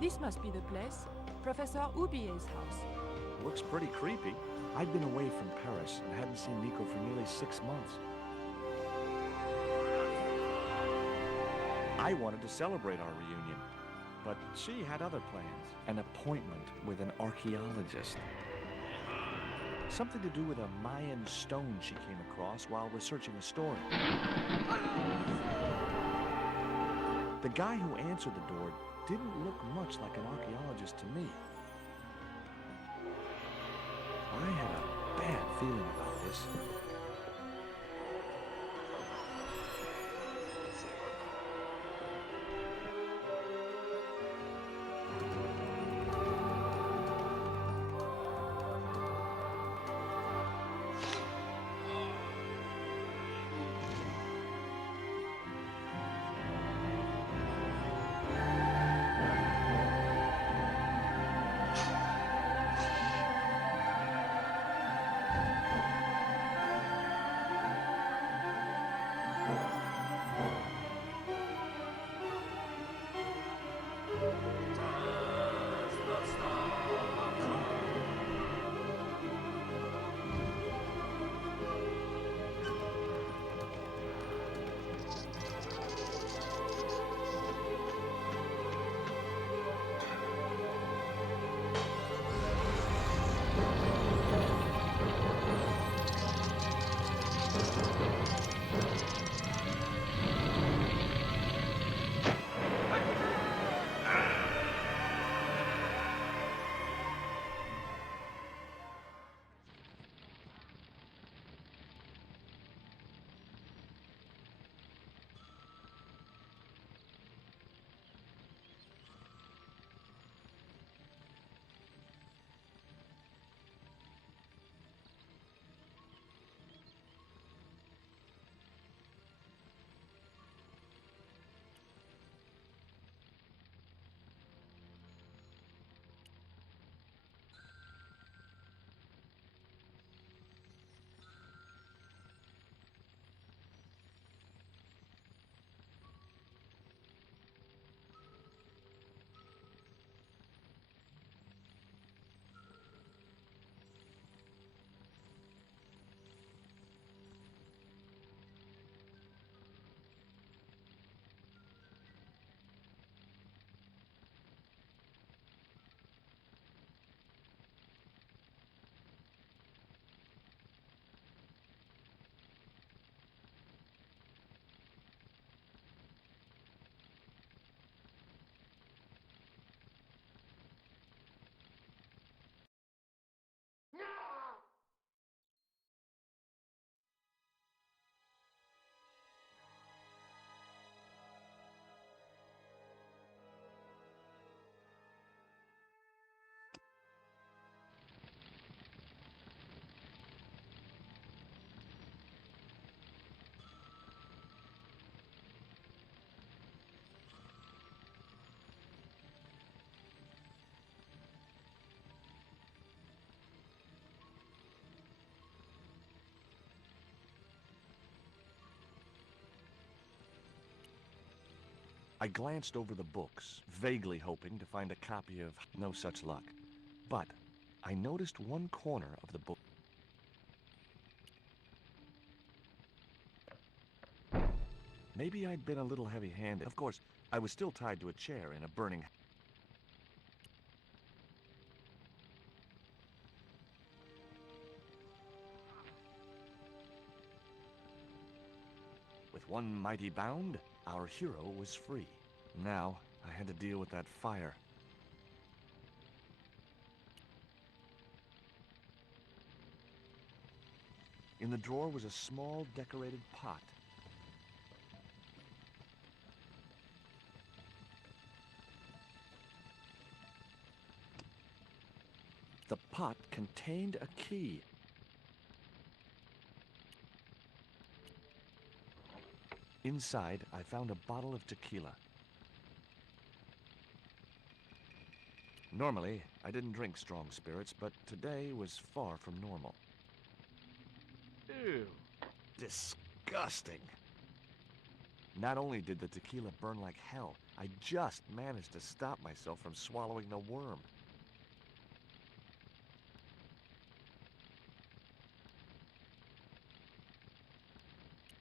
This must be the place. Professor Oubier's house. Looks pretty creepy. I'd been away from Paris and hadn't seen Nico for nearly 6 months. I wanted to celebrate our reunion, but she had other plans. An appointment with an archaeologist. Something to do with a Mayan stone she came across while researching a story. The guy who answered the door didn't look much like an archaeologist to me. I had a bad feeling about this. I glanced over the books, vaguely hoping to find a copy of No Such Luck. But I noticed one corner of the book. Maybe I'd been a little heavy-handed. Of course, I was still tied to a chair in a burning... With one mighty bound, our hero was free. Now, I had to deal with that fire. In the drawer was a small decorated pot. The pot contained a key. Inside, I found a bottle of tequila. Normally, I didn't drink strong spirits, but today was far from normal. Ew. Disgusting. Not only did the tequila burn like hell, I just managed to stop myself from swallowing the worm.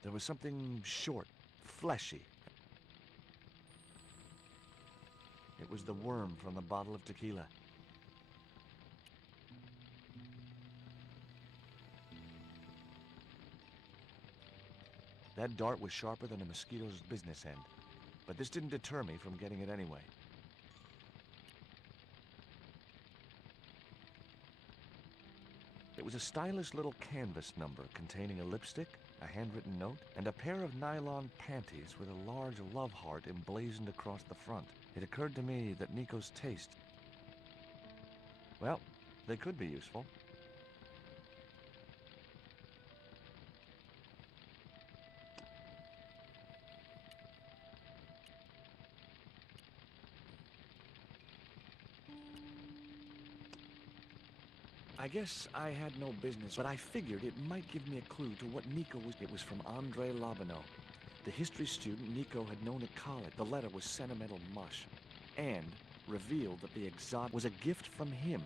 There was something short, fleshy. It was the worm from the bottle of tequila. That dart was sharper than a mosquito's business end, but this didn't deter me from getting it anyway. It was a stylish little canvas number containing a lipstick, a handwritten note, and a pair of nylon panties with a large love heart emblazoned across the front. It occurred to me that Nico's taste, well, they could be useful. I guess I had no business, but I figured it might give me a clue to what Nico was. It was from Andre Lobineau, the history student Nico had known at college. The letter was sentimental mush, and revealed that the exotic was a gift from him.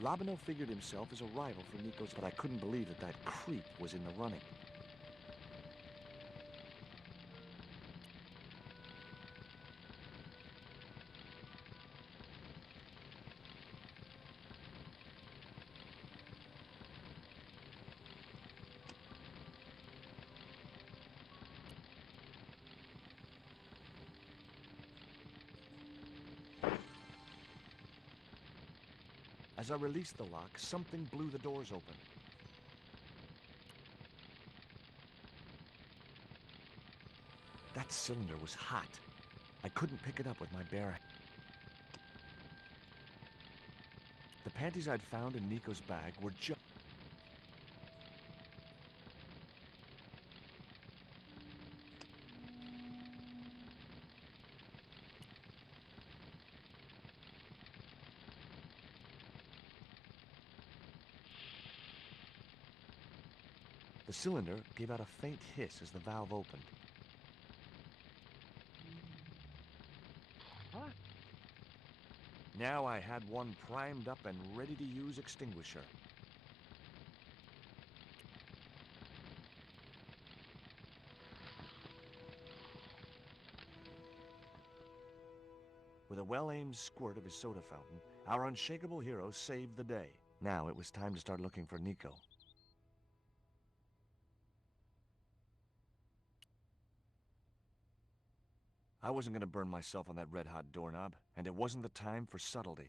Lobineau figured himself as a rival for Nico's, but I couldn't believe that that creep was in the running. As I released the lock, something blew the doors open. That cylinder was hot. I couldn't pick it up with my bare hand. The panties I'd found in Nico's bag were just... The cylinder gave out a faint hiss as the valve opened. What? Now I had one primed up and ready to use extinguisher. With a well-aimed squirt of his soda fountain, our unshakable hero saved the day. Now it was time to start looking for Nico. I wasn't going to burn myself on that red-hot doorknob, and it wasn't the time for subtlety.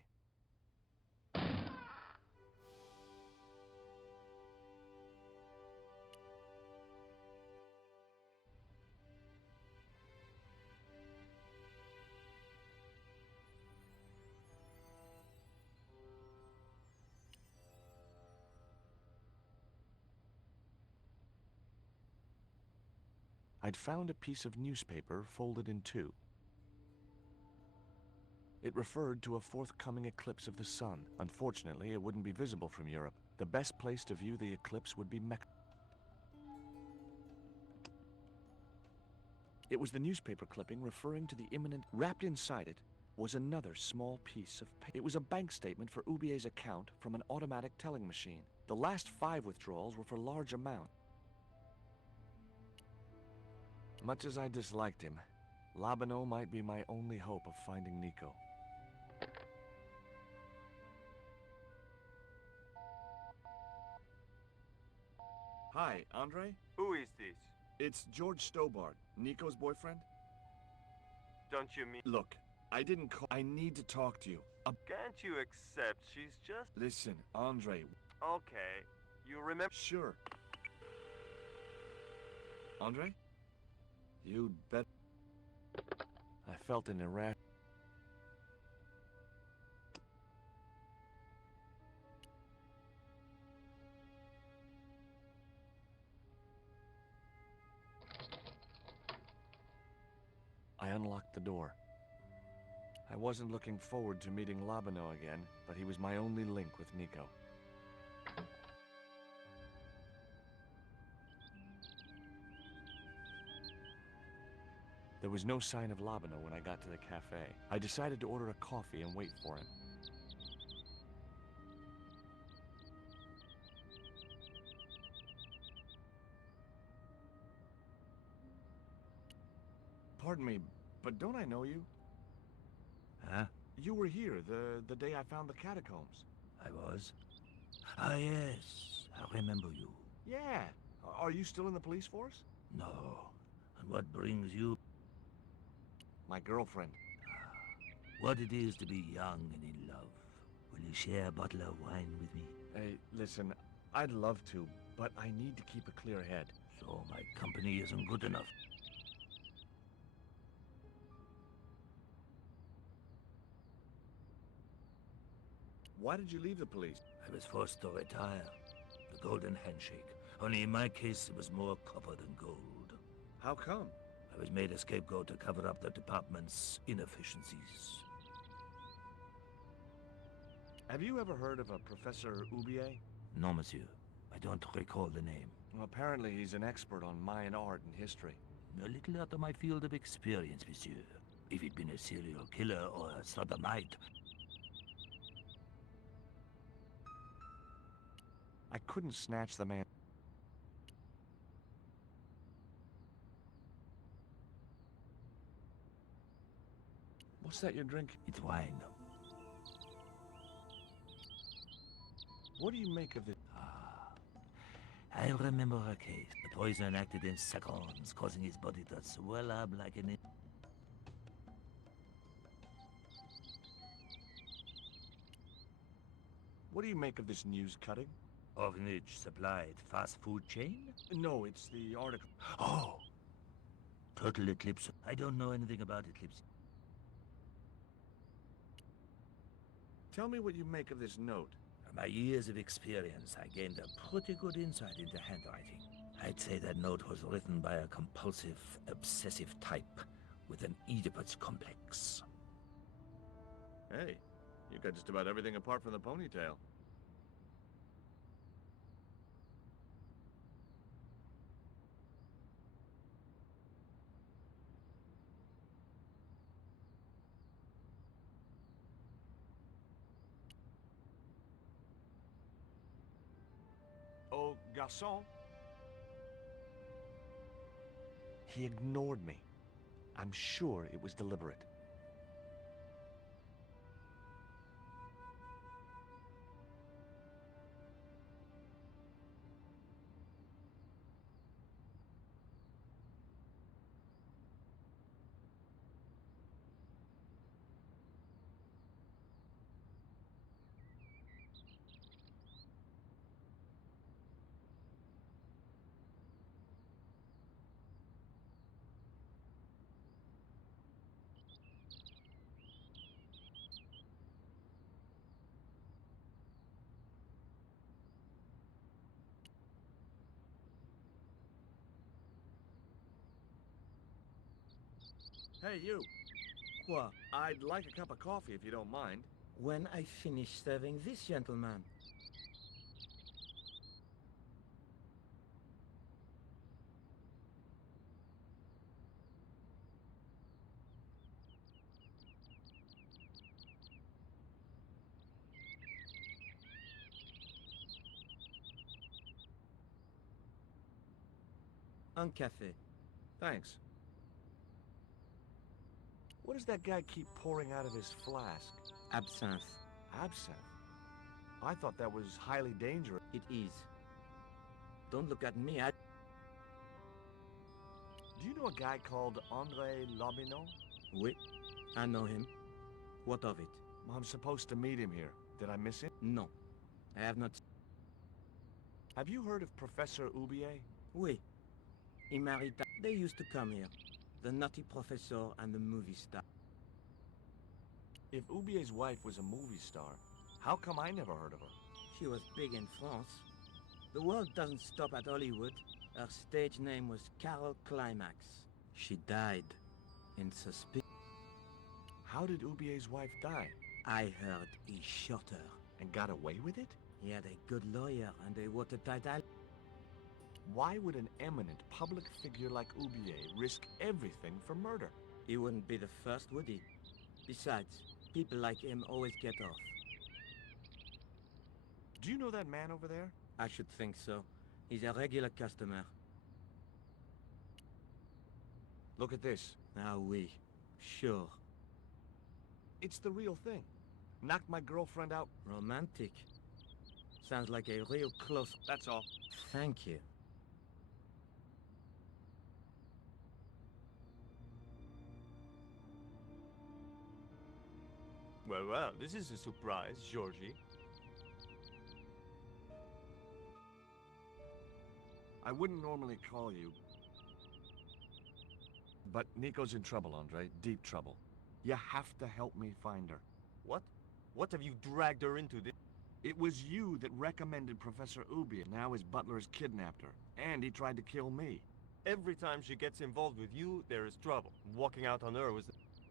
I'd found a piece of newspaper folded in two. It referred to a forthcoming eclipse of the sun. Unfortunately, it wouldn't be visible from Europe. The best place to view the eclipse would be Mecca. It was the newspaper clipping referring to the imminent... Wrapped inside it was another small piece of paper. It was a bank statement for Oubier's account from an automatic telling machine. The last 5 withdrawals were for large amounts. Much as I disliked him, Lobineau might be my only hope of finding Nico. Hi, Andre? Who is this? It's George Stobbart, Nico's boyfriend. Don't you mean... Look, I didn't call... I need to talk to you. Can't you accept she's just... Listen, Andre... Okay, you remember... Sure. Andre? You'd bet... I felt an irrational... I unlocked the door. I wasn't looking forward to meeting Lobineau again, but he was my only link with Nico. There was no sign of Labino when I got to the cafe. I decided to order a coffee and wait for him. Pardon me, but don't I know you? Huh? You were here the day I found the catacombs. I was? Ah, yes. I remember you. Yeah. Are you still in the police force? No. And what brings you? My girlfriend. What it is to be young and in love. Will you share a bottle of wine with me? Hey, listen, I'd love to, but I need to keep a clear head. So my company isn't good enough. Why did you leave the police? I was forced to retire. The golden handshake. Only in my case, it was more copper than gold. How come? I was made a scapegoat to cover up the department's inefficiencies. Have you ever heard of a Professor Oubier? No, monsieur. I don't recall the name. Well, apparently he's an expert on Mayan art and history. A little out of my field of experience, monsieur. If he'd been a serial killer or a sodomite. I couldn't snatch the man. What's that you're drinking? It's wine. What do you make of it? I remember a case. The poison acted in seconds, causing his body to swell up like an... What do you make of this news cutting? Orphanage supplied fast food chain? No, it's the article. Oh! Total eclipse. I don't know anything about eclipse. Tell me what you make of this note. From my years of experience, I gained a pretty good insight into handwriting. I'd say that note was written by a compulsive, obsessive type with an Oedipus complex. Hey, you got just about everything apart from the ponytail. Oh, garçon. He ignored me. I'm sure it was deliberate. Hey, you. Quoi? I'd like a cup of coffee if you don't mind. When I finish serving this gentleman. Un café. Thanks. What does that guy keep pouring out of his flask? Absinthe. Absinthe? I thought that was highly dangerous. It is. Don't look at me. Do you know a guy called André Labino? Oui, I know him. What of it? I'm supposed to meet him here. Did I miss him? No, I have not. Have you heard of Professor Oubier? Oui. In Marita, they used to come here. The nutty professor and the movie star. If Oubier's wife was a movie star, how come I never heard of her? She was big in France. The world doesn't stop at Hollywood. Her stage name was Carol Climax. She died in suspicion. How did Oubier's wife die? I heard he shot her. And got away with it? He had a good lawyer and a watertight ally. Why would an eminent public figure like Oubier risk everything for murder? He wouldn't be the first, would he? Besides, people like him always get off. Do you know that man over there? I should think so. He's a regular customer. Look at this. Ah, oui. Sure. It's the real thing. Knocked my girlfriend out. Romantic. Sounds like a real close... That's all. Thank you. Well, well, this is a surprise, Georgie. I wouldn't normally call you. But Nico's in trouble, Andre. Deep trouble. You have to help me find her. What? What have you dragged her into this? It was you that recommended Professor Oubier. Now his butler has kidnapped her. And he tried to kill me. Every time she gets involved with you, there is trouble. Walking out on her was...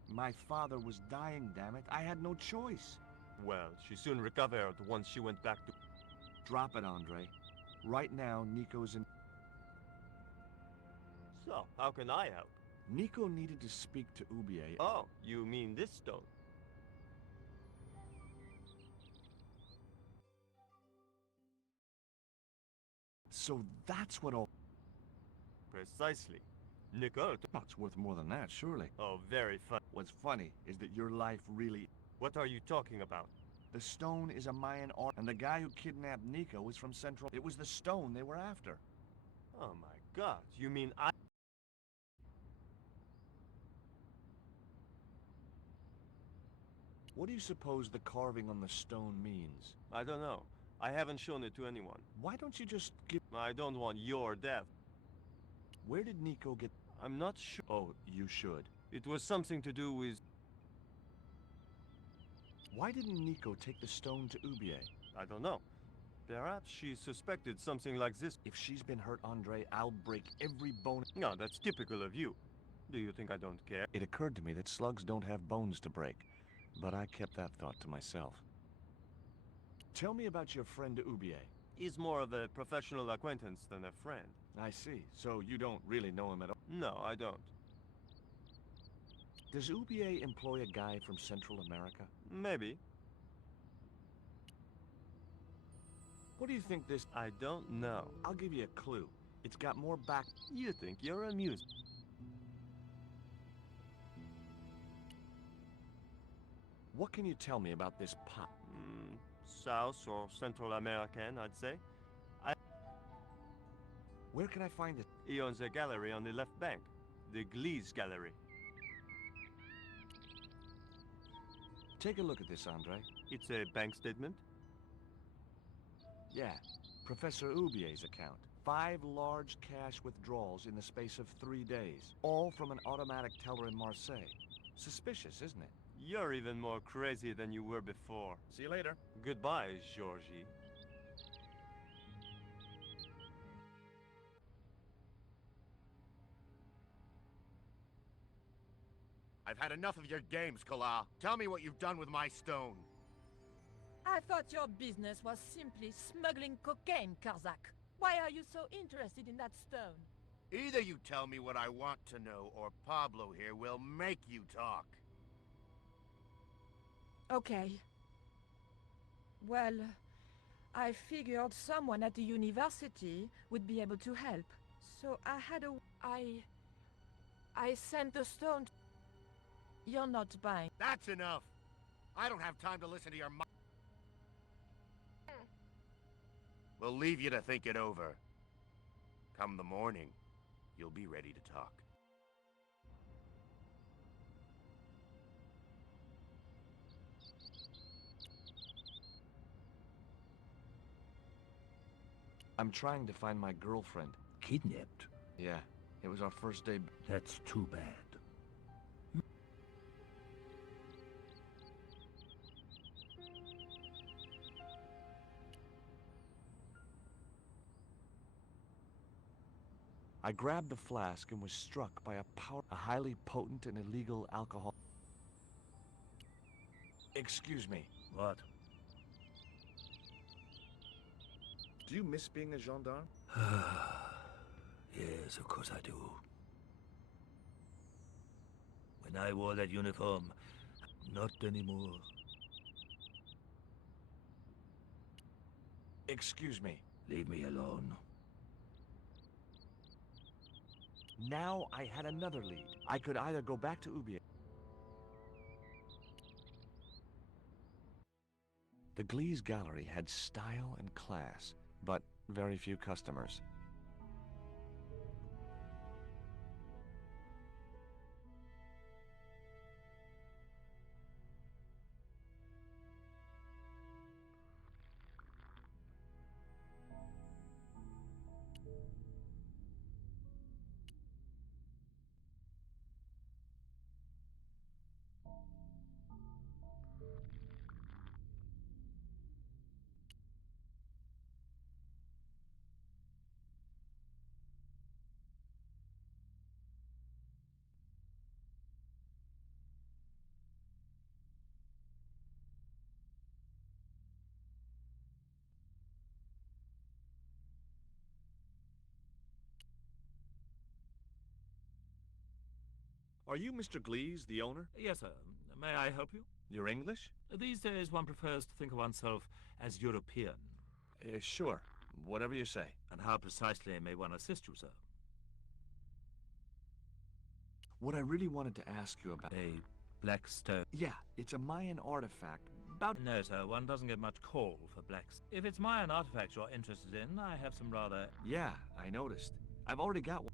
My father was dying, damn it. I had no choice. Well, she soon recovered once she went back to... Drop it, Andre. Right now, Nico's in... So, how can I help? Nico needed to speak to Oubier. Oh, you mean this stone? So that's what all... Precisely. Nicole... Oh, it's worth more than that, surely. Oh, very fun. What's funny is that your life really... What are you talking about? The stone is a Mayan art, and the guy who kidnapped Nico was from Central... It was the stone they were after. Oh my god, you mean I... What do you suppose the carving on the stone means? I don't know. I haven't shown it to anyone. Why don't you just give... I don't want your death. Where did Nico get... I'm not sure. Oh, you should. It was something to do with... Why didn't Nico take the stone to Oubier? I don't know. Perhaps she suspected something like this. If she's been hurt, Andre, I'll break every bone... No, that's typical of you. Do you think I don't care? It occurred to me that slugs don't have bones to break, but I kept that thought to myself. Tell me about your friend Oubier. He's more of a professional acquaintance than a friend. I see. So you don't really know him at all? No, I don't. Does Oubier employ a guy from Central America? Maybe. What do you think this... I don't know. I'll give you a clue. It's got more back... You think you're amused. What can you tell me about this pot? South or Central American, I'd say. Where can I find it? He owns a gallery on the left bank. The Glease gallery. Take a look at this, Andre. It's a bank statement. Yeah, Professor Oubier's account. 5 large cash withdrawals in the space of 3 days. All from an automatic teller in Marseilles. Suspicious, isn't it? You're even more crazy than you were before. See you later. Goodbye, Georgie. I've had enough of your games, Collard. Tell me what you've done with my stone. I thought your business was simply smuggling cocaine, Karzak. Why are you so interested in that stone? Either you tell me what I want to know, or Pablo here will make you talk. Okay. Well, I figured someone at the university would be able to help. So I had a... I sent the stone... You're not buying. That's enough! I don't have time to listen to your We'll leave you to think it over. Come the morning, you'll be ready to talk. I'm trying to find my girlfriend. Kidnapped? Yeah, it was our first day. That's too bad. I grabbed the flask and was struck by a highly potent and illegal alcohol. Excuse me. What? Do you miss being a gendarme? Yes, of course I do. When I wore that uniform, not anymore. Excuse me. Leave me alone. Now I had another lead. I could either go back to Oubier. The Glease gallery had style and class, but very few customers. Are you Mr. Glease, the owner? Yes, sir. May I help you? You're English? These days one prefers to think of oneself as European. Sure. Whatever you say. And how precisely may one assist you, sir? What I really wanted to ask you about... A black stone? Yeah, it's a Mayan artifact. About... No, sir. One doesn't get much call for blacks. If it's Mayan artifacts you're interested in, I have some rather... Yeah, I noticed. I've already got one.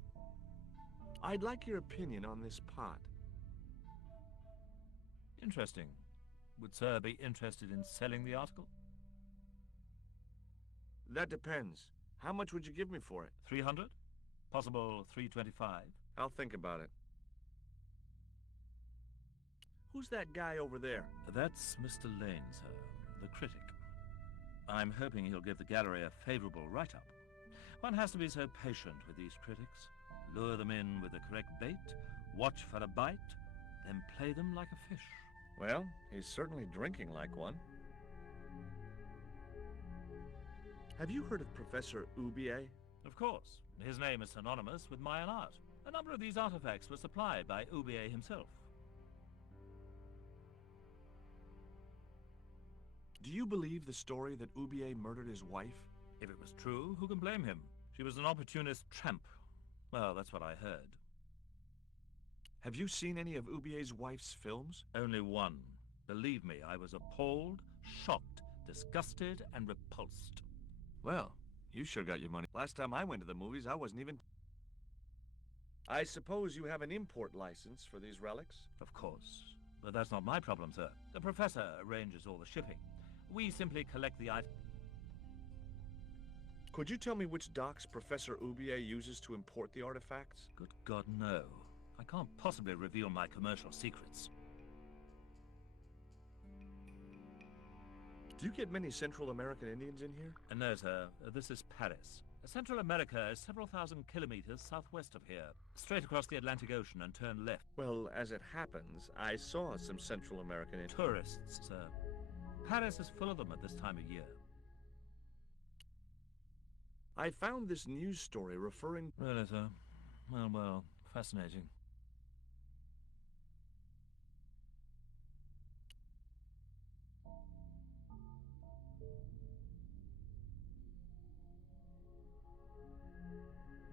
I'd like your opinion on this pot. Interesting. Would sir be interested in selling the article? That depends. How much would you give me for it? 300? Possible 325? I'll think about it. Who's that guy over there? That's Mr. Lane, sir, the critic. I'm hoping he'll give the gallery a favorable write-up. One has to be so patient with these critics. Lure them in with the correct bait, watch for a bite, then play them like a fish. Well, he's certainly drinking like one. Have you heard of Professor Oubier? Of course. His name is synonymous with Mayan art. A number of these artifacts were supplied by Oubier himself. Do you believe the story that Oubier murdered his wife? If it was true, who can blame him? She was an opportunist tramp. Well, that's what I heard. Have you seen any of Oubier's wife's films? Only one. Believe me, I was appalled, shocked, disgusted, and repulsed. Well, you sure got your money. Last time I went to the movies, I wasn't even... I suppose you have an import license for these relics? Of course. But that's not my problem, sir. The professor arranges all the shipping. We simply collect the item. Could you tell me which docks Professor Oubier uses to import the artifacts? Good God, no. I can't possibly reveal my commercial secrets. Do you get many Central American Indians in here? No, sir. This is Paris. Central America is several thousand kilometers southwest of here. Straight across the Atlantic Ocean and turn left. Well, as it happens, I saw some Central American Indians. Tourists, sir. Paris is full of them at this time of year. I found this news story referring... Really, sir? Well, fascinating.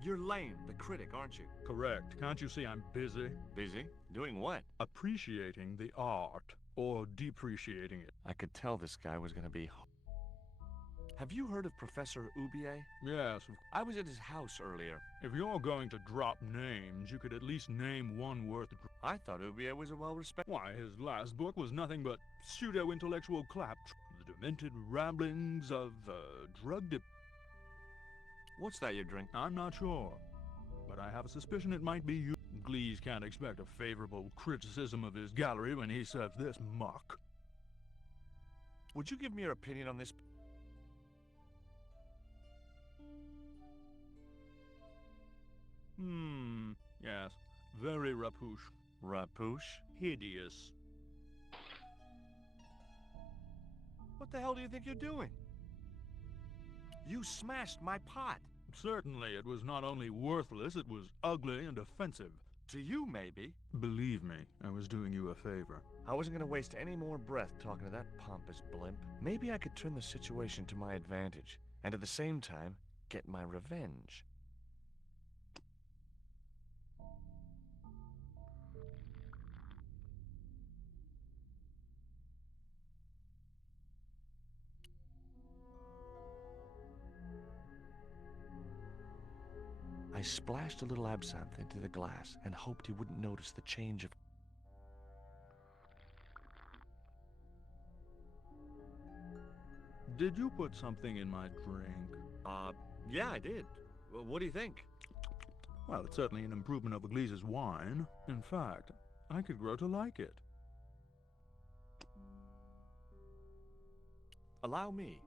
You're Lane, the critic, aren't you? Correct. Can't you see I'm busy? Busy? Doing what? Appreciating the art, or depreciating it. I could tell this guy was gonna be... Have you heard of Professor Oubier? Yes, I was at his house earlier. if you're going to drop names, you could at least name one worth... I thought Oubier was a well-respected... Why, his last book was nothing but pseudo-intellectual claptrap. The demented ramblings of, drug dip... What's that you drink? I'm not sure, but I have a suspicion it might be you. Glease can't expect a favorable criticism of his gallery when he serves this muck. Would you give me your opinion on this? Yes. Very rapouche. Rapouche? Hideous. What the hell do you think you're doing? You smashed my pot. Certainly, it was not only worthless, it was ugly and offensive. To you, maybe. Believe me, I was doing you a favor. I wasn't going to waste any more breath talking to that pompous blimp. Maybe I could turn the situation to my advantage, and at the same time, get my revenge. I splashed a little absinthe into the glass and hoped he wouldn't notice the change of... Did you put something in my drink? Yeah, I did. Well, what do you think? Well, it's certainly an improvement over Glease's wine. In fact, I could grow to like it. Allow me.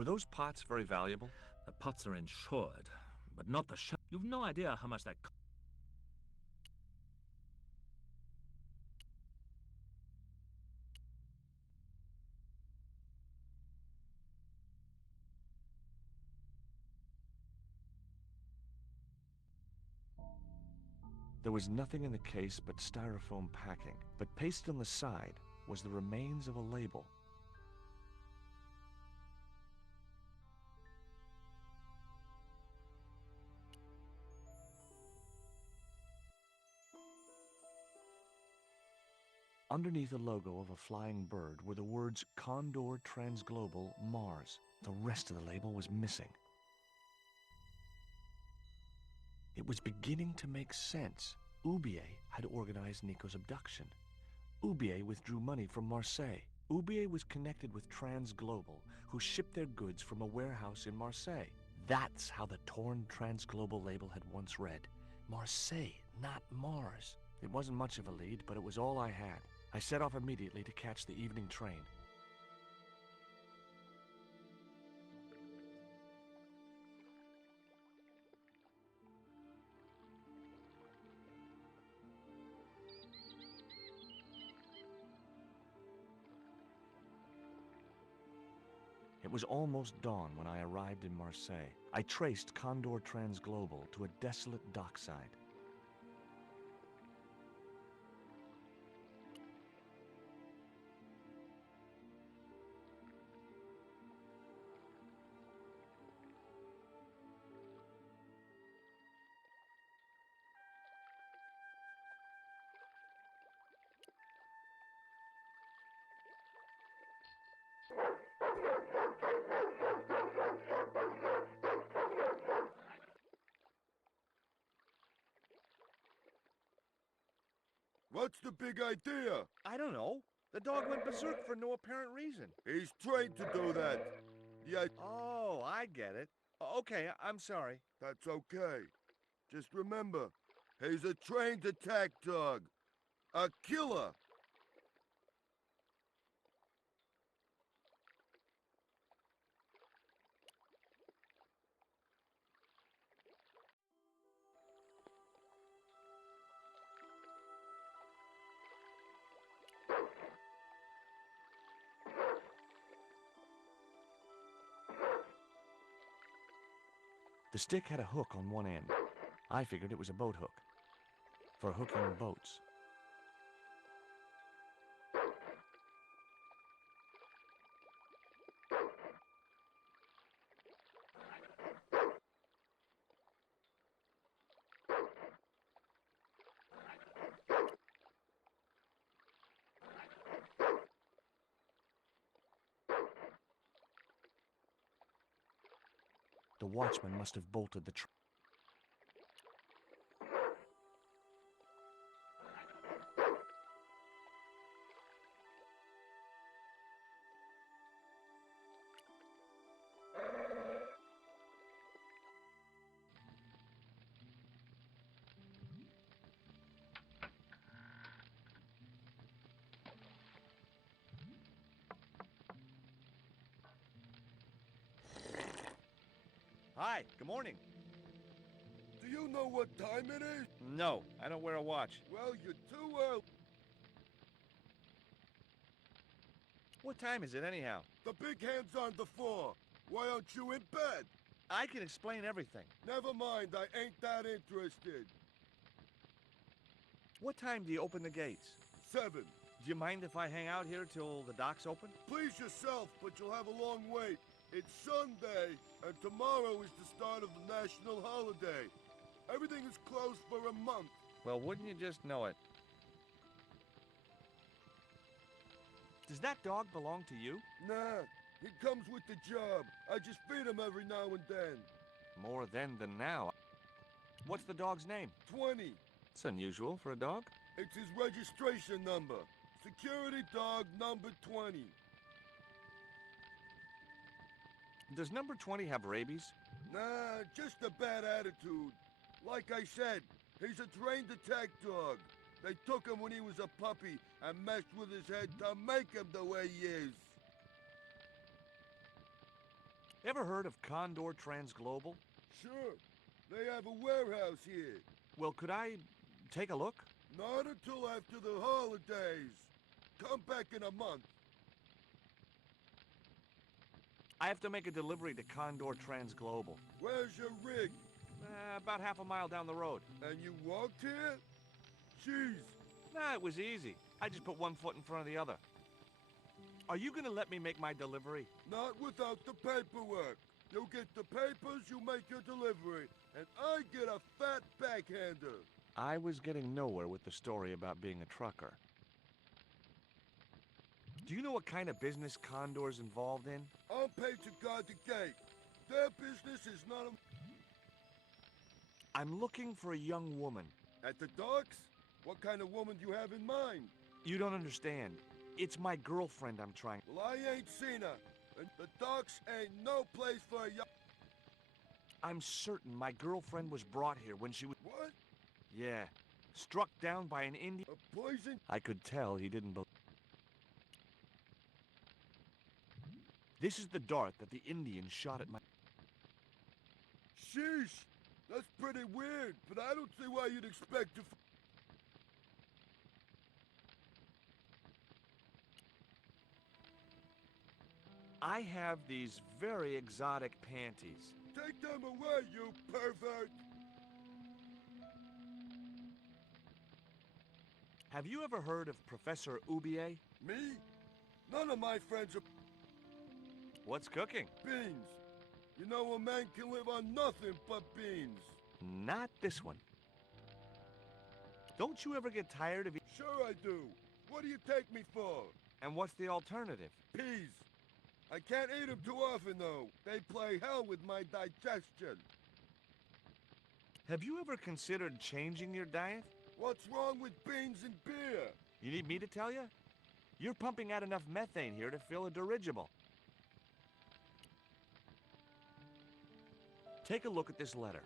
Were those pots very valuable? The pots are insured, but not the shell. You've no idea how much that There was nothing in the case but styrofoam packing, but pasted on the side was the remains of a label. Underneath the logo of a flying bird were the words Condor Transglobal Mars. The rest of the label was missing. It was beginning to make sense. Oubier had organized Nico's abduction. Oubier withdrew money from Marseilles. Oubier was connected with Transglobal, who shipped their goods from a warehouse in Marseilles. That's how the torn Transglobal label had once read. Marseilles, not Mars. It wasn't much of a lead, but it was all I had. I set off immediately to catch the evening train. It was almost dawn when I arrived in Marseilles. I traced Condor Transglobal to a desolate dockside. What's the big idea? I don't know. The dog went berserk for no apparent reason. He's trained to do that. Yeah, Oh, I get it. Okay, I'm sorry. that's okay. Just remember, he's a trained attack dog. A killer. The stick had a hook on one end. I figured it was a boat hook for hooking boats. The watchman must have bolted the Hi, good morning. Do you know what time it is? No, I don't wear a watch. Well, you're too early. What time is it anyhow? The big hand's on the floor. Why aren't you in bed? I can explain everything. Never mind, I ain't that interested. What time do you open the gates? 7. Do you mind if I hang out here till the docks open? Please yourself, but you'll have a long wait. It's Sunday, and tomorrow is the start of the national holiday. Everything is closed for a month. Well, wouldn't you just know it? Does that dog belong to you? Nah, he comes with the job. I just feed him every now and then. More then than now. What's the dog's name? 20. It's unusual for a dog. It's his registration number. Security dog number 20. Does number 20 have rabies? Nah, just a bad attitude. Like I said, he's a trained attack dog. They took him when he was a puppy and messed with his head to make him the way he is. Ever heard of Condor Transglobal? Sure. They have a warehouse here. Well, could I take a look? Not until after the holidays. Come back in a month. I have to make a delivery to Condor Transglobal. Where's your rig? About half a mile down the road. And you walked here? Jeez. Nah, it was easy. I just put one foot in front of the other. Are you gonna let me make my delivery? Not without the paperwork. You get the papers, you make your delivery, and I get a fat backhander. I was getting nowhere with the story about being a trucker. Do you know what kind of business Condor's involved in? I'm paid to guard the gate. Their business is none of... I'm looking for a young woman. At the docks? What kind of woman do you have in mind? You don't understand. It's my girlfriend I'm trying. Well, I ain't seen her. And the docks ain't no place for a young... I'm certain my girlfriend was brought here when she was... What? Yeah. Struck down by an Indian... A poison? I could tell he didn't believe... This is the dart that the Indian shot at my... Sheesh. That's pretty weird, but I don't see why you'd expect to... I have these very exotic panties. Take them away, you pervert! Have you ever heard of Professor Oubier? Me? None of my friends are... What's cooking? Beans. You know, a man can live on nothing but beans. Not this one. Don't you ever get tired of... Sure I do. What do you take me for? And what's the alternative? Peas. I can't eat them too often, though. They play hell with my digestion. Have you ever considered changing your diet? What's wrong with beans and beer? You need me to tell you? You're pumping out enough methane here to fill a dirigible. Take a look at this letter.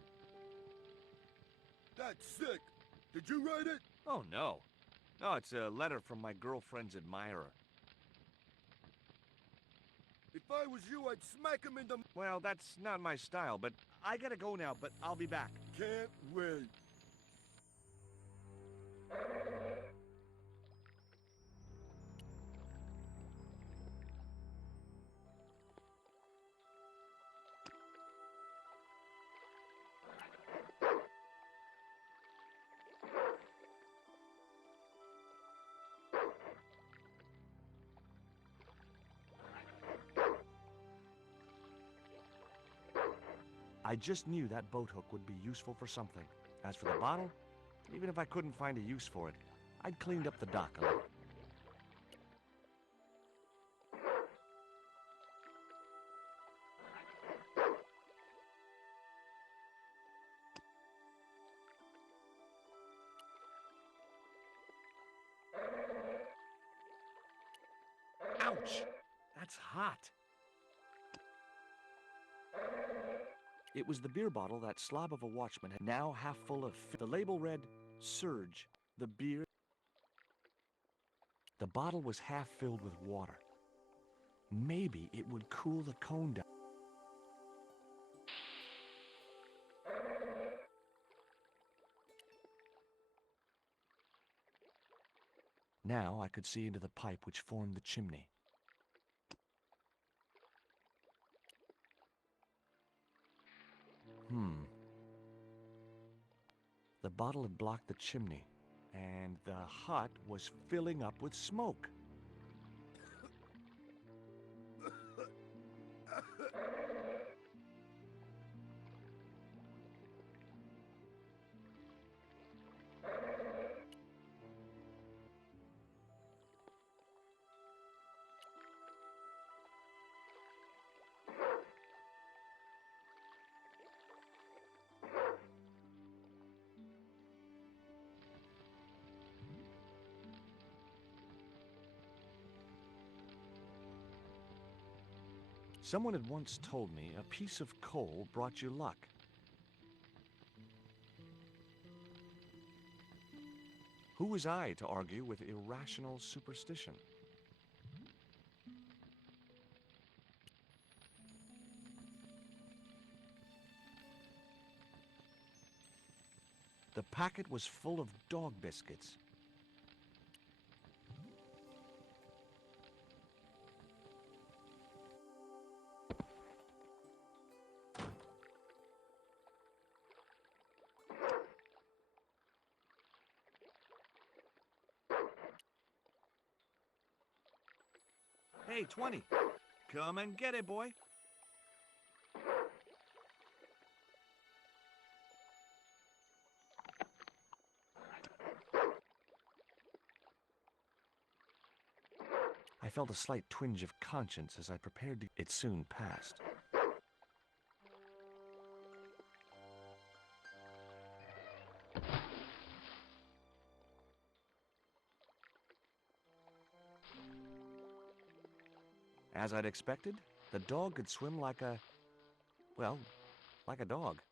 That's sick. Did you write it? Oh, no. No, it's a letter from my girlfriend's admirer. If I was you, I'd smack him in the... Well, that's not my style, but I gotta go now, but I'll be back. Can't wait. I just knew that boat hook would be useful for something. As for the bottle, even if I couldn't find a use for it, I'd cleaned up the dock a little. Ouch! That's hot. It was the beer bottle that slob of a watchman had now half full of... The label read, Surge, the beer... The bottle was half filled with water. Maybe it would cool the cone down. Now I could see into the pipe which formed the chimney. The bottle had blocked the chimney, and the hut was filling up with smoke. Someone had once told me a piece of coal brought you luck. Who was I to argue with irrational superstition? The packet was full of dog biscuits. Hey, 20. Come and get it, boy. I felt a slight twinge of conscience as I prepared to... It soon passed. As I'd expected, the dog could swim like a... well, like a dog.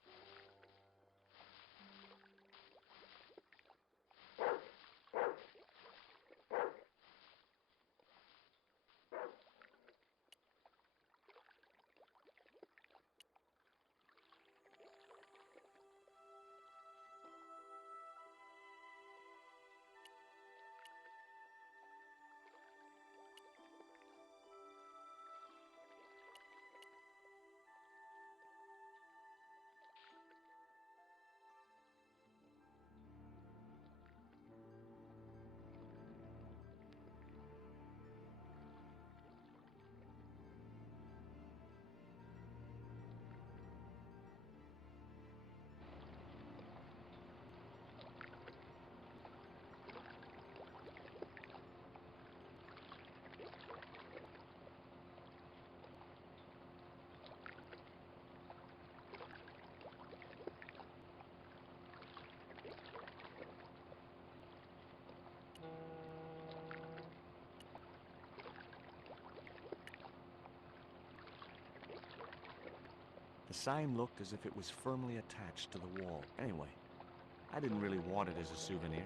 The sign looked as if it was firmly attached to the wall. Anyway, I didn't really want it as a souvenir.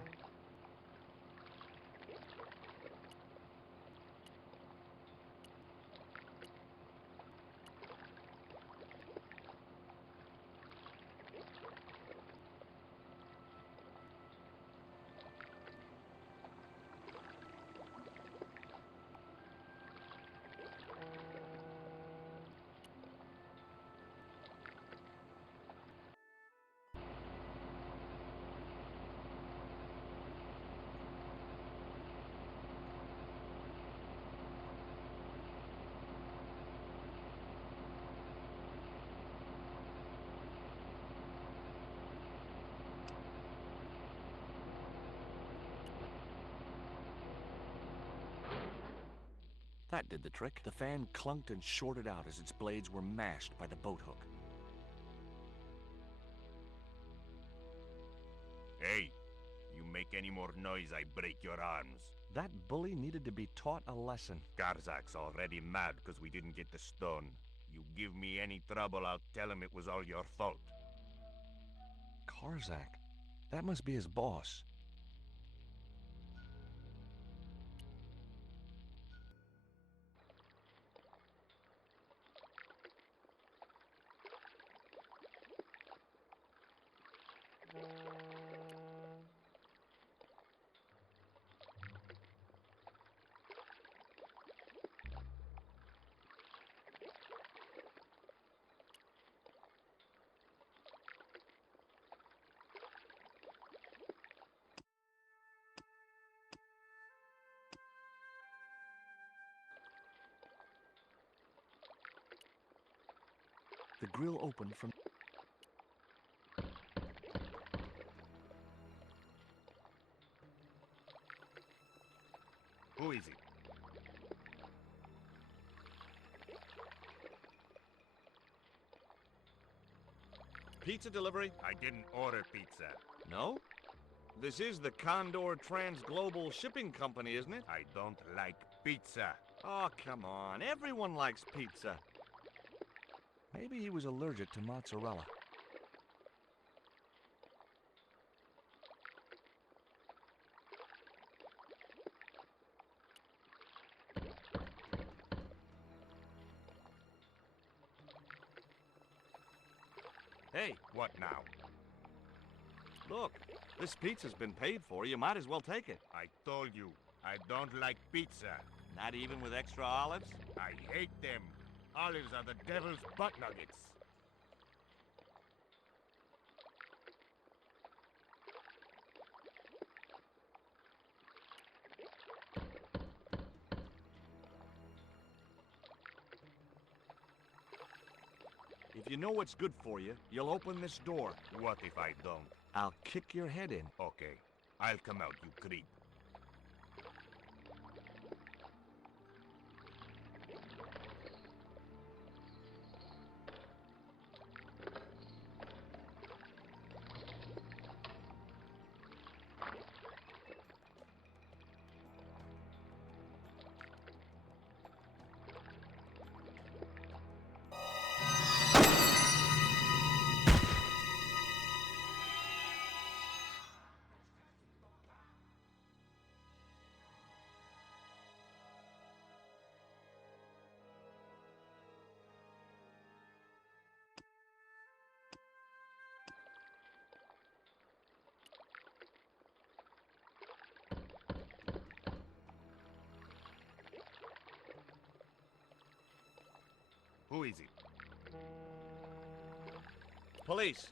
That did the trick. The fan clunked and shorted out as its blades were mashed by the boat hook. Hey, you make any more noise, I break your arms. That bully needed to be taught a lesson. Garzak's already mad because we didn't get the stone. You give me any trouble, I'll tell him it was all your fault. Karzak? That must be his boss. The grill opened from... Who is it? Pizza delivery? I didn't order pizza. No? This is the Condor Transglobal Shipping Company, isn't it? I don't like pizza. Oh, come on. Everyone likes pizza. Maybe he was allergic to mozzarella. Hey, What now? look. This pizza's been paid for. You might as well take it. I told you, I don't like pizza. Not even with extra olives? I hate them. Olives are the devil's butt nuggets. If you know what's good for you, you'll open this door. What if I don't? I'll kick your head in. Okay, I'll come out, you creep. Who is it? Police,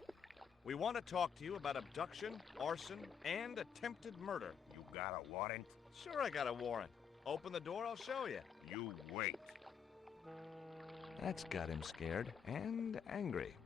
we want to talk to you about abduction, arson, and attempted murder. You got a warrant? Sure, I got a warrant. Open the door, I'll show you. You wait. That's got him scared and angry.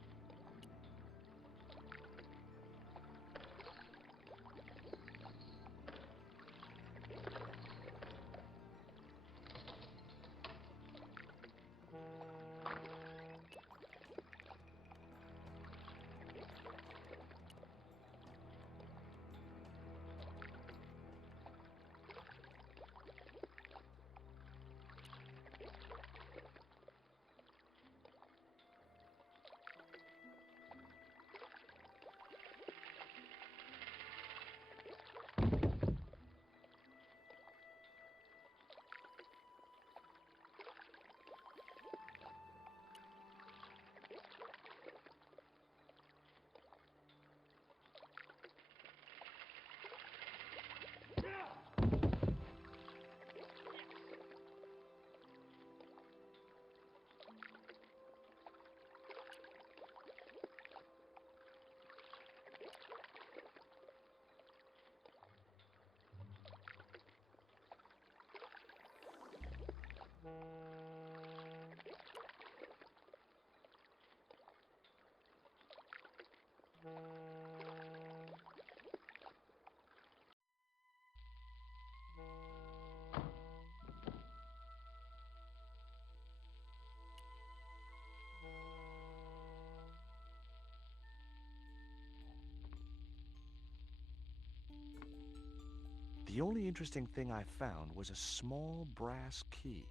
The only interesting thing I found was a small brass key.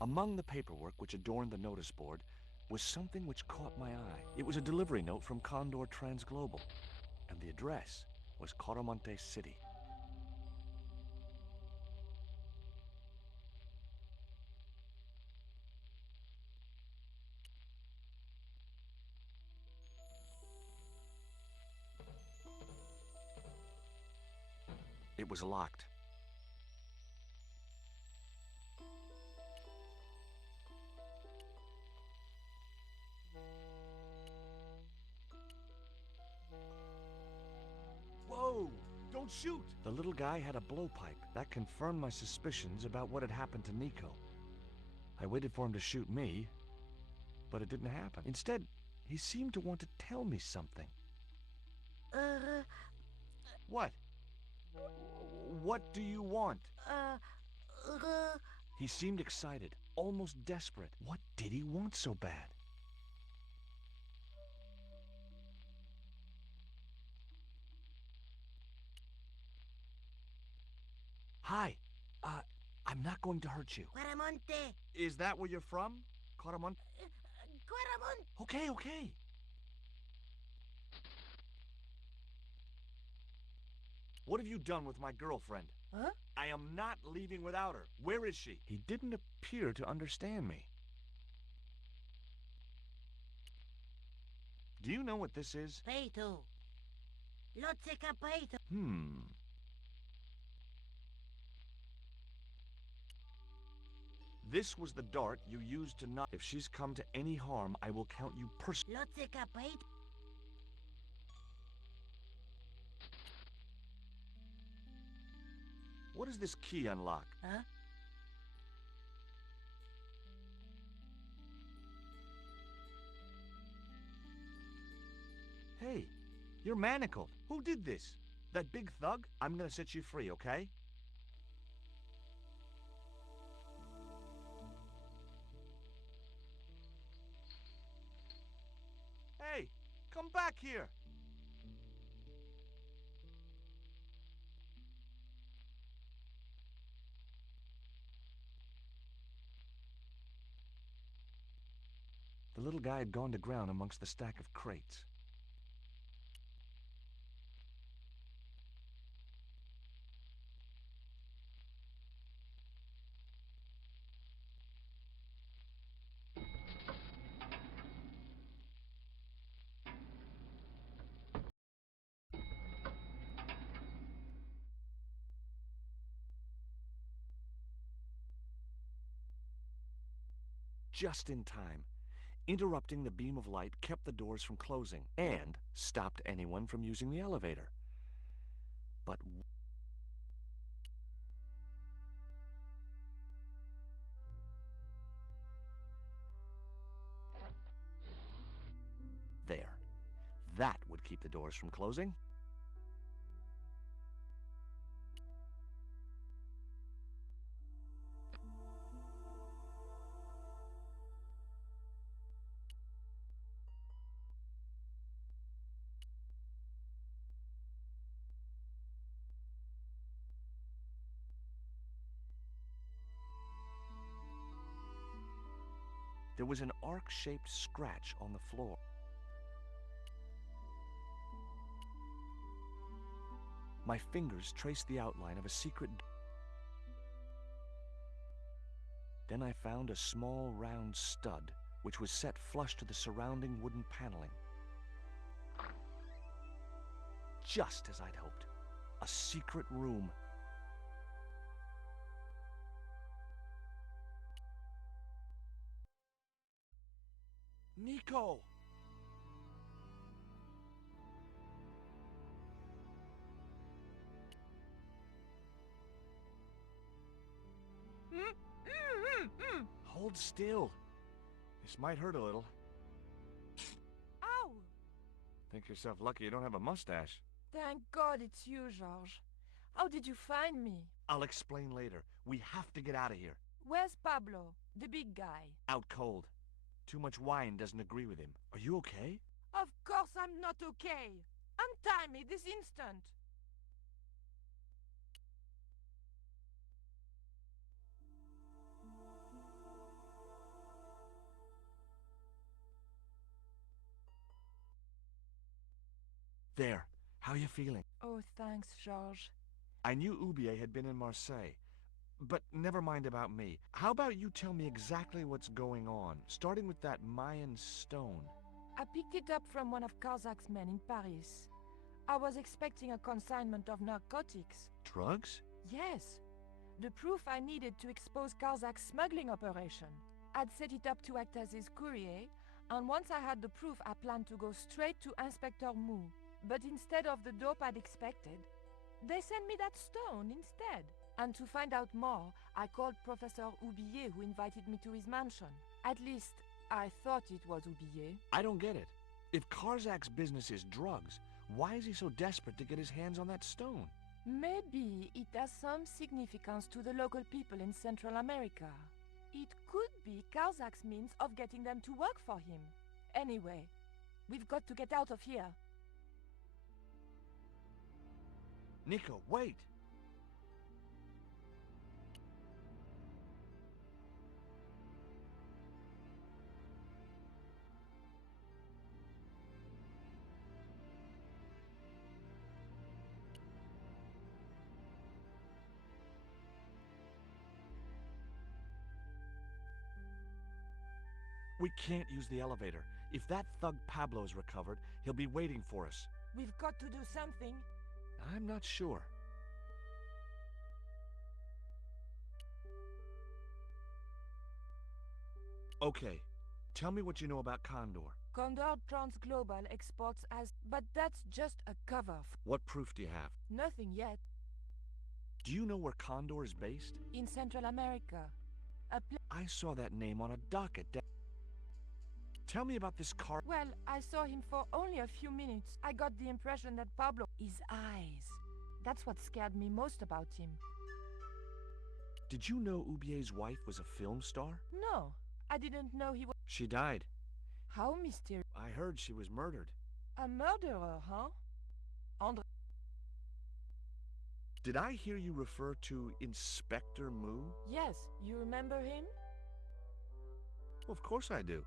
Among the paperwork which adorned the notice board was something which caught my eye. It was a delivery note from Condor Transglobal, and the address was Quaramonte City. It was locked. Whoa! Don't don't shoot! The little guy had a blowpipe. That confirmed my suspicions about what had happened to Nico. I waited for him to shoot me, but it didn't happen. Instead, he seemed to want to tell me something. What? What do you want? He seemed excited, almost desperate. What did he want so bad? Hi. I'm not going to hurt you. Quaramonte! Is that where you're from? Quaramonte? Quaramonte! Okay. What have you done with my girlfriend? Huh? I am not leaving without her. Where is she? He didn't appear to understand me. Do you know what this is? Peito. Lotseca peito. This was the dart you used to knock. If she's come to any harm, I will count you personally. Lotseca peito. What does this key unlock? Huh? Hey, you're manacled. Who did this? That big thug? I'm gonna set you free, okay? Hey, come back here! The little guy had gone to ground amongst the stack of crates. Just in time. Interrupting the beam of light kept the doors from closing and stopped anyone from using the elevator. But there. That would keep the doors from closing. There was an arc-shaped scratch on the floor. My fingers traced the outline of a secret door. Then I found a small round stud, which was set flush to the surrounding wooden paneling. Just as I'd hoped. A secret room. Nico! Hold still. This might hurt a little. Ow! Think yourself lucky you don't have a mustache. Thank God it's you, George. How did you find me? I'll explain later. We have to get out of here. Where's Pablo, the big guy? Out cold. Too much wine doesn't agree with him. Are you okay? Of course I'm not okay. Untie me this instant. There. How you feeling? Oh, thanks, George. I knew Oubier had been in Marseilles. But never mind about me. How about you tell me exactly what's going on, starting with that Mayan stone? I picked it up from one of Karzak's men in Paris. I was expecting a consignment of narcotics. Drugs? Yes. The proof I needed to expose Karzak's smuggling operation. I'd set it up to act as his courier, and once I had the proof, I planned to go straight to Inspector Mou. But instead of the dope I'd expected, They sent me that stone instead. And to find out more, I called Professor Oubier, who invited me to his mansion. At least, I thought it was Oubier. I don't get it. If Karzak's business is drugs, why is he so desperate to get his hands on that stone? Maybe it has some significance to the local people in Central America. It could be Karzak's means of getting them to work for him. Anyway, we've got to get out of here. Nico, wait! We can't use the elevator. If that thug Pablo's recovered, he'll be waiting for us. We've got to do something. I'm not sure. Okay, tell me what you know about Condor. Condor Transglobal exports as... But that's just a cover. What proof do you have? Nothing yet. Do you know where Condor is based? In Central America. I saw that name on a docket. Tell me about this car. Well, I saw him for only a few minutes. I got the impression that Pablo... His eyes. That's what scared me most about him. Did you know Oubier's wife was a film star? No, I didn't know he was... She died. How mysterious. I heard she was murdered. A murderer, huh? Andre... Did I hear you refer to Inspector Moo? Yes, you remember him? Well, of course I do.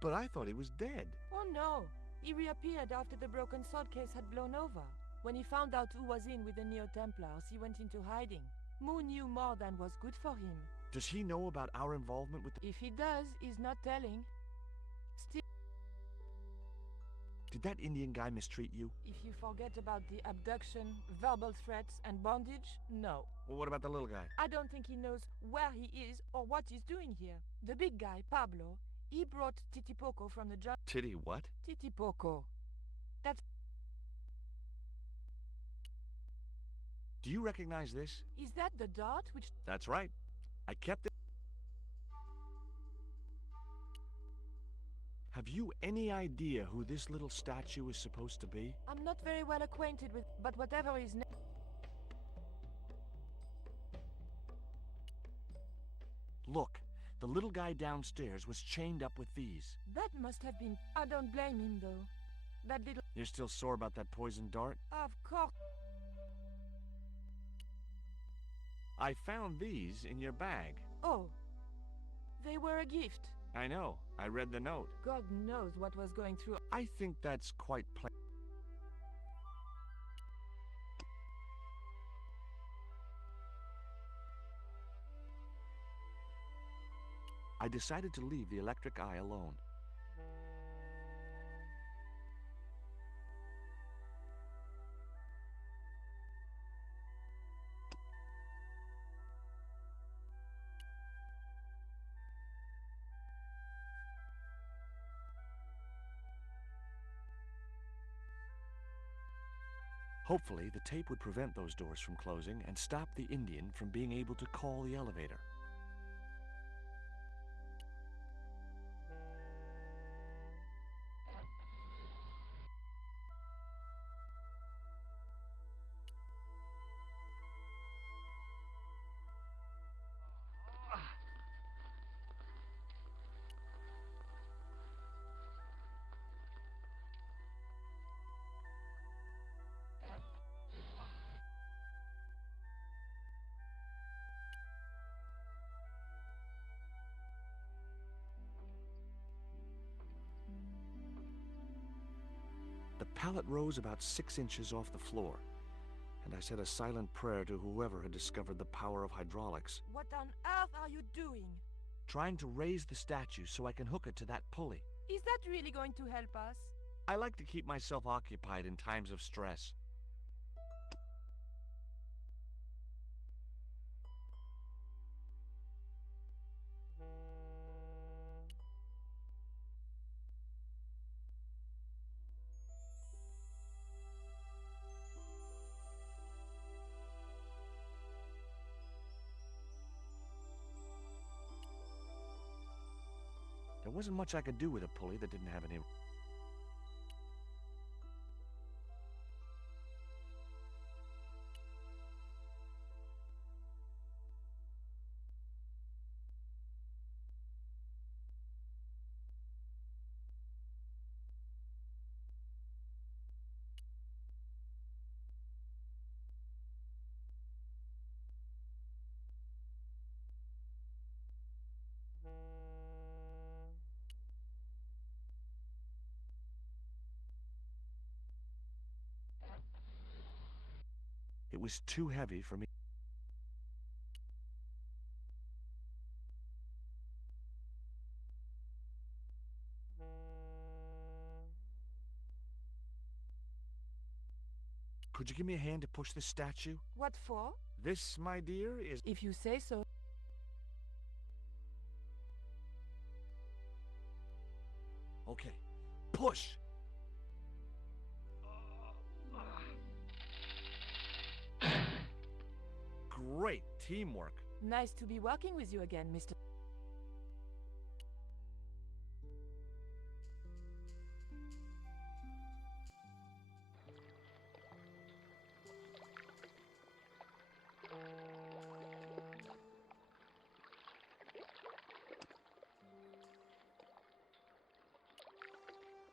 But I thought he was dead. Oh no, he reappeared after the broken sword case had blown over. When he found out who was in with the Neo-Templars, he went into hiding. Moo knew more than was good for him. Does he know about our involvement with the... If he does, he's not telling. Still... Did that Indian guy mistreat you? If you forget about the abduction, verbal threats, and bondage, no. Well, what about the little guy? I don't think he knows where he is or what he's doing here. The big guy, Pablo, he brought Titipoco from the jungle. Titty what? Titipoco. That's... Do you recognize this? Is that the dart which... That's right. I kept it. Have you any idea who this little statue is supposed to be? I'm not very well acquainted with... But whatever his name... Look, the little guy downstairs was chained up with these. That must have been... I don't blame him, though. That little... You're still sore about that poison dart? Of course. I found these in your bag. Oh. They were a gift. I know. I read the note. God knows what was going through... I think that's quite plain. I decided to leave the electric eye alone. Hopefully, the tape would prevent those doors from closing and stop the Indian from being able to call the elevator. The pallet rose about 6 inches off the floor, and I said a silent prayer to whoever had discovered the power of hydraulics. What on earth are you doing? Trying to raise the statue so I can hook it to that pulley. Is that really going to help us? I like to keep myself occupied in times of stress. wasn't much I could do with a pulley that didn't have any... It was too heavy for me. Could you give me a hand to push this statue? What for? This, my dear, is... If you say so. Okay, push! Great teamwork. Nice to be working with you again, Mr.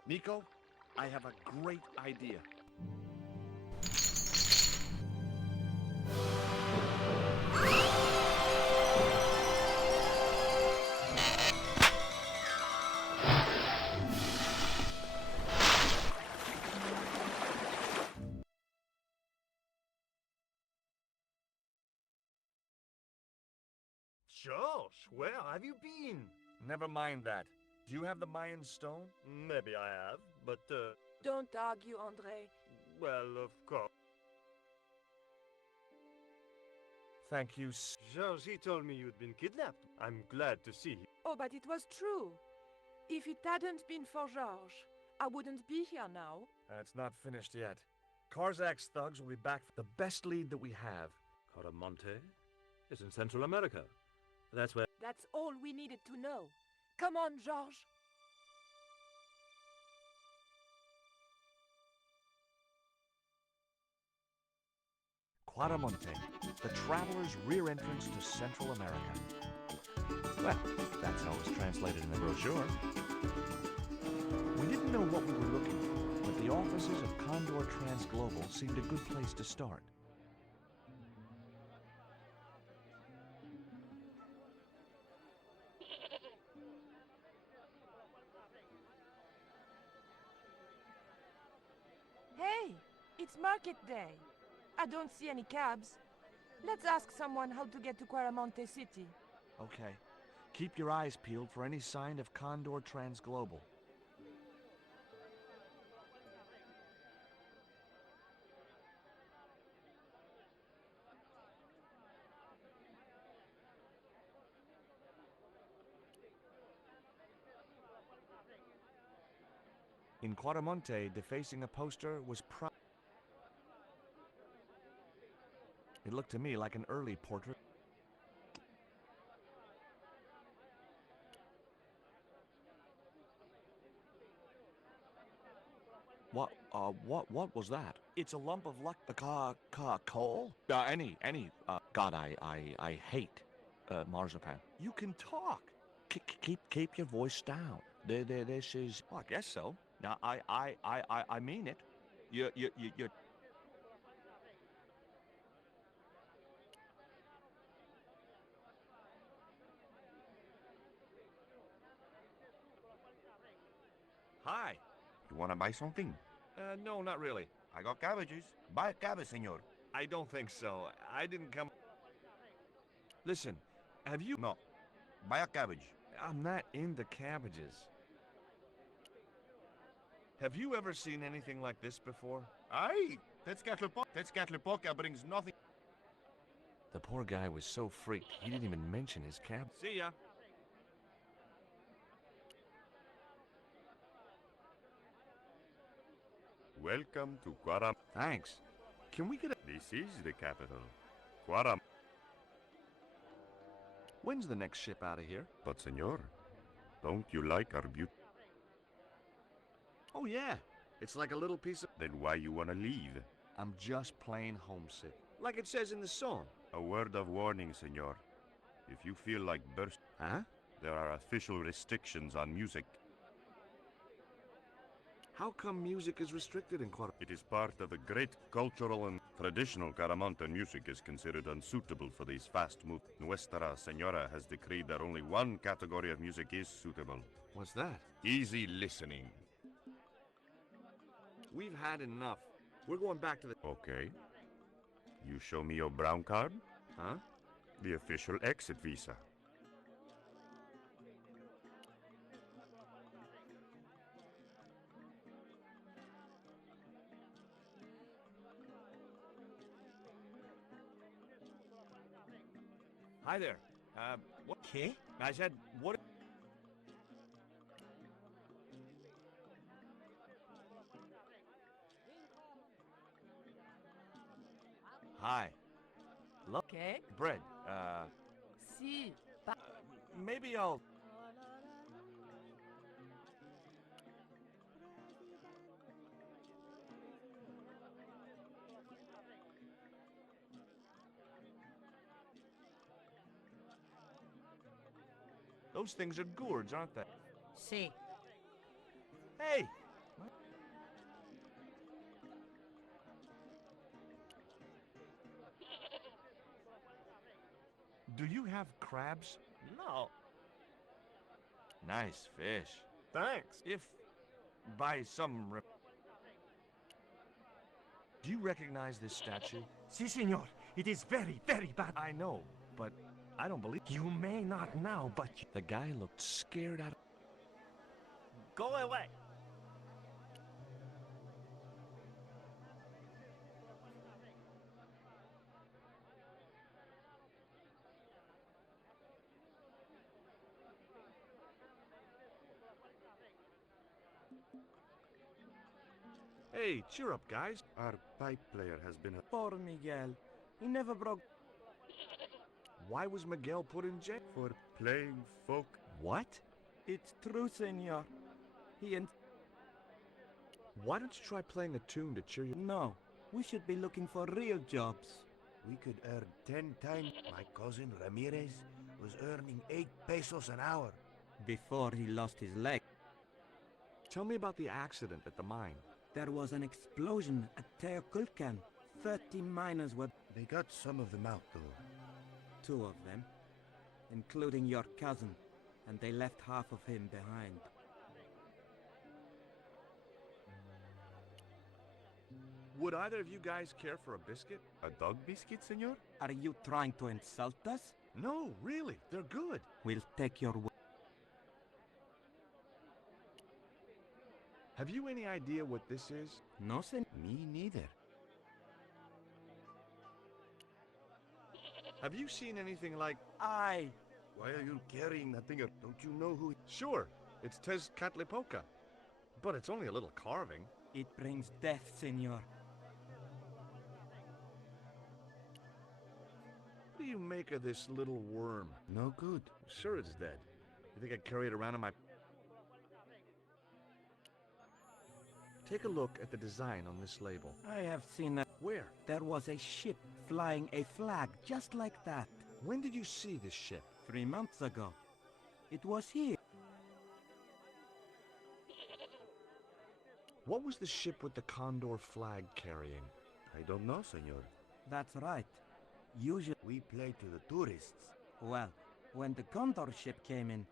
Nico, I have a great idea. George, where have you been? Never mind that. Do you have the Mayan stone? Maybe I have, but, Don't argue, André. well, of course. Thank you. George, he told me you'd been kidnapped. I'm glad to see him. Oh, but it was true. If it hadn't been for George, I wouldn't be here now. It's not finished yet. Karzak's thugs will be back for the best lead that we have. Quaramonte is in Central America. That's where... That's all we needed to know. Come on, George. Quaramonte, the traveler's rear entrance to Central America. Well, that's how it was translated in the brochure. We didn't know what we were looking for, but the offices of Condor Transglobal seemed a good place to start. Hey, it's market day. I don't see any cabs. Let's ask someone how to get to Quaramonte City. Okay. Keep your eyes peeled for any sign of Condor Transglobal. In Quaramonte, defacing a poster was It looked to me like an early portrait. What was that? It's a lump of coal? God, I hate, marzipan. You can talk. Keep your voice down. This is... Well, I guess so. Now, I mean it. You're... Hi. You wanna buy something? No, not really. I got cabbages. Buy a cabbage, senor. I don't think so. I didn't come... Listen, have you... No. Buy a cabbage. I'm not into cabbages. Have you ever seen anything like this before? Aye, Tetzcatlipoca brings nothing. The poor guy was so freaked, he didn't even mention his cab. See ya. Welcome to Quaram. Thanks. Can we get a... This is the capital. Quaram. When's the next ship out of here? But, senor, Don't you like our beauty? Oh, yeah. It's like a little piece of... Then why you wanna leave? I'm just plain homesick. Like it says in the song. A word of warning, senor. If you feel like burst... Huh? There are official restrictions on music. How come music is restricted in Quaramonte? It is part of a great cultural and traditional Quaramonte music is considered unsuitable for these fast moves. Nuestra Senora has decreed that only one category of music is suitable. What's that? Easy listening. We've had enough. We're going back to the... Okay. You show me your brown card? Huh? The official exit visa. Hi there. What? Okay? I said, what? Hi. Look. Okay. Bread. Si. Maybe I'll... Those things are gourds, aren't they? Si. Hey! Do you have crabs? No. Nice fish. Thanks. If by some... Do you recognize this statue? Si, senor. It is very, very bad. I know, but I don't believe... You may not now, but... The guy looked scared out of... Go away. Hey, cheer up, guys. Our pipe player has been... Poor Miguel. He never broke... Why was Miguel put in jail? For playing folk. What? It's true, senor. He and... Why don't you try playing a tune to cheer you... No. We should be looking for real jobs. We could earn 10 times. My cousin Ramirez was earning 8 pesos an hour. Before he lost his leg. Tell me about the accident at the mine. There was an explosion at Teoculcan. 30 miners were... They got some of them out, though. 2 of them. Including your cousin. And they left half of him behind. Would either of you guys care for a biscuit? A dog biscuit, senor? Are you trying to insult us? No, really. They're good. We'll take your word. Have you any idea what this is? No, sen... Me neither. Have you seen anything like... Aye. Why are you carrying that thing? Don't you know who... Sure, it's Tezcatlipoca. But it's only a little carving. It brings death, senor. What do you make of this little worm? No good. Sure it's dead. You think I'd carry it around in my... Take a look at the design on this label. I have seen that. Where? There was a ship flying a flag just like that. When did you see this ship? 3 months ago. It was here. What was the ship with the condor flag carrying? I don't know, senor. That's right. Usually... We play to the tourists. Well, when the Condor ship came in...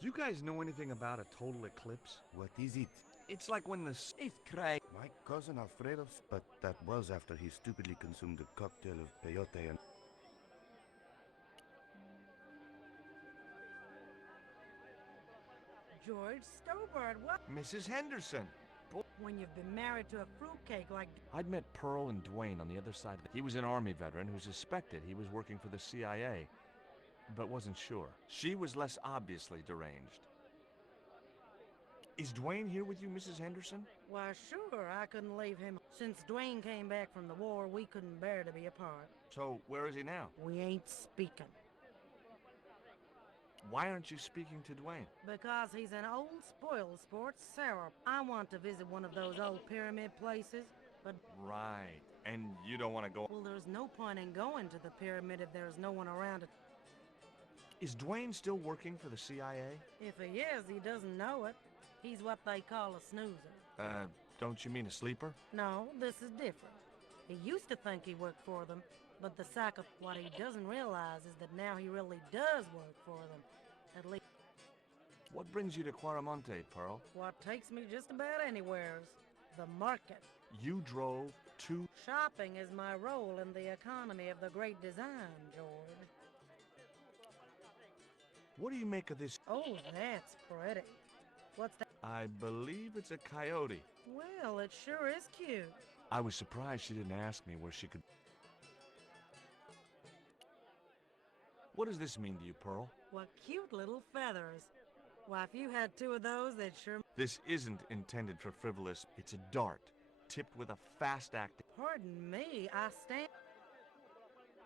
Do you guys know anything about a total eclipse? What is it? It's like when the... It's crazy. My cousin Alfredo... But that was after he stupidly consumed a cocktail of peyote and... George Stobbart, what? Mrs. Henderson. When you've been married to a fruitcake like... I'd met Pearl and Dwayne on the other side. He was an Army veteran who suspected he was working for the CIA, but wasn't sure. She was less obviously deranged. Is Dwayne here with you, Mrs. Henderson? Why, sure, I couldn't leave him. Since Dwayne came back from the war, we couldn't bear to be apart. So, where is he now? We ain't speaking. Why aren't you speaking to Dwayne? Because he's an old spoil sport, Sarah. I want to visit one of those old pyramid places, but... Right. And you don't want to go... Well, there's no point in going to the pyramid if there's no one around it. Is Dwayne still working for the CIA? If he is, he doesn't know it. He's what they call a snoozer. Don't you mean a sleeper? No, this is different. He used to think he worked for them, but the sack of what he doesn't realize is that now he really does work for them. At least... What brings you to Quaramonte, Pearl? What takes me just about anywheres. The market. You drove to... Shopping is my role in the economy of the great design, George. What do you make of this? Oh, that's pretty. What's that? I believe it's a coyote. Well, it sure is cute. I was surprised she didn't ask me where she could... What does this mean to you, Pearl? What cute little feathers. Why, if you had two of those, they'd sure... This isn't intended for frivolous. It's a dart, tipped with a fast-acting... Pardon me, I stand...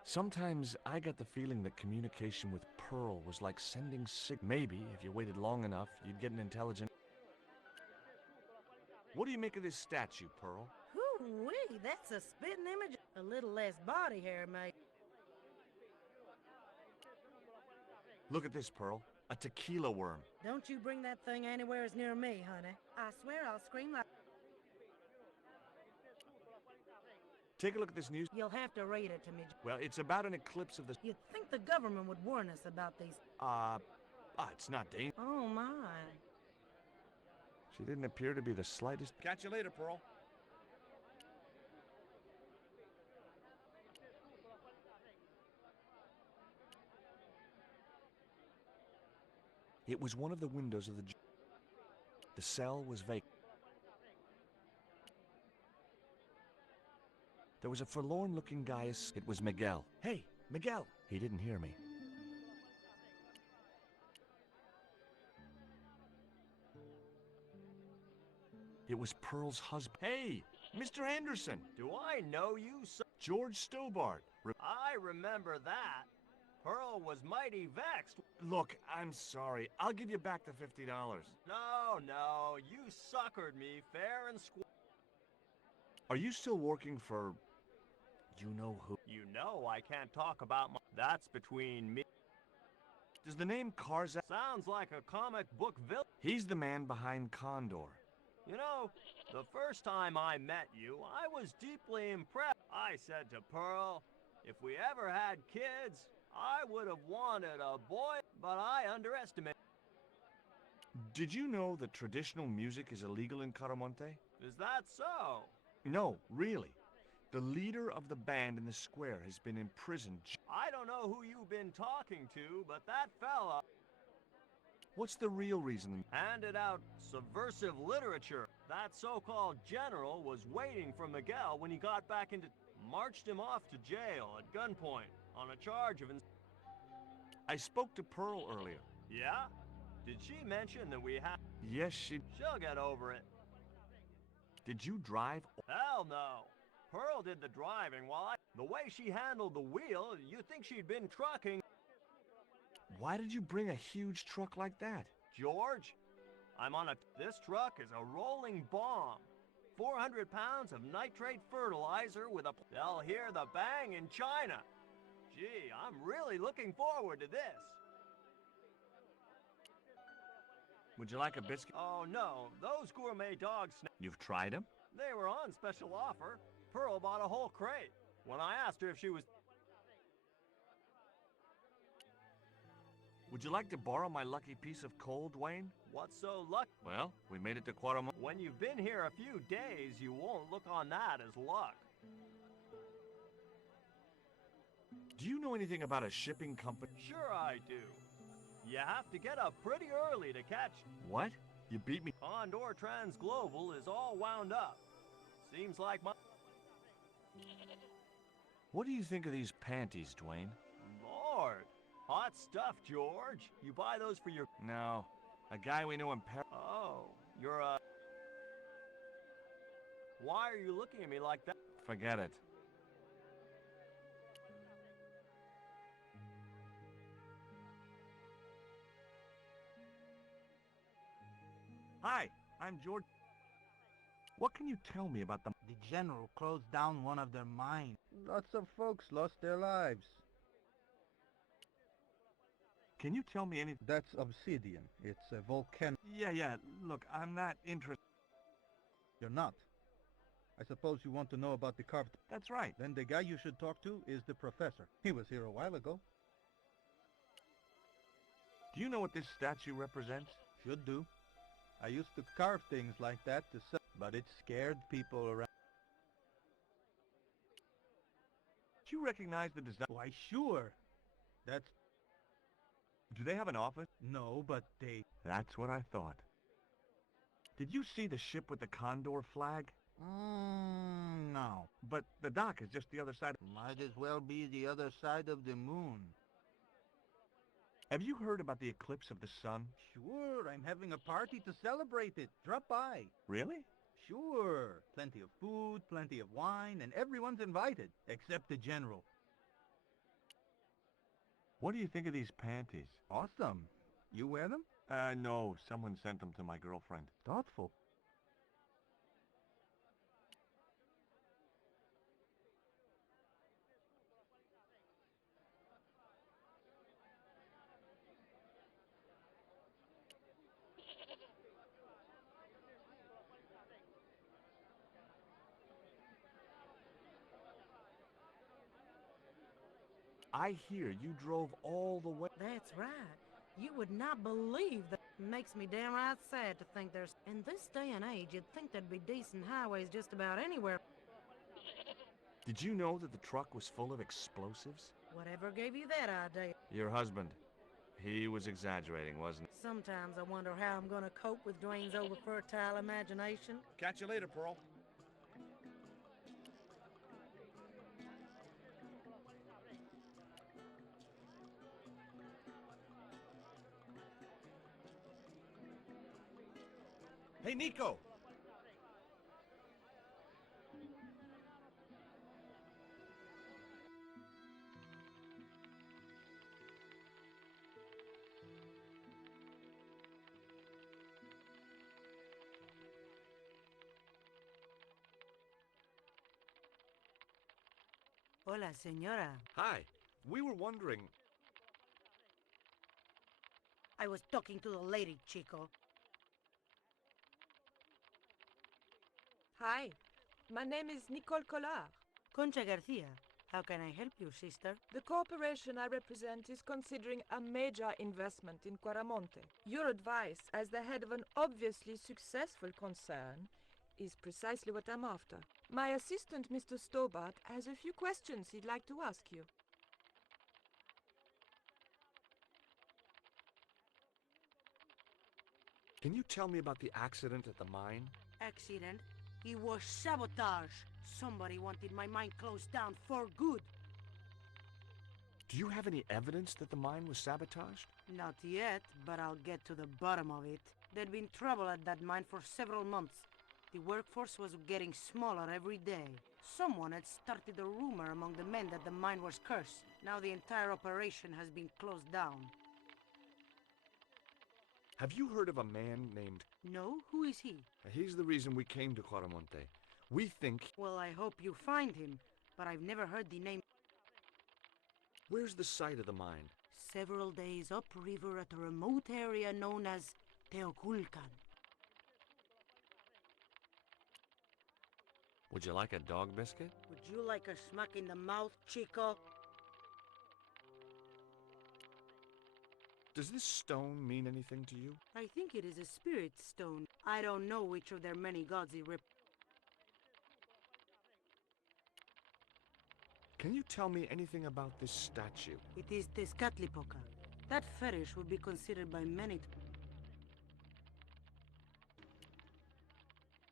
Sometimes I get the feeling that communication with Pearl was like sending Maybe, if you waited long enough, you'd get an intelligent... What do you make of this statue, Pearl? Hoo-wee, that's a spitting image. A little less body hair, mate. Look at this, Pearl. A tequila worm. Don't you bring that thing anywhere as near me, honey. I swear I'll scream like... Take a look at this news. You'll have to read it to me. Well, it's about an eclipse of the... You'd think the government would warn us about these... It's not dangerous. Oh, my. She didn't appear to be the slightest... Catch you later, Pearl. It was one of the windows of the... The cell was vacant. There was a forlorn-looking guy. It was Miguel. Hey, Miguel! He didn't hear me. It was Pearl's husband. Hey, Mr. Anderson! Do I know you, sir? George Stobbart. I remember that. Pearl was mighty vexed. Look, I'm sorry. I'll give you back the $50. No, you suckered me fair and square. Are you still working for... You know who? You know I can't talk about my... That's between me... Does the name Karzak... Sounds like a comic book villain. He's the man behind Condor. You know, the first time I met you, I was deeply impressed. I said to Pearl, if we ever had kids, I would have wanted a boy, but I underestimated. Did you know that traditional music is illegal in Quaramonte? Is that so? No, really. The leader of the band in the square has been imprisoned. I don't know who you've been talking to, but that fella... What's the real reason? Handed out subversive literature. That so-called general was waiting for Miguel when he got back into... Marched him off to jail at gunpoint on a charge of... I spoke to Pearl earlier. Yeah? Did she mention that we have... Yes, she... She'll get over it. Did you drive? Hell no. Pearl did the driving while I... The way she handled the wheel, you'd think she'd been trucking. Why did you bring a huge truck like that? George, I'm on a... This truck is a rolling bomb. 400 pounds of nitrate fertilizer with a... They'll hear the bang in China. Gee, I'm really looking forward to this. Would you like a biscuit? Oh no, those gourmet dog snacks... You've tried them? They were on special offer. Pearl bought a whole crate. When I asked her if she was... Would you like to borrow my lucky piece of coal, Dwayne? What's so lucky? Well, we made it to Quaramonte. When you've been here a few days, you won't look on that as luck. Do you know anything about a shipping company? Sure I do. You have to get up pretty early to catch... What? You beat me? Condor Transglobal is all wound up. Seems like my... What do you think of these panties, Dwayne? Lord! Hot stuff, George. You buy those for your... No. A guy we know in Paris. Oh, you're a... Why are you looking at me like that? Forget it. Hi, I'm George. What can you tell me about the... The general closed down one of their mines. Lots of folks lost their lives. Can you tell me any... That's obsidian. It's a volcano. Yeah, look, I'm not interested. You're not? I suppose you want to know about the carved... That's right. Then the guy you should talk to is the professor. He was here a while ago. Do you know what this statue represents? Should do. I used to carve things like that to sell, but it scared people around. Do you recognize the design? Why, sure. That's... Do they have an office? No, but they... That's what I thought. Did you see the ship with the condor flag? No. But the dock is just the other side. Might as well be the other side of the moon. Have you heard about the eclipse of the sun? Sure, I'm having a party to celebrate it. Drop by. Really? Sure. Plenty of food, plenty of wine, and everyone's invited, except the general. What do you think of these panties? Awesome. You wear them? No. Someone sent them to my girlfriend. Thoughtful. I hear you drove all the way... That's right. You would not believe that. Makes me downright sad to think there's... In this day and age, you'd think there'd be decent highways just about anywhere. Did you know that the truck was full of explosives? Whatever gave you that idea? Your husband. He was exaggerating, wasn't he? Sometimes I wonder how I'm gonna cope with Dwayne's over-fertile imagination. Catch you later, Pearl. Hey, Nico! Hola, señora. Hi. We were wondering... I was talking to the lady, Chico. Hi, my name is Nicole Collard. Concha Garcia. How can I help you, sister? The corporation I represent is considering a major investment in Quaramonte. Your advice, as the head of an obviously successful concern, is precisely what I'm after. My assistant, Mr. Stobbart, has a few questions he'd like to ask you. Can you tell me about the accident at the mine? Accident? It was sabotage. Somebody wanted my mine closed down for good. Do you have any evidence that the mine was sabotaged? Not yet, but I'll get to the bottom of it. There'd been trouble at that mine for several months. The workforce was getting smaller every day. Someone had started a rumor among the men that the mine was cursed. Now the entire operation has been closed down. Have you heard of a man named... No? Who is he? He's the reason we came to Quaramonte. We think... Well, I hope you find him, but I've never heard the name. Where's the site of the mine? Several days upriver at a remote area known as Teoculcan. Would you like a dog biscuit? Would you like a smack in the mouth, Chico? Does this stone mean anything to you? I think it is a spirit stone. I don't know which of their many gods it Can you tell me anything about this statue? It is Tezcatlipoca. That fetish would be considered by many...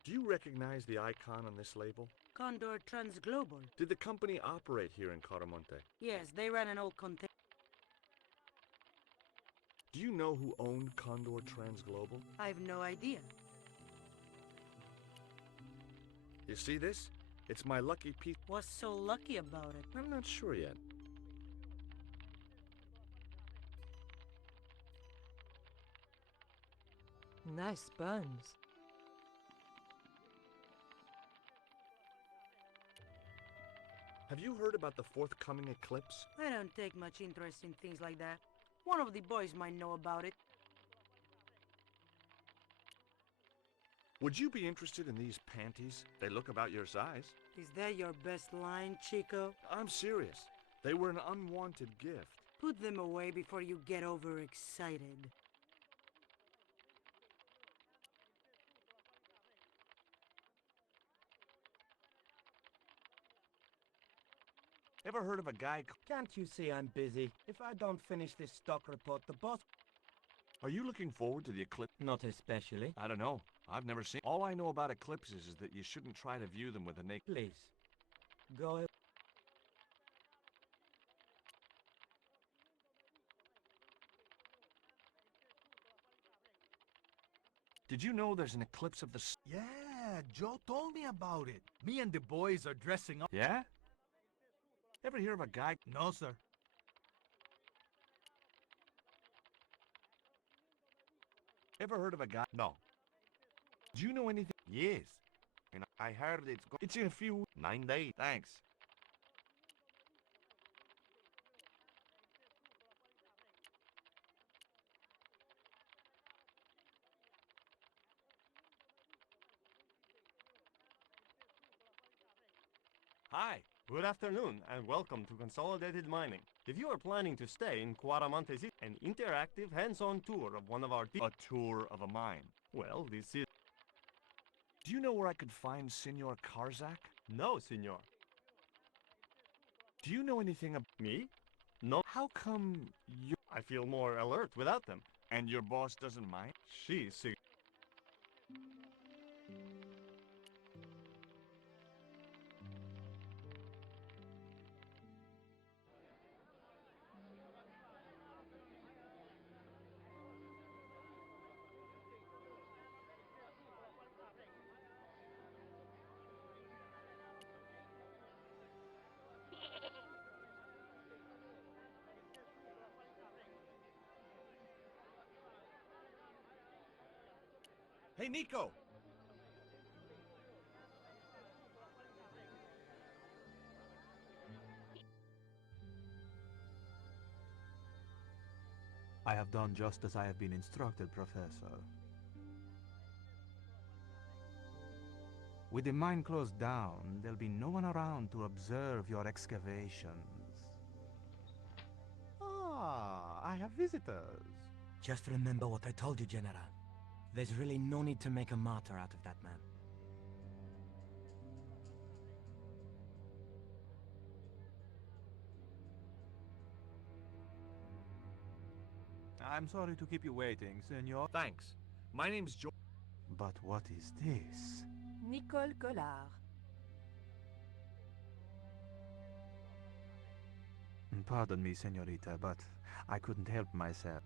Do you recognize the icon on this label? Condor Transglobal. Did the company operate here in Quaramonte? Yes, they ran an old container. Do you know who owned Condor Transglobal? I've no idea. You see this? It's my lucky piece. What's so lucky about it? I'm not sure yet. Nice buns. Have you heard about the forthcoming eclipse? I don't take much interest in things like that. One of the boys might know about it. Would you be interested in these panties? They look about your size. Is that your best line, Chico? I'm serious. They were an unwanted gift. Put them away before you get overexcited. Ever heard of a guy? Can't you see I'm busy? If I don't finish this stock report, the boss... Are you looking forward to the eclipse? Not especially. I don't know. I've never seen. All I know about eclipses is that you shouldn't try to view them with a naked. Please. Go. Did you know there's an eclipse of the sun? Yeah, Joe told me about it. Me and the boys are dressing up. Yeah? Ever hear of a guy? No, sir. Ever heard of a guy? No. Do you know anything? Yes. And I heard It's in a few... 9 days. Thanks. Hi, good afternoon, and welcome to Consolidated Mining. If you are planning to stay in Quaramonte, an interactive hands-on tour of one of our... A tour of a mine. Well, this is... Do you know where I could find Senor Karzak? No, senor. Do you know anything about... Me? No. How come you... I feel more alert without them. And your boss doesn't mind? She's... Hey, Nico! I have done just as I have been instructed, Professor. With the mine closed down, there'll be no one around to observe your excavations. Ah, I have visitors. Just remember what I told you, General. There's really no need to make a martyr out of that man. I'm sorry to keep you waiting, senor. Thanks. My name's George. But what is this? Nicole Collard. Pardon me, senorita, but I couldn't help myself.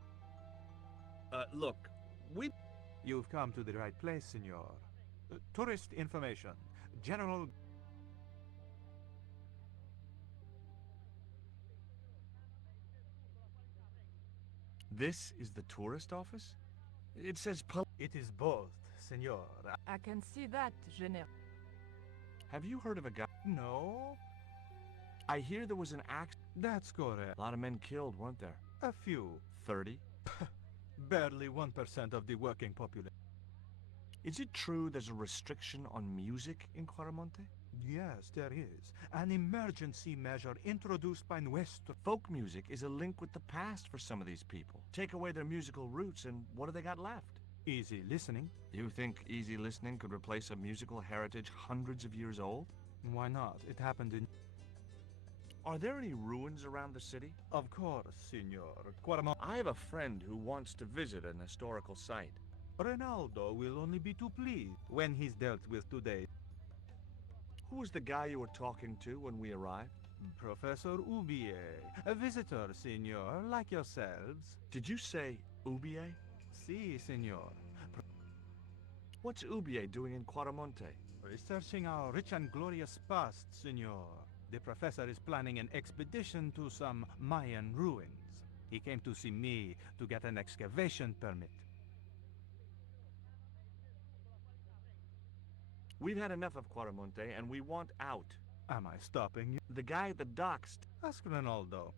Look, You've come to the right place, senor. Tourist information. General... This is the tourist office? It says It is both, senor. I can see that, General. Have you heard of a guy? No? I hear there was an accident. That's correct. A lot of men killed, weren't there? A few. 30? Barely 1% of the working population. Is it true there's a restriction on music in Quaramonte? Yes, there is. An emergency measure introduced by Nuestro... Folk music is a link with the past for some of these people. Take away their musical roots and what do they got left? Easy listening. You think easy listening could replace a musical heritage hundreds of years old? Why not? It happened in... Are there any ruins around the city? Of course, senor. Quaramonte... I have a friend who wants to visit an historical site. Ronaldo will only be too pleased when he's dealt with today. Who was the guy you were talking to when we arrived? Professor Oubier, a visitor, senor, like yourselves. Did you say Oubier? Si, senor. What's Oubier doing in Quaramonte? Researching our rich and glorious past, senor. The professor is planning an expedition to some Mayan ruins. He came to see me to get an excavation permit. We've had enough of Quaramonte, and we want out. Am I stopping you? The guy at the docks. Ask Ronaldo.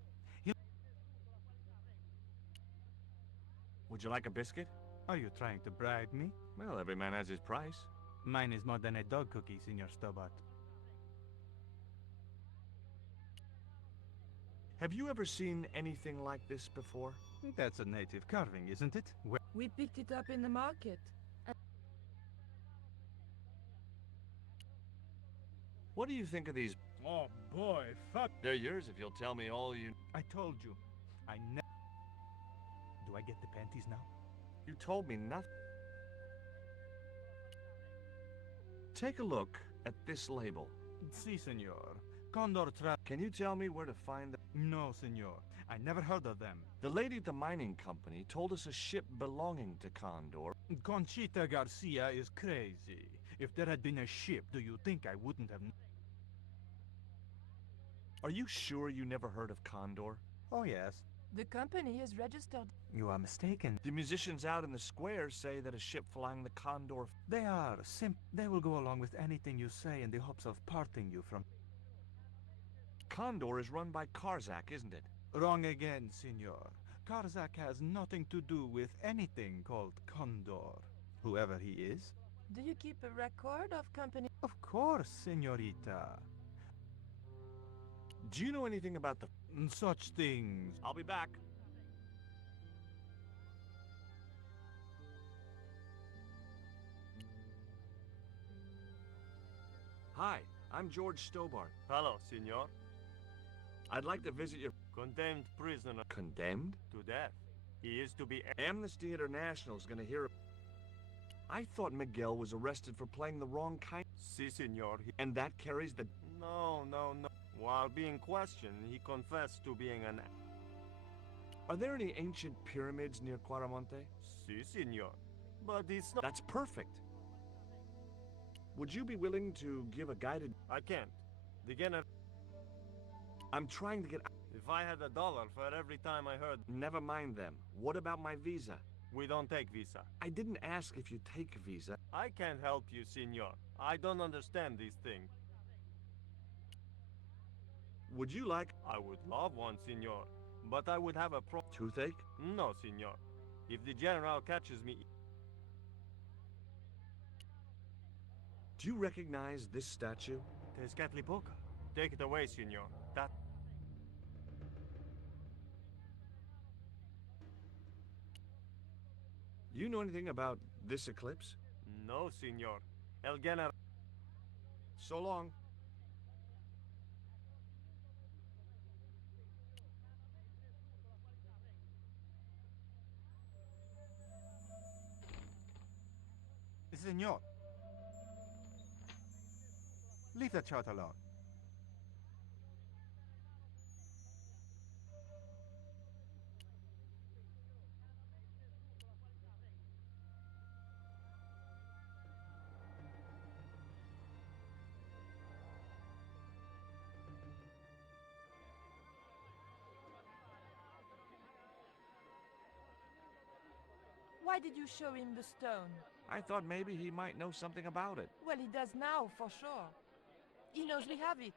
Would you like a biscuit? Are you trying to bribe me? Well, every man has his price. Mine is more than a dog cookie, Senor Stobbart. Have you ever seen anything like this before? That's a native carving, isn't it? We picked it up in the market. What do you think of these? Oh boy, fuck. They're yours if you'll tell me all you... I told you. Do I get the panties now? You told me nothing. Take a look at this label. Si, senor. Condor tra... Can you tell me where to find them? No, senor. I never heard of them. The lady at the mining company told us a ship belonging to Condor. Conchita Garcia is crazy. If there had been a ship, do you think I wouldn't have... Are you sure you never heard of Condor? Oh, yes. The company is registered. You are mistaken. The musicians out in the square say that a ship flying the Condor... They are. They will go along with anything you say in the hopes of parting you from... Condor is run by Karzak, isn't it? Wrong again, senor. Karzak has nothing to do with anything called Condor, whoever he is. Do you keep a record of company? Of course, senorita. Do you know anything about the... Such things? I'll be back. Hi, I'm George Stobbart. Hello, senor. I'd like to visit your... Condemned prisoner. Condemned? To death. He is to be... Amnesty International's gonna hear... I thought Miguel was arrested for playing the wrong kind... Si, senor. And that carries the... No. While being questioned, he confessed to being an... Are there any ancient pyramids near Quaramonte? Si, senor. But it's not... That's perfect. Would you be willing to give a guided... I can't. I'm trying to get... If I had $1 for every time I heard... Never mind them. What about my visa? We don't take visa. I didn't ask if you take a visa. I can't help you, senor. I don't understand these things. Would you like... I would love one, senor. But I would have a Toothache? No, senor. If the general catches me... Do you recognize this statue? Tezcatlipoca. Take it away, senor. That... You know anything about this eclipse? No, senor. El General... So long. Senor. Leave that child alone. Why did you show him the stone? I thought maybe he might know something about it. Well, he does now, for sure. He knows we have it.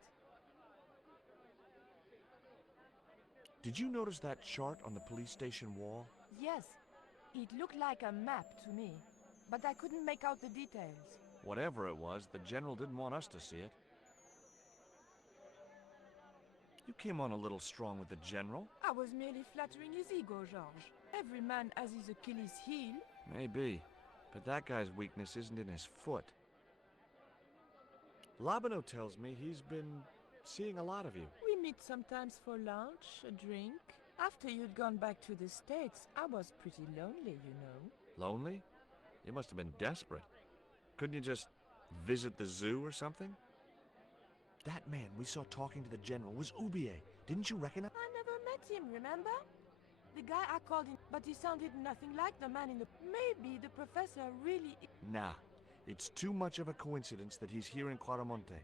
Did you notice that chart on the police station wall? Yes. It looked like a map to me, but I couldn't make out the details. Whatever it was, the general didn't want us to see it. You came on a little strong with the general. I was merely flattering his ego, George. Every man has his Achilles heel. Maybe, but that guy's weakness isn't in his foot. Labano tells me he's been seeing a lot of you. We meet sometimes for lunch, a drink. After you'd gone back to the States, I was pretty lonely, you know. Lonely? You must have been desperate. Couldn't you just visit the zoo or something? That man we saw talking to the general was Oubier. Didn't you recognize? I never met him, remember? The guy I called him, but he sounded nothing like the man in the... Maybe the professor really... Nah, it's too much of a coincidence that he's here in Quaramonte.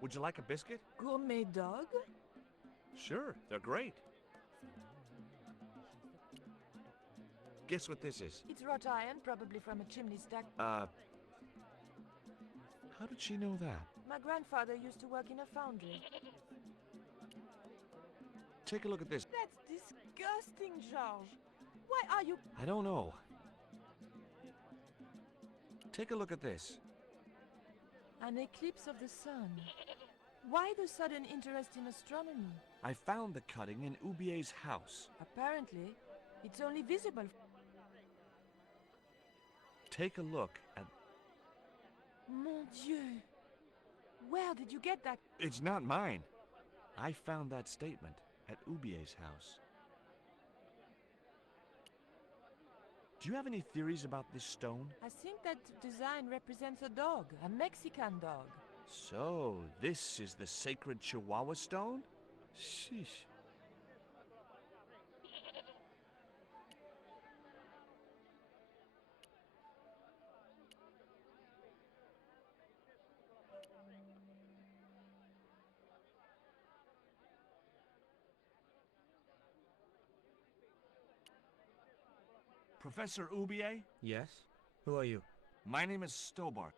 Would you like a biscuit? Gourmet dog? Sure, they're great. Guess what this is? It's wrought iron, probably from a chimney stack. How did she know that? My grandfather used to work in a foundry. Take a look at this. That's disgusting, George. Why are you... I don't know. Take a look at this. An eclipse of the sun. Why the sudden interest in astronomy? I found the cutting in Oubier's house. Apparently, it's only visible... Take a look at... Mon Dieu! Where did you get that? It's not mine. I found that statement at Oubier's house. Do you have any theories about this stone? I think that design represents a dog, a Mexican dog. So, this is the sacred Chihuahua stone? Sheesh. Professor Oubier? Yes? Who are you? My name is Stobbart.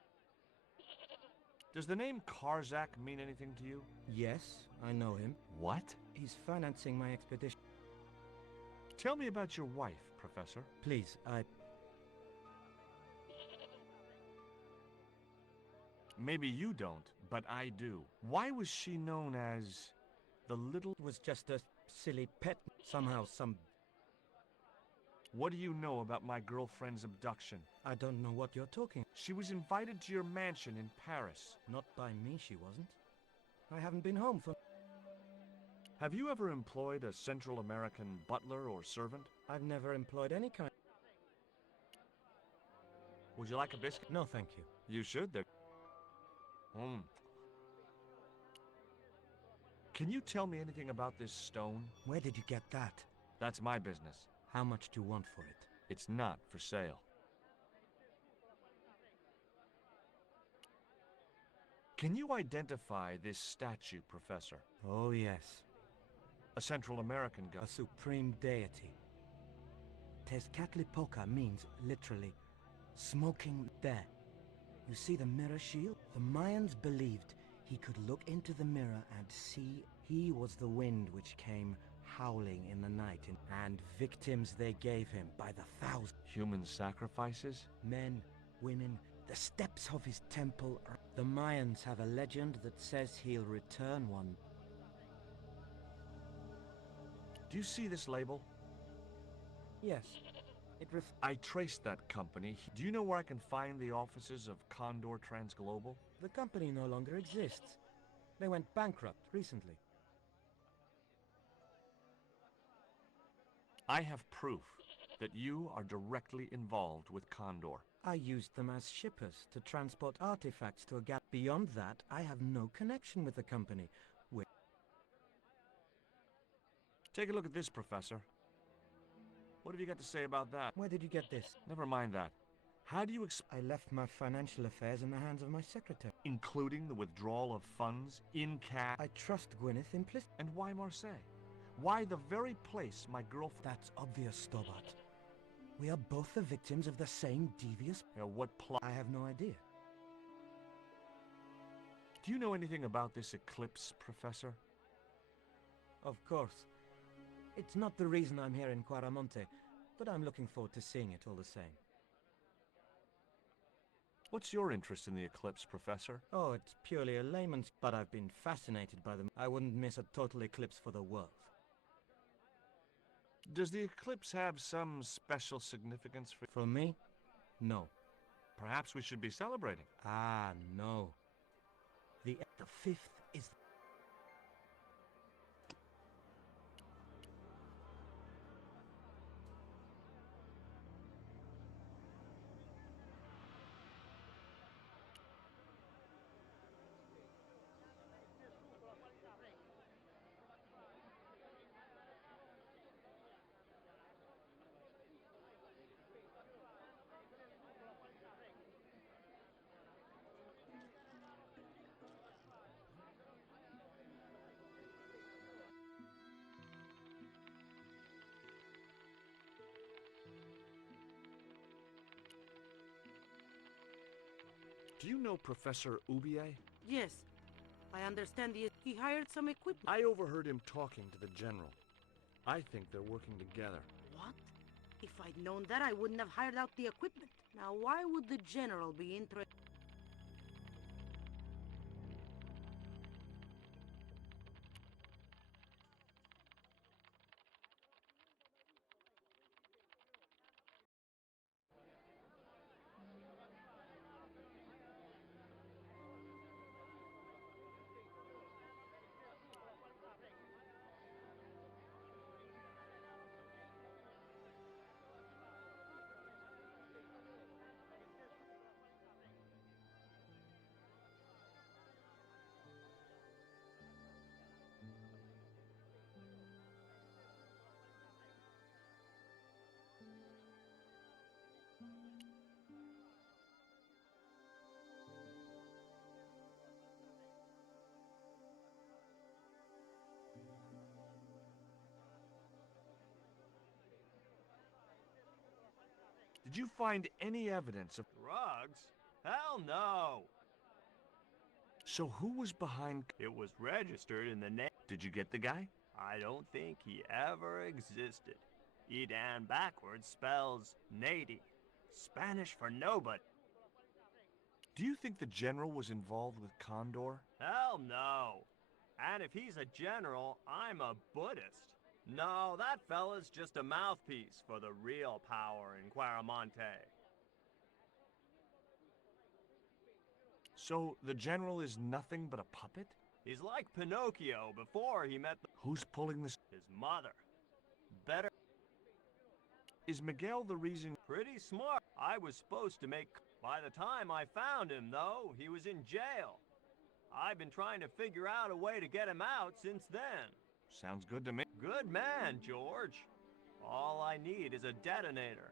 Does the name Karzak mean anything to you? Yes, I know him. What? He's financing my expedition. Tell me about your wife, Professor. Please, Maybe you don't, but I do. Why was she known as the Little... It was just a silly pet. Somehow, What do you know about my girlfriend's abduction? I don't know what you're talking. She was invited to your mansion in Paris. Not by me, she wasn't. I haven't been home for... Have you ever employed a Central American butler or servant? I've never employed any kind... Would you like a biscuit? No, thank you. You should. Can you tell me anything about this stone? Where did you get that? That's my business. How much do you want for it? It's not for sale. Can you identify this statue, Professor? Oh, yes. A Central American god. A supreme deity. Tezcatlipoca means, literally, smoking there. You see the mirror shield? The Mayans believed he could look into the mirror and see he was the wind which came howling in the night, and victims they gave him by the thousands. Human sacrifices? Men, women, the steps of his temple. The Mayans have a legend that says he'll return one. Do you see this label? Yes. I traced that company. Do you know where I can find the offices of Condor Transglobal? The company no longer exists. They went bankrupt recently. I have proof that you are directly involved with Condor. I used them as shippers to transport artifacts to a gap. Beyond that, I have no connection with the company. Take a look at this, Professor. What have you got to say about that? Where did you get this? Never mind that. How do you I left my financial affairs in the hands of my secretary. Including the withdrawal of funds in cash? I trust Gwyneth implicitly. And why Marseilles? Why the very place my girlfriend... That's obvious, Stobbart. We are both the victims of the same devious... what plot? I have no idea. Do you know anything about this eclipse, Professor? Of course. It's not the reason I'm here in Quaramonte, but I'm looking forward to seeing it all the same. What's your interest in the eclipse, Professor? Oh, it's purely a layman's... But I've been fascinated by them. I wouldn't miss a total eclipse for the world. Does the eclipse have some special significance for... For me? No. Perhaps we should be celebrating. Ah, no. The 5th is... Do you know Professor Oubier? Yes. I understand he hired some equipment. I overheard him talking to the General. I think they're working together. What? If I'd known that, I wouldn't have hired out the equipment. Now, why would the General be interested? Did you find any evidence of... Drugs? Hell no! So who was behind... It was registered in the name. Did you get the guy? I don't think he ever existed. Edan backwards spells nady, Spanish for nobody. Do you think the General was involved with Condor? Hell no. And if he's a general, I'm a Buddhist. No, that fella's just a mouthpiece for the real power in Quaramonte. So the General is nothing but a puppet? He's like Pinocchio before he met the... Who's pulling this? His mother. Better... Is Miguel the reason... Pretty smart. I was supposed to make... By the time I found him, though, he was in jail. I've been trying to figure out a way to get him out since then. Sounds good to me. Good man, George. All I need is a detonator.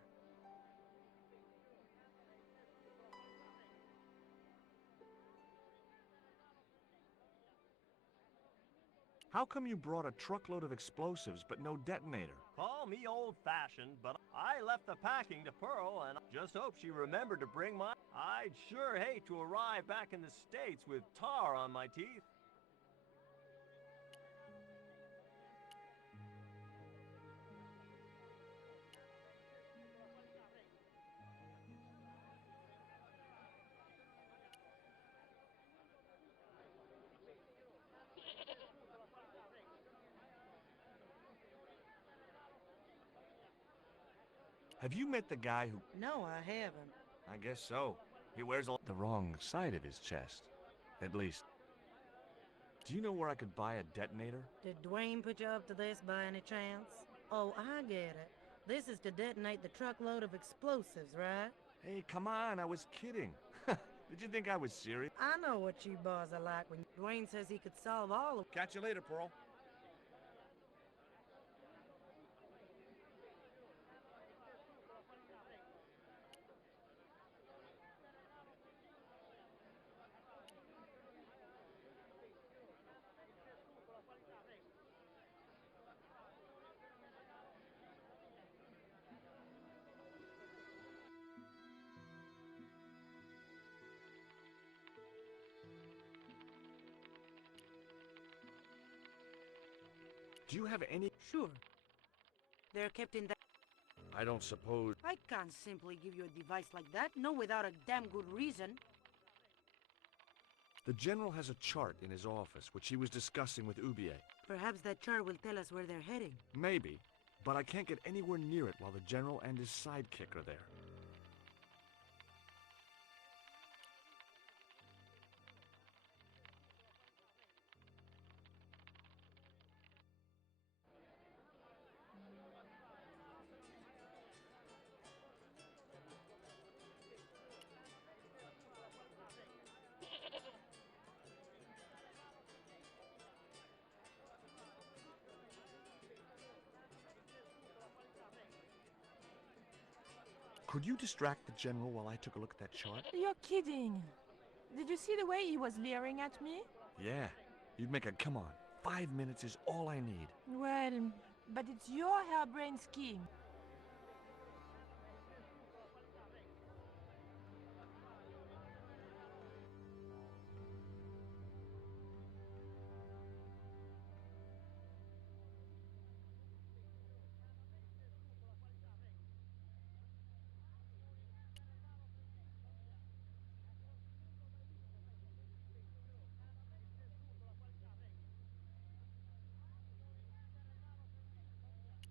How come you brought a truckload of explosives but no detonator? Call me old-fashioned, but I left the packing to Pearl, and I just hope she remembered to bring my... I'd sure hate to arrive back in the States with tar on my teeth. Have you met the guy who... No, I haven't. I guess so. He wears the wrong side of his chest. At least. Do you know where I could buy a detonator? Did Dwayne put you up to this by any chance? Oh, I get it. This is to detonate the truckload of explosives, right? Hey, come on, I was kidding. Did you think I was serious? I know what you boys are like when Dwayne says he could solve all of... Catch you later, Pearl. Do you have any... Sure. They're kept in that... I don't suppose... I can't simply give you a device like that, no without a damn good reason. The General has a chart in his office, which he was discussing with Oubier. Perhaps that chart will tell us where they're heading. Maybe, but I can't get anywhere near it while the General and his sidekick are there. Could you distract the General while I took a look at that chart? You're kidding. Did you see the way he was leering at me? Yeah. You'd make a... Come on. 5 minutes is all I need. Well, but it's your harebrained scheme.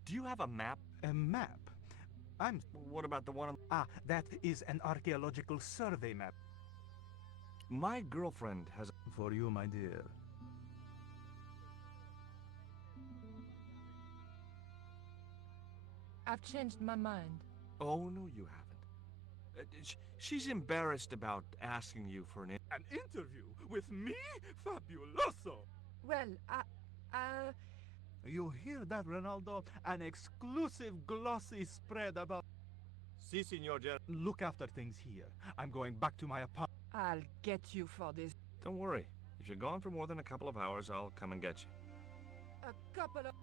Do you have a map? A map? What about the one on... That is an archaeological survey map. My girlfriend has... For you, my dear. I've changed my mind. Oh, no, you haven't. She's embarrassed about asking you for an interview with me? Fabuloso! Well, You hear that, Ronaldo? An exclusive glossy spread about... Si, Signor Gen... Look after things here. I'm going back to my apartment. I'll get you for this. Don't worry. If you're gone for more than a couple of hours, I'll come and get you. A couple of...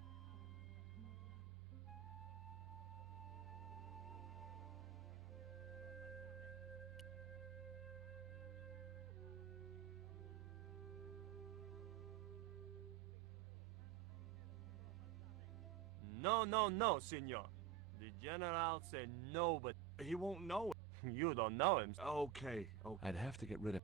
No, Signor. The General said no, but he won't know it. You don't know him. Okay. I'd have to get rid of...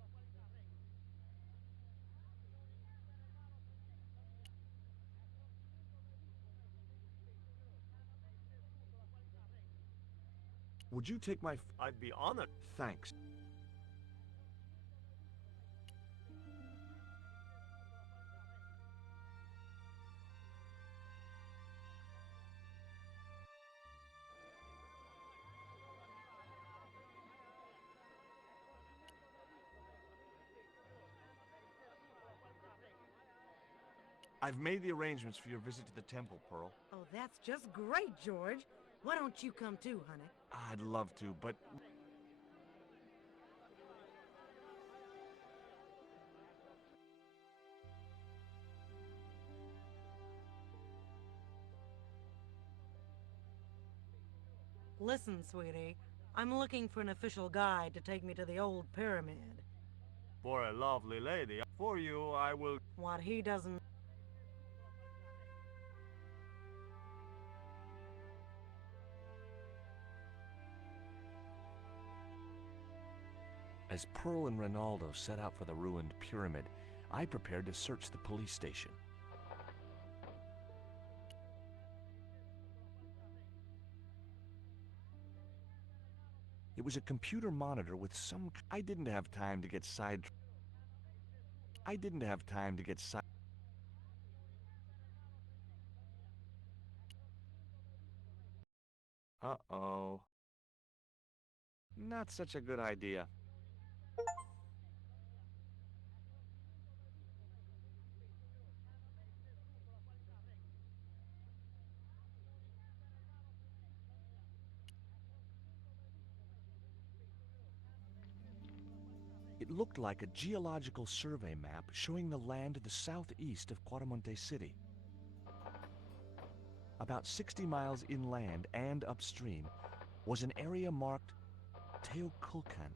Would you take my... I'd be honored. Thanks. I've made the arrangements for your visit to the temple, Pearl. Oh, that's just great, George. Why don't you come too, honey? I'd love to, but... Listen, sweetie. I'm looking for an official guide to take me to the old pyramid. For a lovely lady. For you, I will... What he doesn't... As Pearl and Ronaldo set out for the ruined pyramid, I prepared to search the police station. It was a computer monitor with some... I didn't have time to get side... Uh-oh. Not such a good idea. It looked like a geological survey map showing the land to the southeast of Quaramonte City. About 60 miles inland and upstream was an area marked Teoculcan.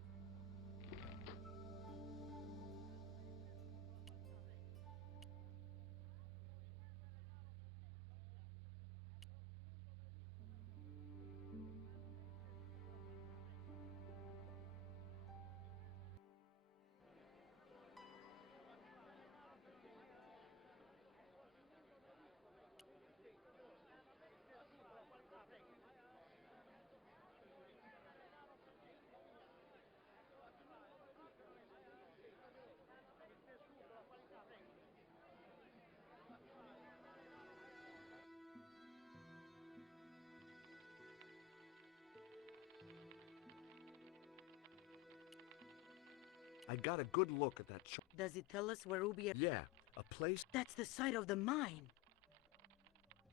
I got a good look at that chart. Does it tell us where Oubier... Yeah, a place... That's the site of the mine.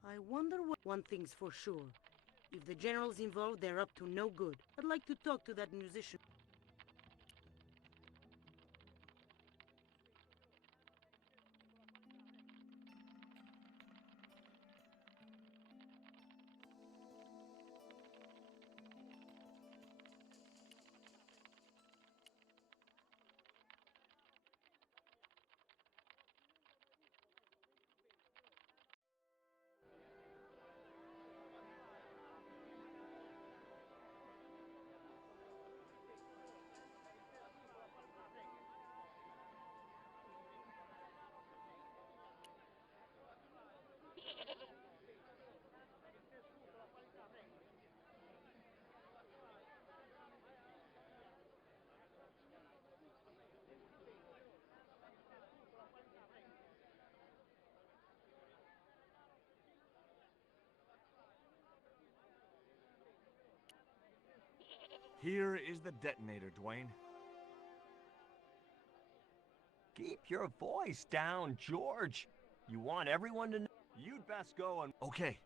I wonder what... One thing's for sure. If the general's involved, they're up to no good. I'd like to talk to that musician. Here is the detonator, Dwayne. Keep your voice down, George. You want everyone to know. You'd best go and... Okay.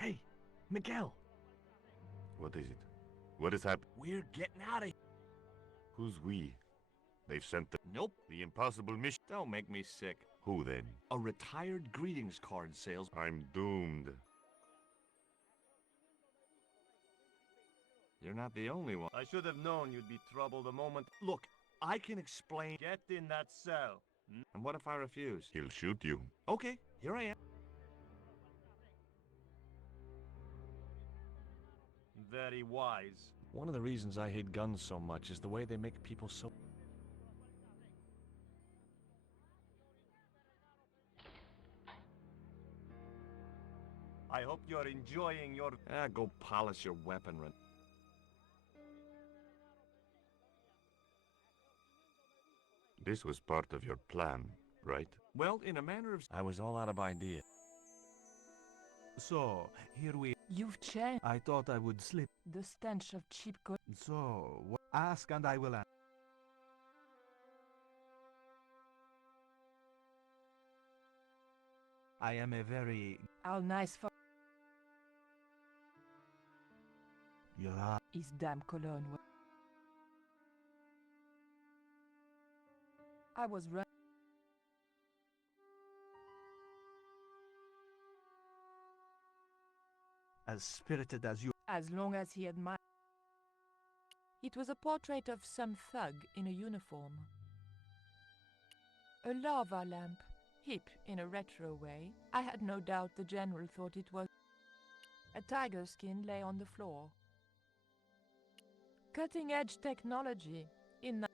Hey, Miguel. What is it? What has happened? We're getting out of here. Who's we? They've sent the... Nope. The impossible mission. Don't make me sick. Who then? A retired greetings card sales. I'm doomed. You're not the only one. I should have known you'd be trouble the moment. Look, I can explain. Get in that cell. And what if I refuse? He'll shoot you. Okay, here I am. Very wise. One of the reasons I hate guns so much is the way they make people so... I hope you're enjoying your... go polish your weaponry. This was part of your plan, right? Well, in a manner of... I was all out of ideas. So, here we... You've changed. I thought I would slip. The stench of cheap goods. So, ask and I will answer. I am a very... How nice for... Yeah. His damn cologne. I was right. As spirited as you... As long as he admired. It was a portrait of some thug in a uniform. A lava lamp, hip in a retro way. I had no doubt the general thought it was. A tiger skin lay on the floor. Cutting-edge technology in the...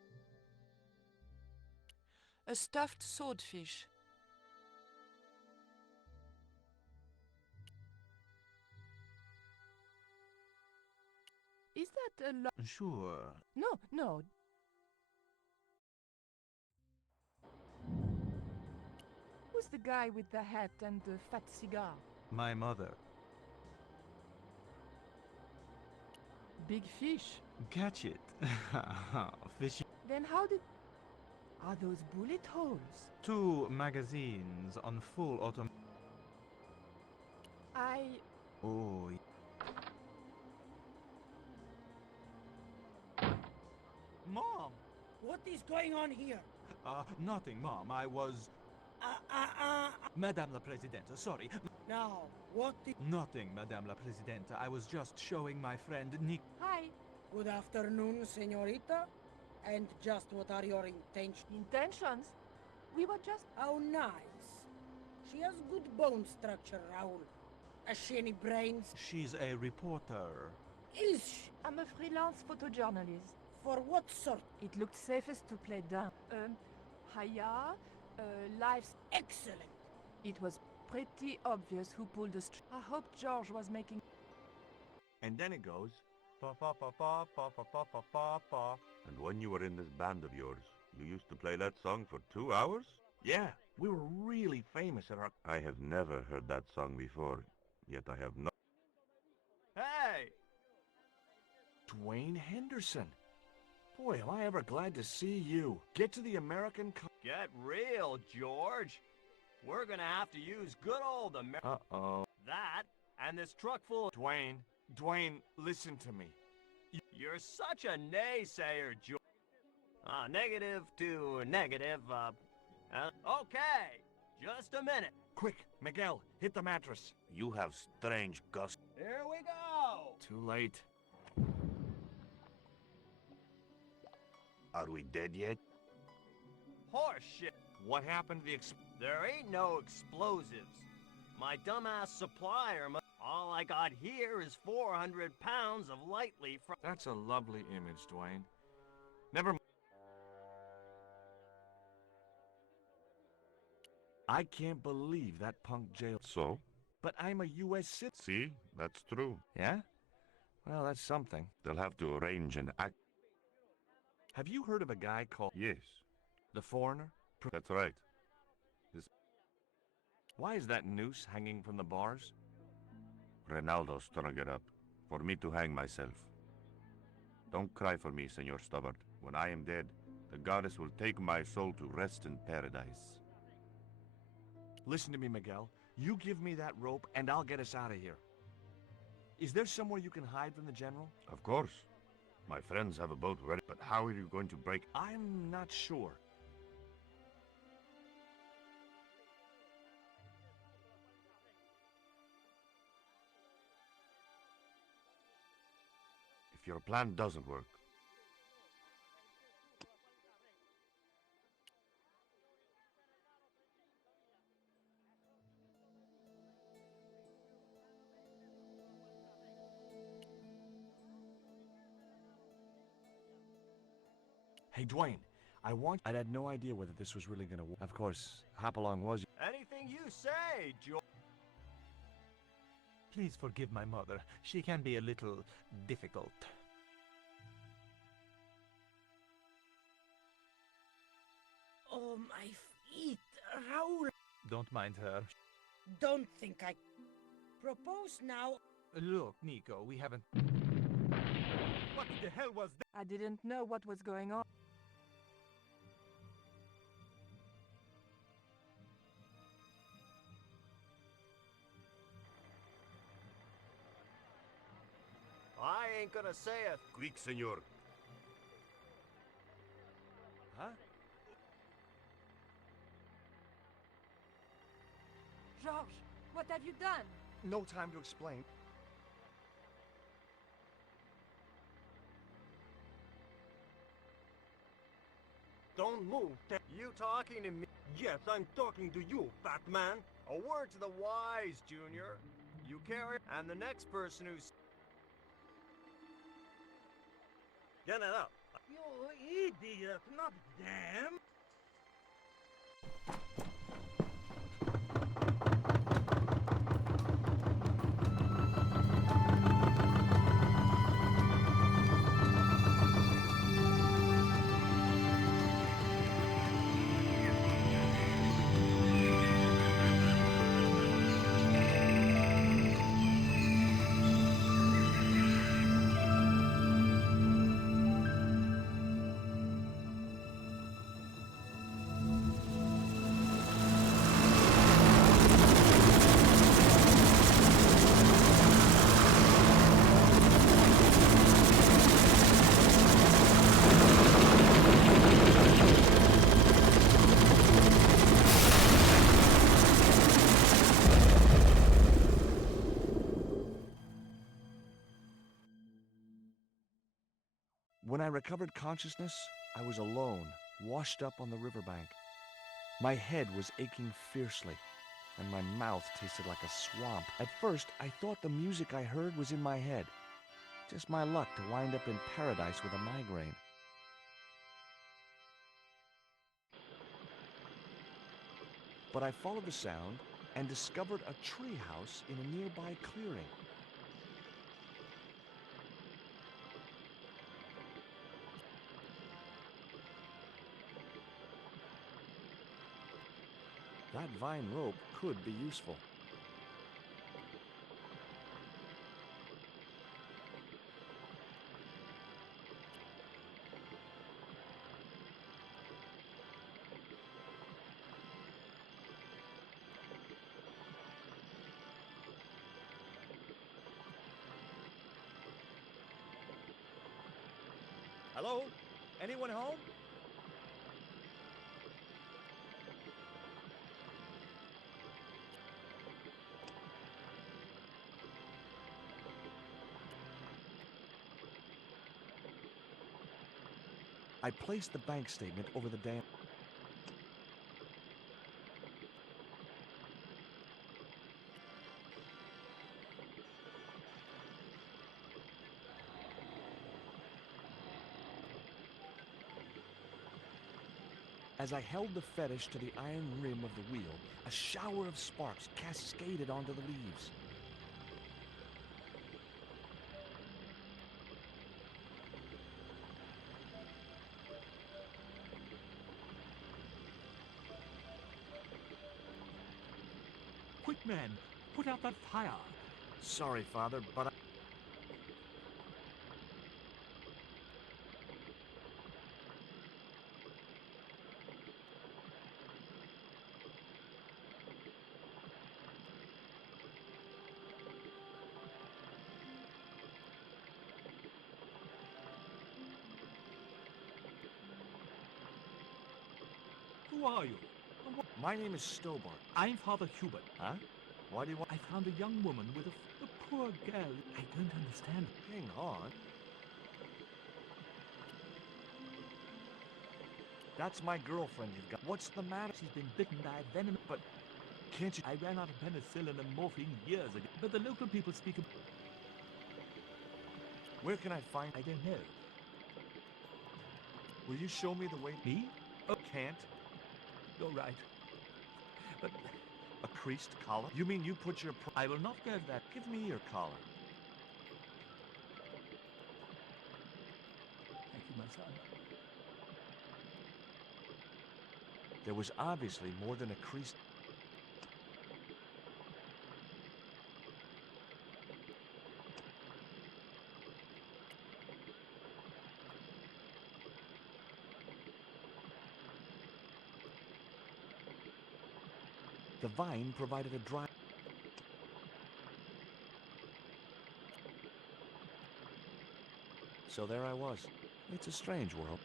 A stuffed swordfish. Is that a Sure. No. Who's the guy with the hat and the fat cigar? My mother. Big fish. Catch it. Fishy. Then how did... Are those bullet holes? 2 magazines on full autom... Oh... Mom! What is going on here? Nothing, Mom. I was... Madame la Presidente, sorry. Now, what is... Nothing, Madame la Presidente. I was just showing my friend Nick... Hi. Good afternoon, señorita. And just what are your intentions? Intentions? We were just... How nice. She has good bone structure, Raoul. Has she any brains? She's a reporter. Is she? I'm a freelance photojournalist. For what sort? It looked safest to play dumb. Haya, life's... Excellent. It was pretty obvious who pulled the string. I hope George was making... And then it goes... And when you were in this band of yours, you used to play that song for 2 hours? Yeah, we were really famous at our... I have never heard that song before, yet I have not... Hey! Dwayne Henderson. Boy, am I ever glad to see you. Get to the American... Get real, George. We're gonna have to use good old Uh-oh. That, and this truck full of... Dwayne, listen to me. You're such a naysayer, George. Negative to negative, okay. Just a minute. Quick, Miguel, hit the mattress. You have strange gust. Here we go. Too late. Are we dead yet? Horse shit. What happened to the There ain't no explosives. My dumbass supplier all I got here is 400 pounds of lightly from... That's a lovely image, Dwayne. Never mind. I can't believe that punk jail. So? But I'm a U.S. citizen. See? That's true. Yeah? Well, that's something. They'll have to arrange an act. Have you heard of a guy called... Yes. The Foreigner? That's right. Why is that noose hanging from the bars? Ronaldo strung it up, for me to hang myself. Don't cry for me, Senor Stobbart. When I am dead, the goddess will take my soul to rest in paradise. Listen to me, Miguel. You give me that rope, and I'll get us out of here. Is there somewhere you can hide from the General? Of course. My friends have a boat ready, but how are you going to break? I'm not sure. If your plan doesn't work, Hey, Dwayne, I had no idea whether this was really gonna work. Of course, Hopalong was... Anything you say, George. Please forgive my mother. She can be a little difficult. Oh, my feet, Raoul. Don't mind her. Don't think I propose now. Look, Nico, we haven't... What the hell was that? I didn't know what was going on. I ain't gonna say a... quick, senor. Huh? George, what have you done? No time to explain. Don't move. You talking to me? Yes, I'm talking to you, fat man. A word to the wise, Junior. You carry... And the next person who's... Get it up. You idiot, not them. When I recovered consciousness, I was alone, washed up on the riverbank. My head was aching fiercely, and my mouth tasted like a swamp. At first, I thought the music I heard was in my head. Just my luck to wind up in paradise with a migraine. But I followed the sound and discovered a treehouse in a nearby clearing. That vine rope could be useful. Hello? Anyone home? I placed the bank statement over the dam. As I held the fetish to the iron rim of the wheel, a shower of sparks cascaded onto the leaves. Quick, men! Put out that fire! Sorry, Father, but Who are you? my name is Stobbart. I'm Father Hubert. Huh? Why do you want... I found a young woman with a poor girl. I don't understand. Hang on. That's my girlfriend you've got. What's the matter? She's been bitten by a venom. But can't you... I ran out of penicillin and morphine years ago. But the local people speak of... Where can I find... I don't know. Will you show me the way... Me? Oh, can't. You're right. But a creased collar? You mean you put your... I will not go to that. Give me your collar. Thank you, my son. There was obviously more than a creased... The vine provided a dry... So there I was. It's a strange world.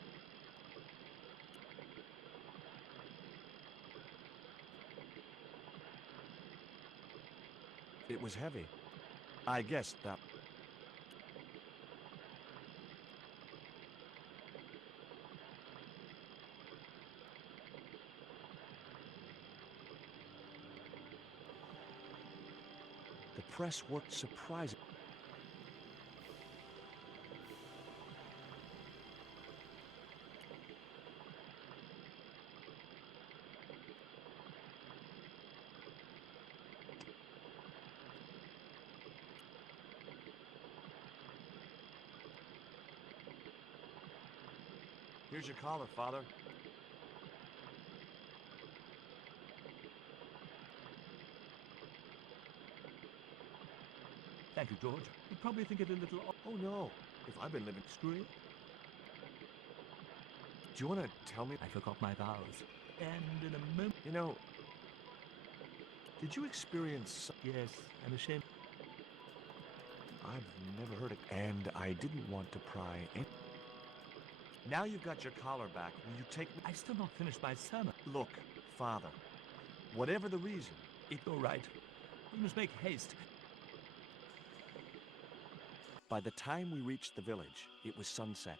It was heavy. I guessed that... The press worked surprisingly. Here's your collar, Father. Thank you, George. You'd probably think it a little... Oh, no. If I've been living... Screw it. Do you want to tell me... I forgot my vows. And in a moment... You know... Did you experience... Yes, I'm ashamed. I've never heard it. And I didn't want to pry in. Now you've got your collar back. Will you take me... I've still not finished my sermon. Look, Father. Whatever the reason... It's all right. We must make haste. By the time we reached the village, it was sunset.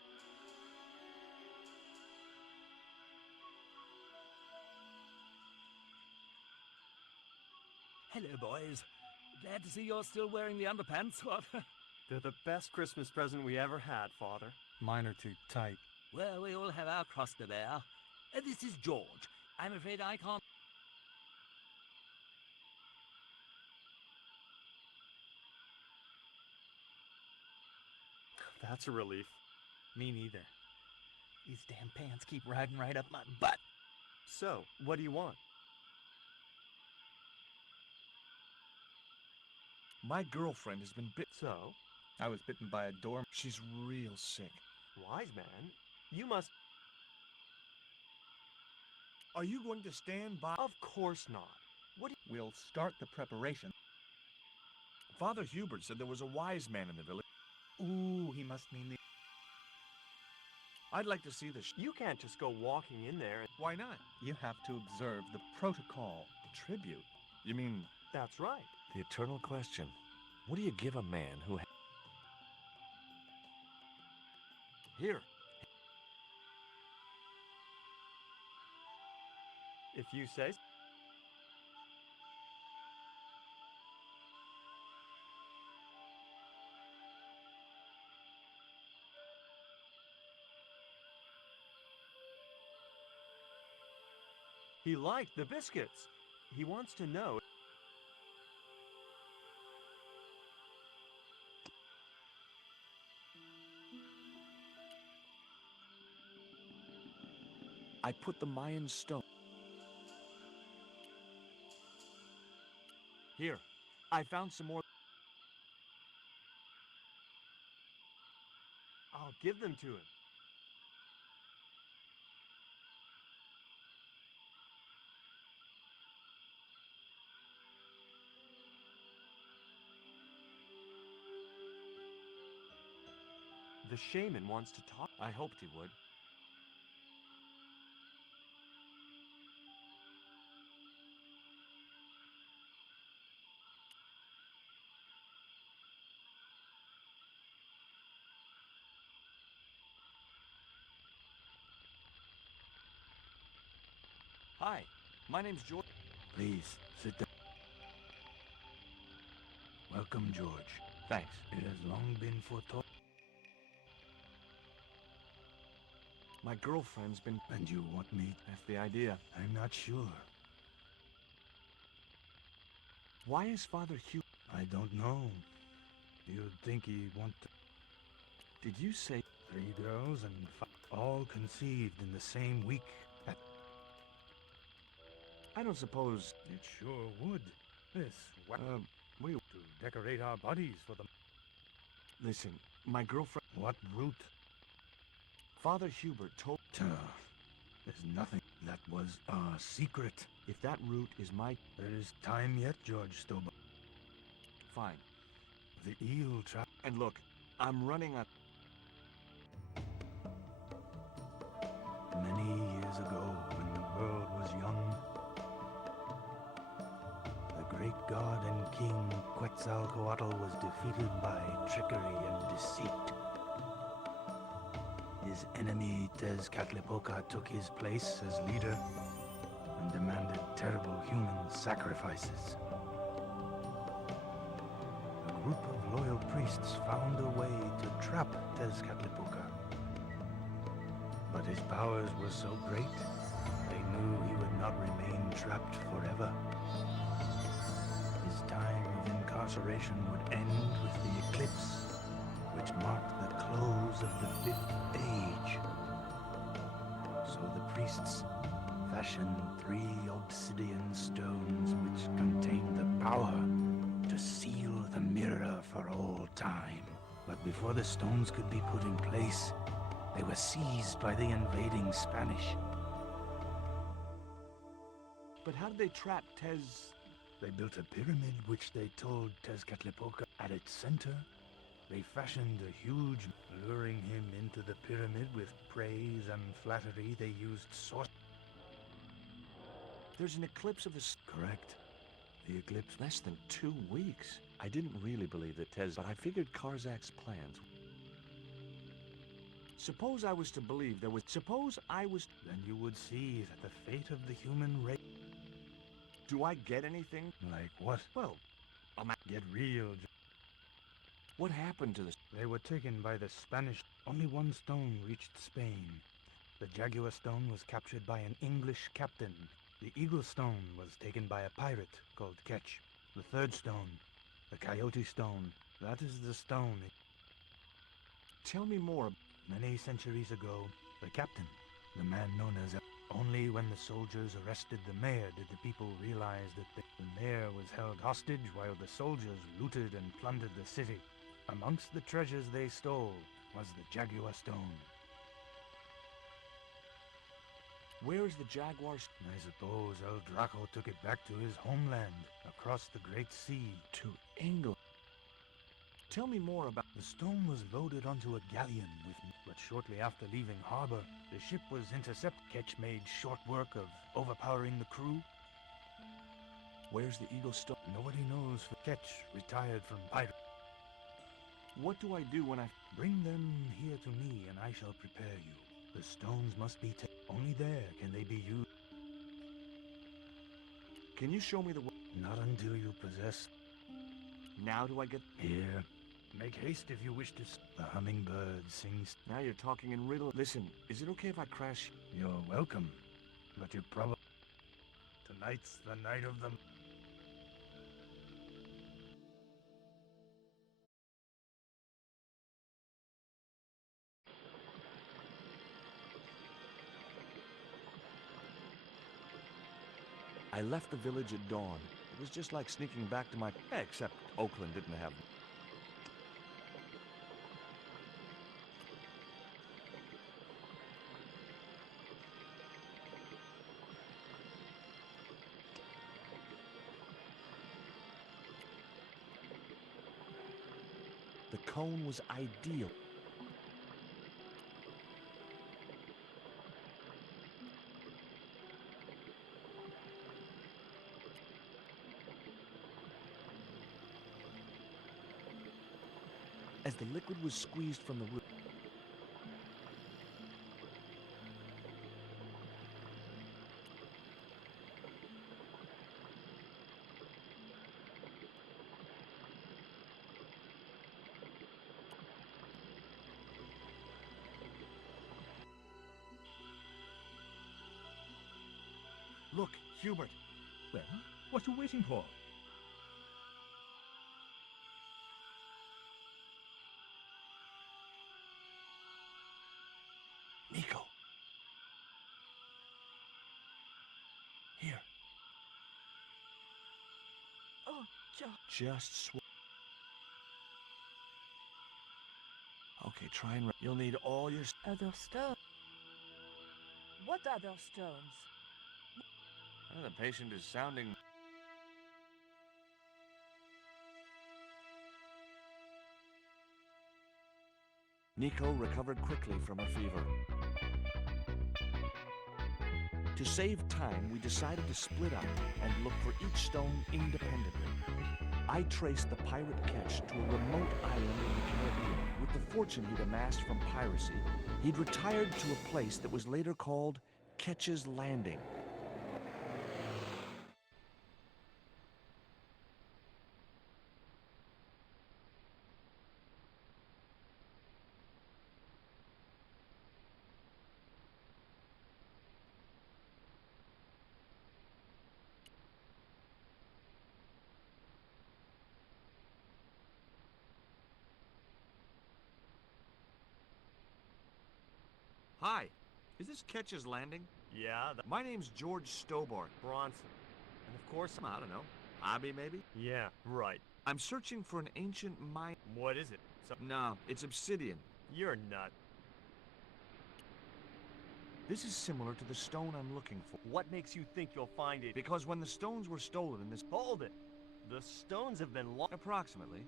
Hello, boys. Glad to see you're still wearing the underpants. What? They're the best Christmas present we ever had, Father. Mine are too tight. Well, we all have our cross to bear. This is George. I'm afraid I can't... That's a relief. Me neither. These damn pants keep riding right up my butt. So, what do you want? My girlfriend has been bit. So? I was bitten by a dorm. She's real sick. Wise man, you must... Are you going to stand by? Of course not. What? We'll start the preparation. Father Hubert said there was a wise man in the village. Ooh, he must mean the... I'd like to see the... You can't just go walking in there and... Why not? You have to observe the protocol. Tribute? You mean... That's right. The eternal question. What do you give a man who... Here. If you say... He liked the biscuits. He wants to know. I put the Mayan stone. Here, I found some more. I'll give them to him. The shaman wants to talk. I hoped he would. Hi, my name's George. Please, sit down. Welcome, George. Thanks. It has long been foretold. My girlfriend's been... And you want me? That's the idea. I'm not sure. Why is Father Hugh... I don't know. You'd think he'd want to... Did you say... 3 girls and 5, all conceived in the same week. I don't suppose... It sure would. This... we to decorate our bodies for them. Listen, my girlfriend... What route? Father Hubert told... There's nothing. That was our secret. If that route is my... There is time yet, George Stobbart. Fine. The eel trap... And look, I'm running a... Many years ago, when the world was young, the great god and king Quetzalcoatl was defeated by trickery and deceit. His enemy Tezcatlipoca took his place as leader and demanded terrible human sacrifices. A group of loyal priests found a way to trap Tezcatlipoca. But his powers were so great, they knew he would not remain trapped forever. His time of incarceration would end with the eclipse, which marked the close of the 5th age. So the priests fashioned 3 obsidian stones which contained the power to seal the mirror for all time. But before the stones could be put in place, they were seized by the invading Spanish. But how did they trap Tez? They built a pyramid which they told Tezcatlipoca at its center. They fashioned a huge, luring him into the pyramid with praise and flattery. They used sorcery. There's an eclipse of the... Correct. The eclipse... Less than 2 weeks. I didn't really believe that Tez... But I figured Karzak's plans... Suppose I was to believe there was... Suppose I was... Then you would see that the fate of the human race... Do I get anything? Like what? Well, I'm... Get real. What happened to the... They were taken by the Spanish. Only 1 stone reached Spain. The Jaguar stone was captured by an English captain. The Eagle stone was taken by a pirate called Ketch. The 3rd stone, the Coyote stone, that is the stone. Tell me more. Many centuries ago, the captain, the man known as... Only when the soldiers arrested the mayor did the people realize that the mayor was held hostage while the soldiers looted and plundered the city. Amongst the treasures they stole was the Jaguar stone. Where is the Jaguar? I suppose El Draco took it back to his homeland, across the Great Sea. To England. Tell me more about... The stone was loaded onto a galleon with... But shortly after leaving harbor, the ship was intercepted. Ketch made short work of overpowering the crew. Where's the Eagle stone? Nobody knows. Ketch retired from pirate. What do I do when I... Bring them here to me and I shall prepare you. The stones must be taken. Only there can they be used. Can you show me the... Not until you possess... Now do I get... Here. Make haste if you wish to... The hummingbird sings... Now you're talking in riddle. Listen, is it okay if I crash? You're welcome. But you probably... Tonight's the night of them. I left the village at dawn. It was just like sneaking back to my... Except Oakland didn't have... The cone was ideal. As the liquid was squeezed from the root. Look, Hubert. Well, what you waiting for? Nico. Here. Oh, George. Just Okay, try and... You'll need all your... Other stones. What other stones? Well, the patient is sounding... Nico recovered quickly from her fever. To save time, we decided to split up and look for each stone independently. I traced the pirate Ketch to a remote island in the Caribbean. With the fortune he'd amassed from piracy, he'd retired to a place that was later called Ketch's Landing. Hi, is this Ketch's Landing? Yeah, My name's George Stobbart. Bronson. And of course, I don't know. Oubier, maybe? yeah, right. I'm searching for an ancient Mayan... What is it? No, it's obsidian. You're nuts. This is similar to the stone I'm looking for. What makes you think you'll find it? Because when the stones were stolen in this... Hold it. The stones have been lost. Approximately.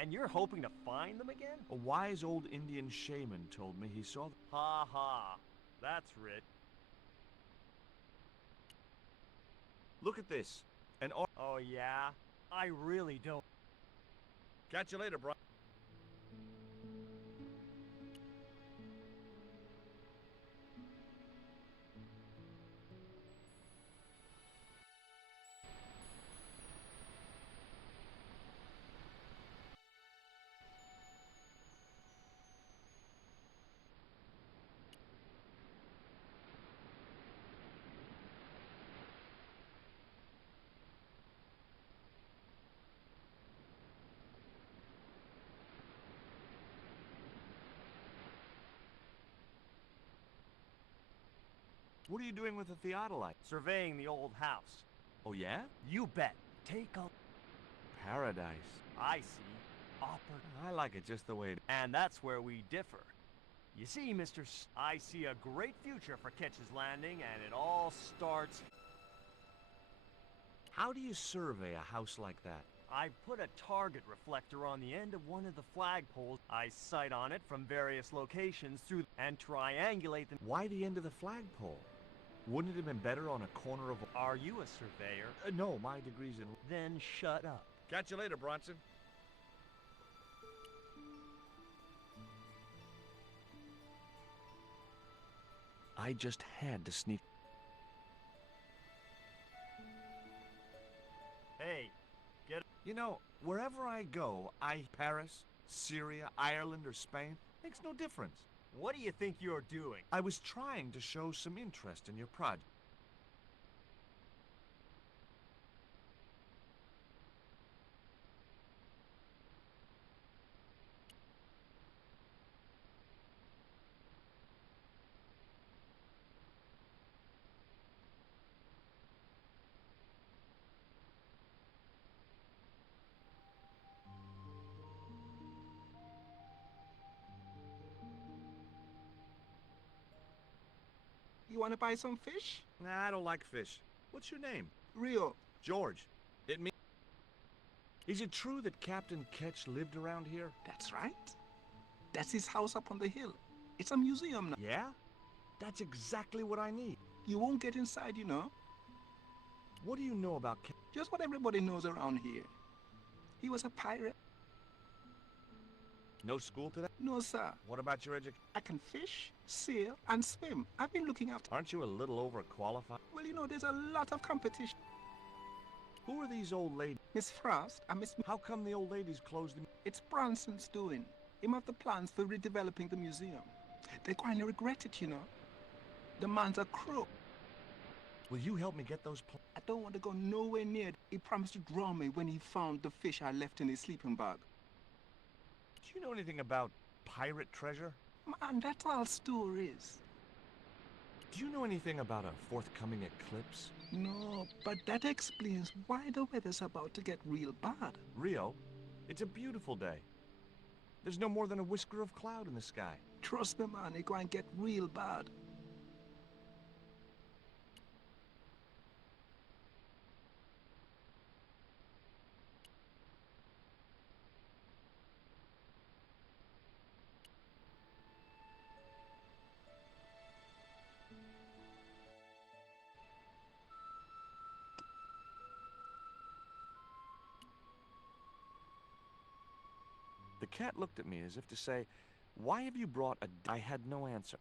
And you're hoping to find them again? A wise old Indian shaman told me he saw them. Ha ha. That's rich. Look at this. Oh yeah? I really don't. Catch you later, bro. What are you doing with the theodolite? Surveying the old house. Oh, yeah? You bet. Take a... Paradise. I see. I like it just the way it... And that's where we differ. You see, I see a great future for Ketch's Landing, and it all starts... How do you survey a house like that? I put a target reflector on the end of one of the flagpoles. I sight on it from various locations and triangulate them. Why the end of the flagpole? Wouldn't it have been better on a corner of... Are you a surveyor? No, my degree's in... Then shut up. Catch you later, Bronson. I just had to sneak... Hey, get... You know, wherever I go, Paris, Syria, Ireland, or Spain, makes no difference. What do you think you're doing? I was trying to show some interest in your project. You want to buy some fish? Nah, I don't like fish. What's your name? Rio. George. It means... Is it true that Captain Ketch lived around here? That's right. That's his house up on the hill. It's a museum now. Yeah? That's exactly what I need. You won't get inside, you know. What do you know about Ketch? Just what everybody knows around here. He was a pirate. No school today? No, sir. What about your education? I can fish, sail, and swim. I've been looking after... Aren't you a little overqualified? Well, you know, there's a lot of competition. Who are these old ladies? Miss Frost and Miss... How come the old ladies closed the... It's Branson's doing. Him have the plans for redeveloping the museum. They're going to regret it, you know. The man's a crook. Will you help me get those plans? I don't want to go nowhere near. He promised to drown me when he found the fish I left in his sleeping bag. Do you know anything about pirate treasure? Man, that's all stories. Do you know anything about a forthcoming eclipse? No, but that explains why the weather's about to get real bad. Rio, it's a beautiful day. There's no more than a whisker of cloud in the sky. Trust me, man, it's going to get real bad. The cat looked at me as if to say, "Why have you brought a..." I had no answer.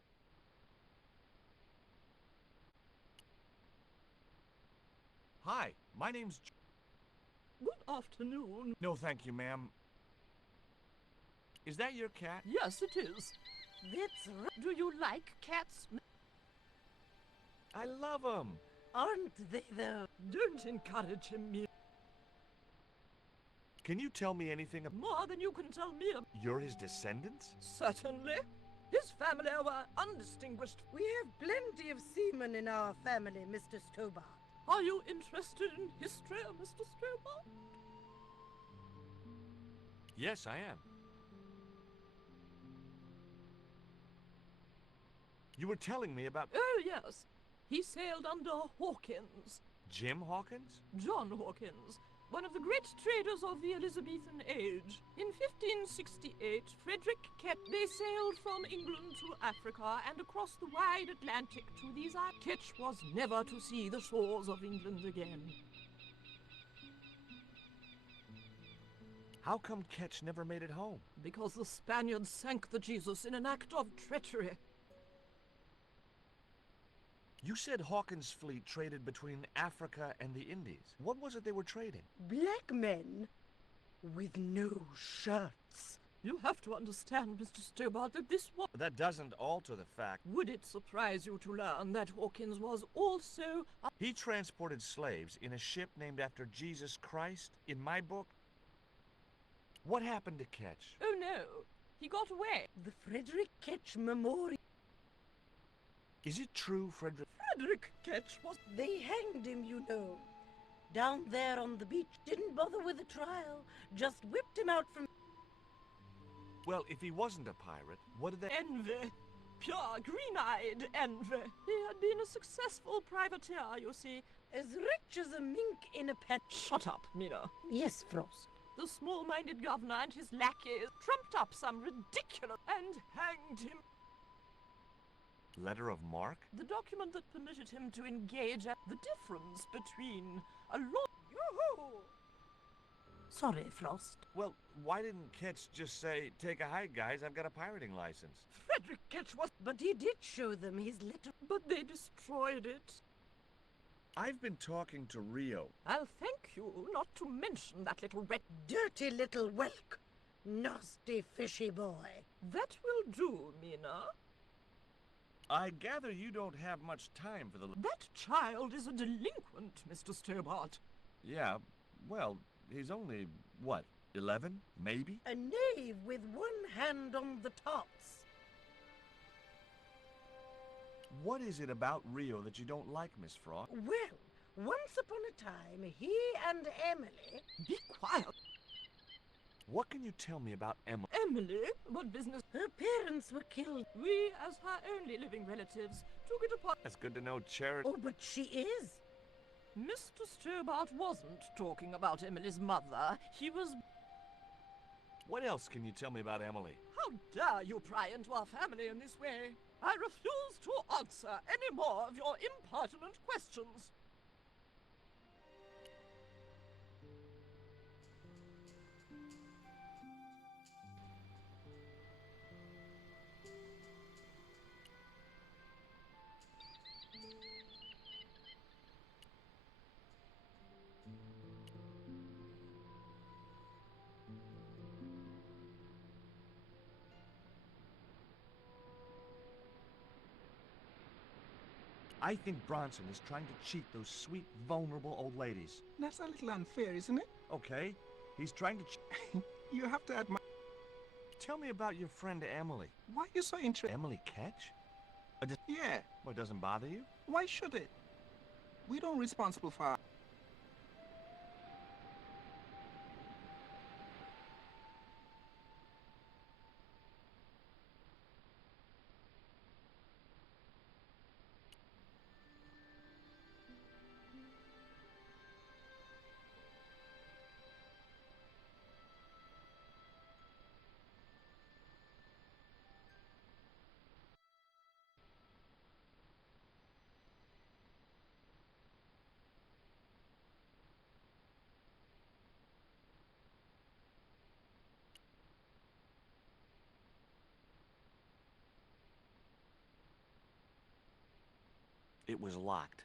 Hi, my name's... Good afternoon. No, thank you, ma'am. Is that your cat? Yes, it is. Do you like cats? I love them. Aren't they, though? Don't encourage him, Mia. Can you tell me anything about... More than you can tell me. You're his descendants? Certainly. His family were undistinguished. We have plenty of seamen in our family, Mr. Stobbart. Are you interested in history, Mr. Stobbart? Yes, I am. You were telling me about... Oh, yes. He sailed under Hawkins. Jim Hawkins? John Hawkins. One of the great traders of the Elizabethan age. In 1568, Frederick Ketch, they sailed from England to Africa and across the wide Atlantic to these islands. Ketch was never to see the shores of England again. How come Ketch never made it home? Because the Spaniards sank the Jesus in an act of treachery. You said Hawkins' fleet traded between Africa and the Indies. What was it they were trading? Black men with no shirts. You have to understand, Mr. Stobbart, that this was... That doesn't alter the fact... Would it surprise you to learn that Hawkins was also... He transported slaves in a ship named after Jesus Christ? In my book? What happened to Ketch? Oh, no. He got away. The Frederick Ketch Memorial. Is it true, Frederick? Frederick Ketch was... They hanged him, you know. Down there on the beach. Didn't bother with the trial. Just whipped him out from... Well, if he wasn't a pirate, what did they... Envy. Pure, green-eyed envy. He had been a successful privateer, you see. As rich as a mink in a pen... Shut up, Mina. Yes, Frost. The small-minded governor and his lackeys trumped up some ridiculous... and hanged him. Letter of marque? The document that permitted him to engage at the difference between a law... Yoo-hoo! Sorry, Frost. Well, why didn't Ketch just say, "Take a hike, guys, I've got a pirating license"? Frederick Ketch was... But he did show them his letter. But they destroyed it. I've been talking to Rio. I'll thank you not to mention that little red... Dirty little whelk. Nasty fishy boy. That will do, Mina. I gather you don't have much time for the... That child is a delinquent, Mr. Stobbart. Yeah, well, he's only, what, 11, maybe? A knave with one hand on the tops. What is it about Rio that you don't like, Miss Frost? Well, once upon a time, he and Emily... Be quiet. What can you tell me about Emily? Emily? What business? Her parents were killed. We, as her only living relatives, took it upon... That's good to know, Charity. Oh, but she is. Mr. Stobbart wasn't talking about Emily's mother. He was... What else can you tell me about Emily? How dare you pry into our family in this way? I refuse to answer any more of your impertinent questions. I think Bronson is trying to cheat those sweet, vulnerable old ladies. That's a little unfair, isn't it? Okay, he's trying to You have to admire... Tell me about your friend Emily. Why are you so interested? Emily Ketch? Yeah. Well, it doesn't bother you? Why should it? We don't responsible for... It was locked.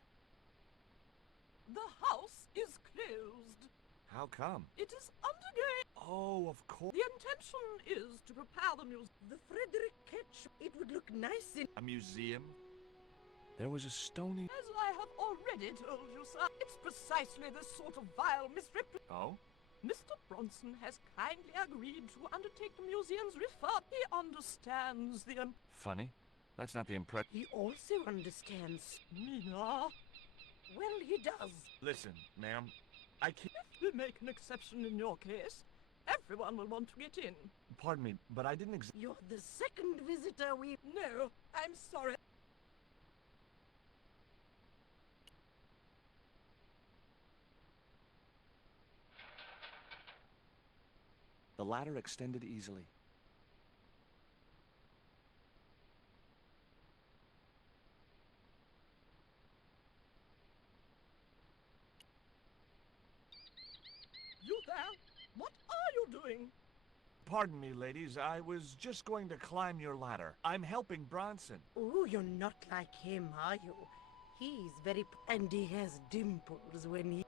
The house is closed. How come? It is undergoing... Oh, of course. The intention is to prepare the museum. The Frederick Ketch. It would look nice in... A museum? There was a stony... As I have already told you, sir, it's precisely this sort of vile misrepresentation. Oh? Mr. Bronson has kindly agreed to undertake the museum's refurb. He understands the... Funny. That's not the impression. He also understands. Mina? Well, he does. Listen, ma'am, I can't... If we make an exception in your case, everyone will want to get in. Pardon me, but I didn't You're the second visitor we... No, I'm sorry. The ladder extended easily. You there? What are you doing? Pardon me, ladies. I was just going to climb your ladder. I'm helping Bronson. Oh, you're not like him, are you? He's very... and he has dimples when he...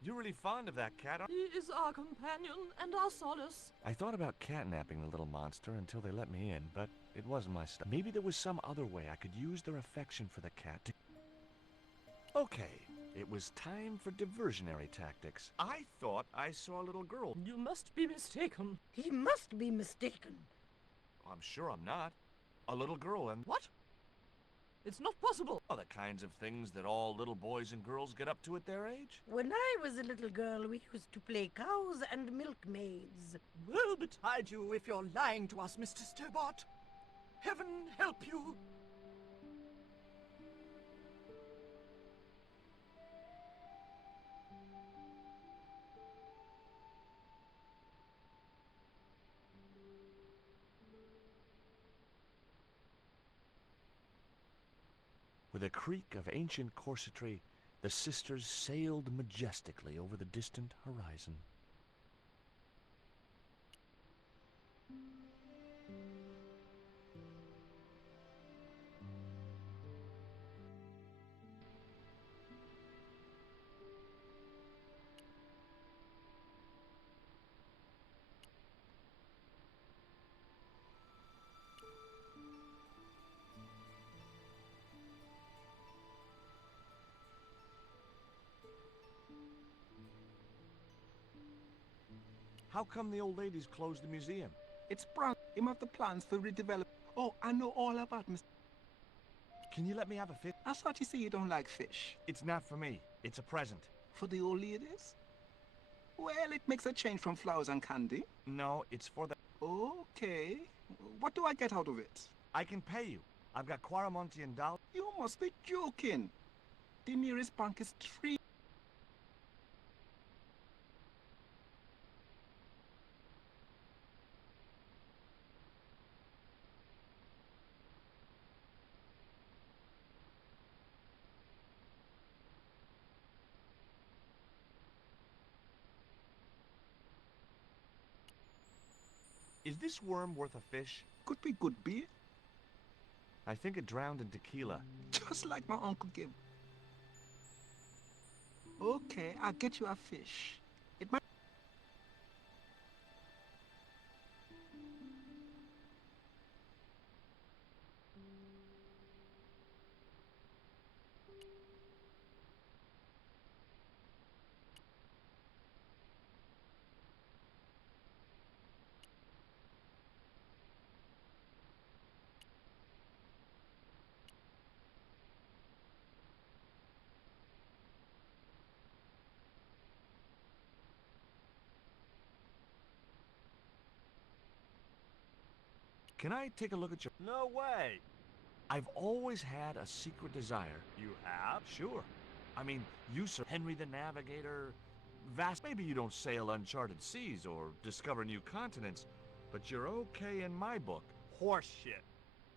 You're really fond of that cat, aren't you? He is our companion and our solace. I thought about catnapping the little monster until they let me in, but it wasn't my stuff. Maybe there was some other way I could use their affection for the cat to... Okay, it was time for diversionary tactics. I thought I saw a little girl. You must be mistaken. He must be mistaken. I'm sure I'm not. A little girl and... What? It's not possible. Oh, the kinds of things that all little boys and girls get up to at their age. When I was a little girl, we used to play cows and milkmaids. Woe betide you if you're lying to us, Mr. Stobbart. Heaven help you. With a creak of ancient corsetry, the sisters sailed majestically over the distant horizon. How come the old ladies closed the museum? It's Brown. Him have the plans for redevelop. Oh, I know all about Mr. Can you let me have a fish? I thought you say you don't like fish. It's not for me. It's a present. For the old ladies? Well, it makes a change from flowers and candy. No, it's for the... Okay. What do I get out of it? I can pay you. I've got Quaramonte and dollars. You must be joking. The nearest bank is 3. Is this worm worth a fish? Could be good beer. I think it drowned in tequila. Just like my uncle gave. Okay, I'll get you a fish. It might... Can I take a look at your... No way! I've always had a secret desire. You have? Sure. I mean, you, Sir Henry the Navigator, vast... Maybe you don't sail uncharted seas or discover new continents, but you're okay in my book. Horse shit.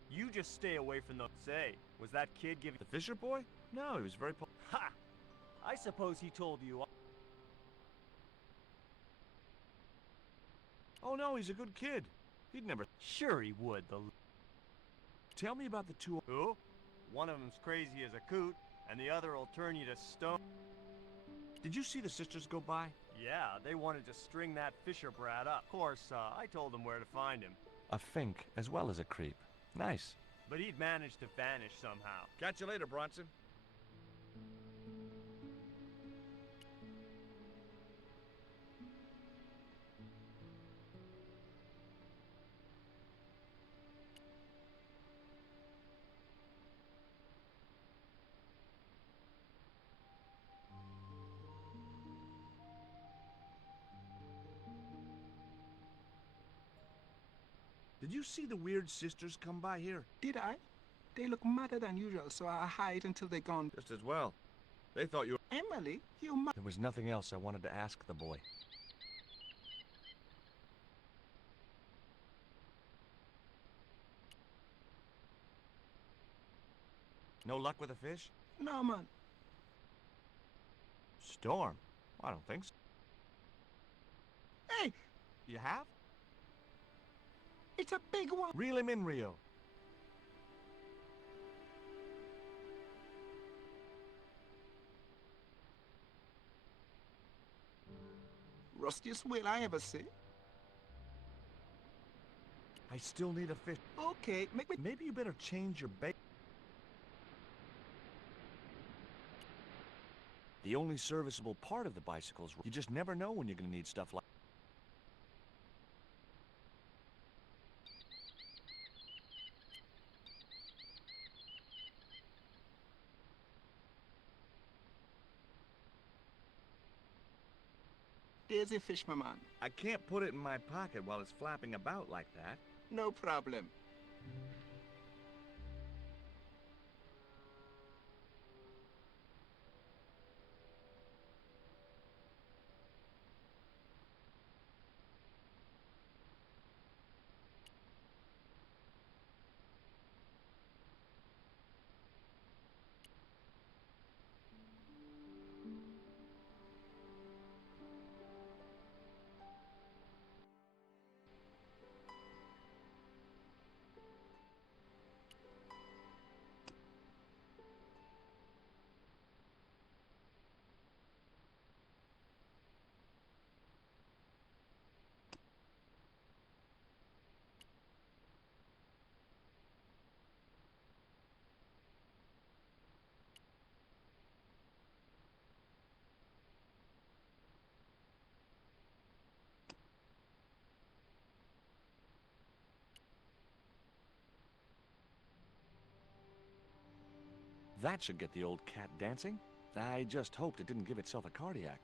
You just stay away from the... Say, was that kid giving... The Fisher boy? No, he was very... Ha! I suppose he told you... Oh no, he's a good kid. He'd never... Sure he would, the... Tell me about the two... Who? One of them's crazy as a coot, and the other will turn you to stone. Did you see the sisters go by? Yeah, they wanted to string that Fisher brat up. Of course, I told them where to find him. A fink as well as a creep. Nice. But he'd managed to vanish somehow. Catch you later, Bronson. Did you see the weird sisters come by here? Did I? They look madder than usual, so I hide until they're gone. Just as well. They thought you... Emily, you must... There was nothing else I wanted to ask the boy. No luck with a fish? No, man. Storm? I don't think so. Hey! You have? It's a big one. Reel him in, Rio. Rustiest whale I ever see. I still need a fish. Okay, Maybe you better change your bait. The only serviceable part of the bicycles, you just never know when you're gonna need stuff like... There's a fish, my man. I can't put it in my pocket while it's flapping about like that. No problem. That should get the old cat dancing. I just hoped it didn't give itself a cardiac.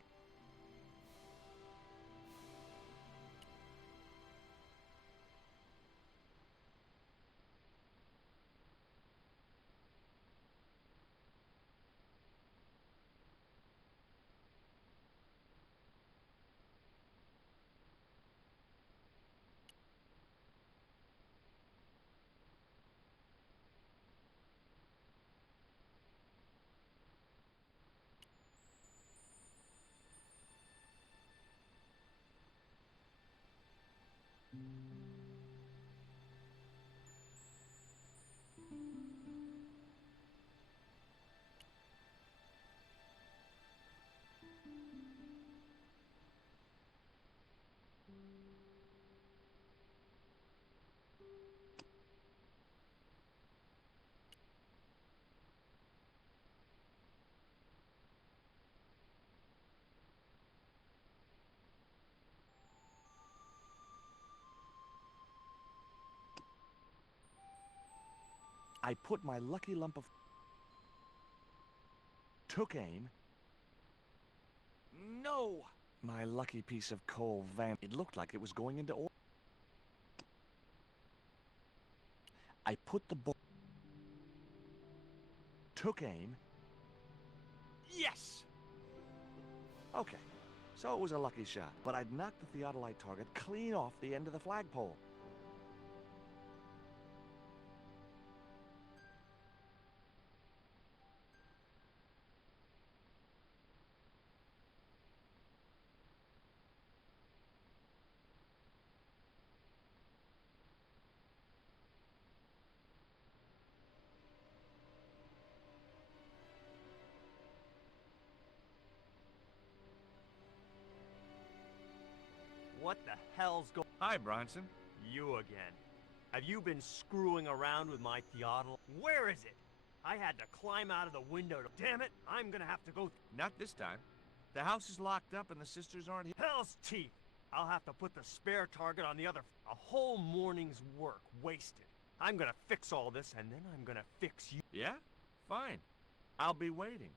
I put my lucky lump of... took aim. No! My lucky piece of coal It looked like it was going into oil. I put the ball... took aim. Yes! Okay, so it was a lucky shot, but I'd knocked the theodolite target clean off the end of the flagpole. What the hell's going... Hi, Bronson. You again. Have you been screwing around with my theodolite? Where is it? I had to climb out of the window to... Damn it! I'm gonna have to go... Not this time. The house is locked up and the sisters aren't here. Hell's teeth! I'll have to put the spare target on the other... A whole morning's work wasted. I'm gonna fix all this, and then I'm gonna fix you. Yeah? Fine. I'll be waiting.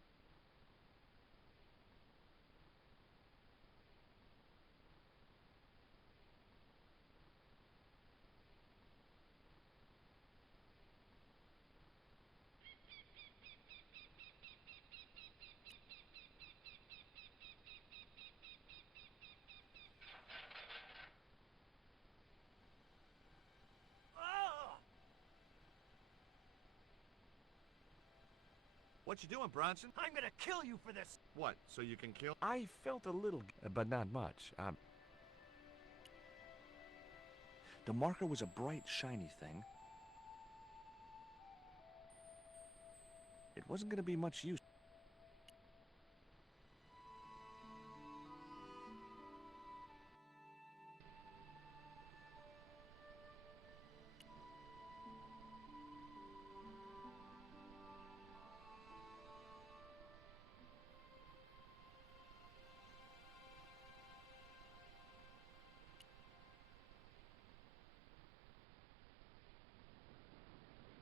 What you doing, Bronson? I'm gonna kill you for this! What, so you can kill? I felt a little... but not much. The marker was a bright, shiny thing. It wasn't gonna be much use.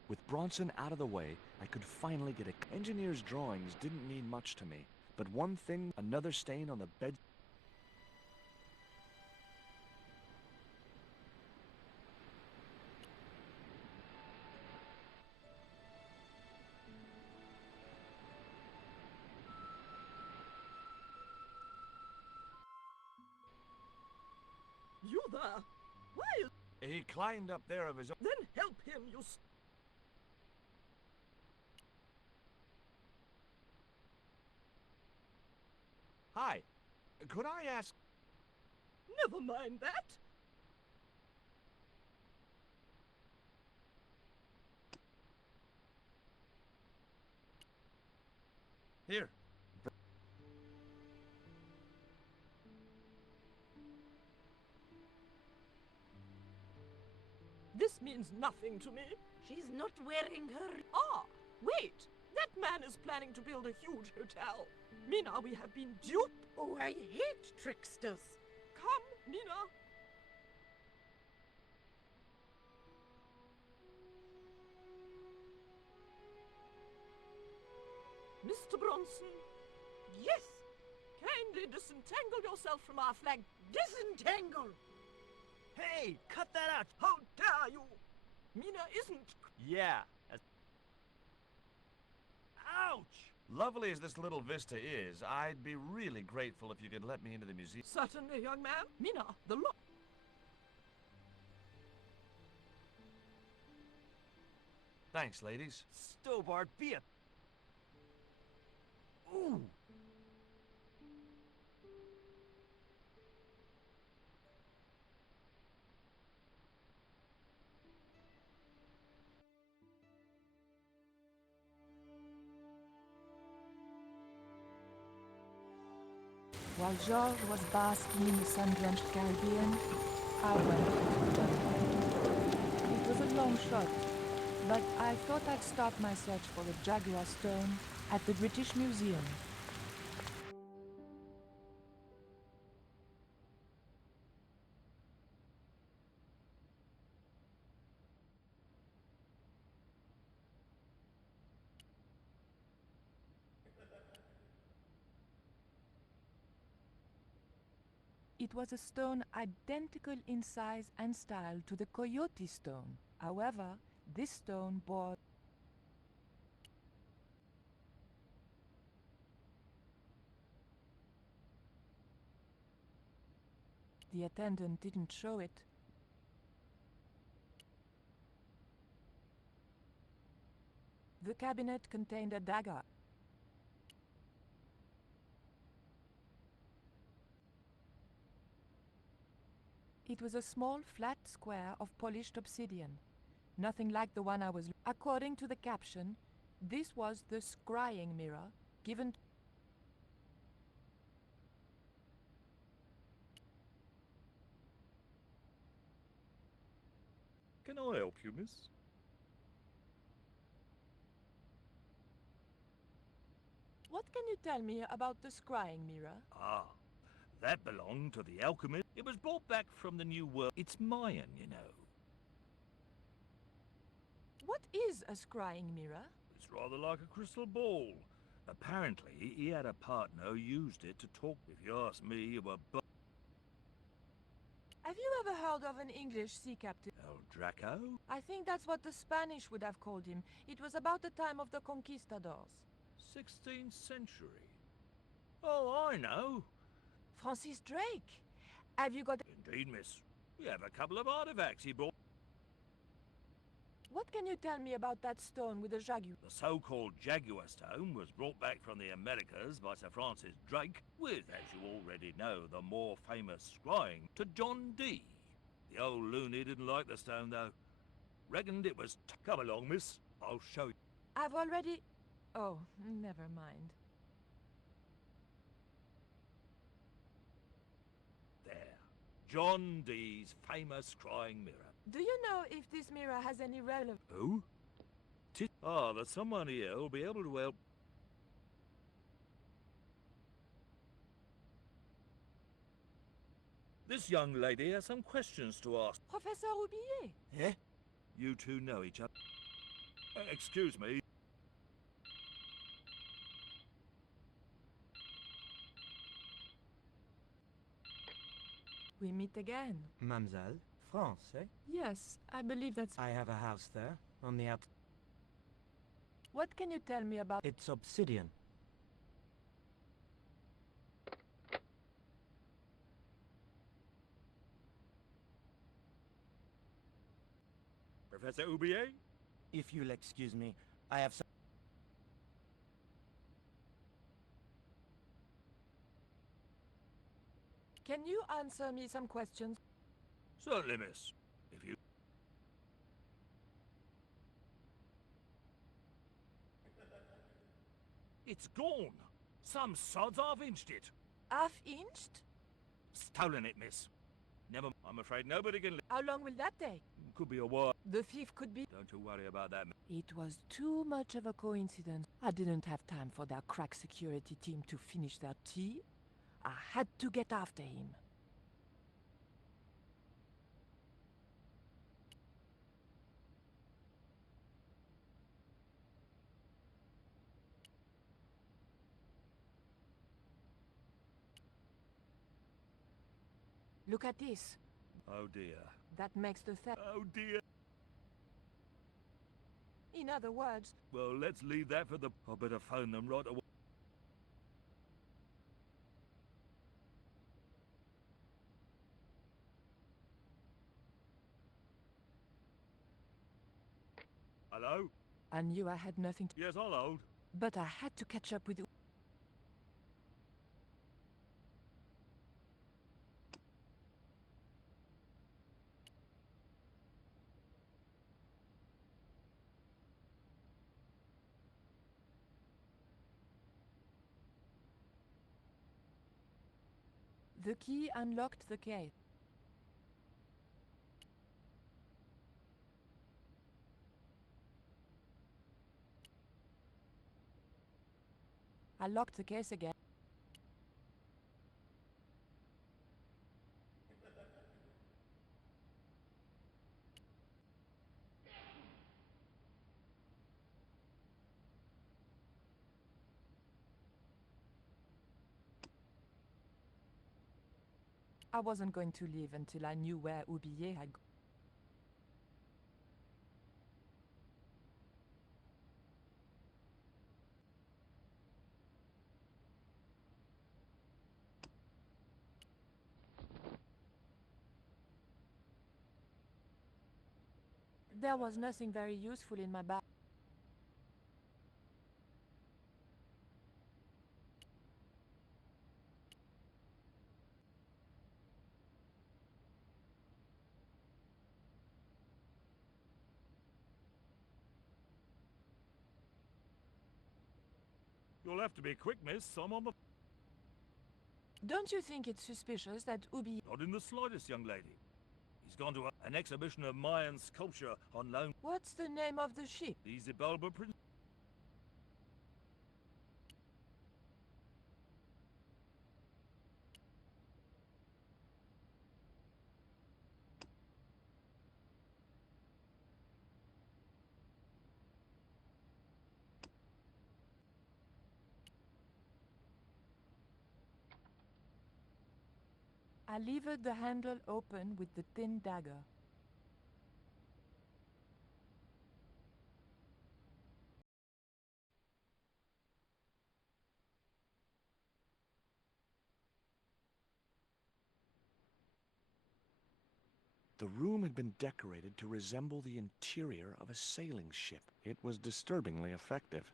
With Bronson out of the way, I could finally get a... Engineer's drawings didn't mean much to me, but one thing, another stain on the bed... You there? Why is... He climbed up there of his own... Then help him, you... Hi. Could I ask... Never mind that. Here. This means nothing to me. She's not wearing her... Ah, wait! That man is planning to build a huge hotel. Mina, we have been duped. Oh, I hate tricksters. Come, Mina. Mr. Bronson. Yes! Kindly disentangle yourself from our flag. Disentangle! Hey, cut that out! How dare you! Mina isn't. Yeah. Ouch! Lovely as this little vista is, I'd be really grateful if you could let me into the museum. Certainly, young man. Mina, the lock. Thanks, ladies. Stobbart, be a... Ooh! While George was basking in the sun-drenched Caribbean, I went to the It was a long shot, but I thought I'd start my search for the Jaguar stone at the British Museum. It was a stone identical in size and style to the Coyote stone. However, this stone bore the attendant didn't show it. The cabinet contained a dagger. It was a small, flat square of polished obsidian. Nothing like the one I was... According to the caption, this was the scrying mirror given... Can I help you, miss? What can you tell me about the scrying mirror? Ah, that belonged to the alchemist. It was brought back from the New World. It's Mayan, you know. What is a scrying mirror? It's rather like a crystal ball. Apparently, he had a partner who used it to talk. If you ask me, you were Have you ever heard of an English sea captain? El Draco? I think that's what the Spanish would have called him. It was about the time of the conquistadors. 16th century. Oh, I know. Francis Drake. Have you got... Indeed, miss. We have a couple of artifacts he brought. What can you tell me about that stone with the jaguar? The so-called Jaguar stone was brought back from the Americas by Sir Francis Drake, with, as you already know, the more famous scrying to John Dee. The old loony didn't like the stone, though. Reckoned it was... Come along, miss. I'll show you. I've already... Oh, never mind. There. John Dee's famous scrying mirror. Do you know if this mirror has any relevance? Who? There's someone here who'll be able to help. This young lady has some questions to ask. Professor Oubier. Eh? You two know each other. Excuse me. We meet again. Mademoiselle, France, eh? Yes, I believe that's... I have a house there, on the out... What can you tell me about... It's obsidian. Professor Oubier? If you'll excuse me, I have some... Can you answer me some questions? Certainly, miss. If you... It's gone. Some sods half-inched it. Half-inched? Stolen it, miss. Never... I'm afraid nobody can... How long will that take? Could be a while. The thief could be... Don't you worry about that. It was too much of a coincidence. I didn't have time for their crack security team to finish their tea. I had to get after him. Look at this. Oh dear. That makes the theft. Oh dear. In other words... Well, let's leave that for the... I better phone them right away. Hello? I knew I had nothing to... Yes, I'll hold. But I had to catch up with... The key unlocked the case. I locked the case again. I wasn't going to leave until I knew where Oubier had gone. There was nothing very useful in my bag. You'll have to be quick, miss. I'm on the... Don't you think it's suspicious that Oubier... Not in the slightest, young lady. He's gone to an exhibition of Mayan sculpture on loan. What's the name of the ship? The Zibalba Prince. I levered the handle open with the thin dagger. The room had been decorated to resemble the interior of a sailing ship. It was disturbingly effective.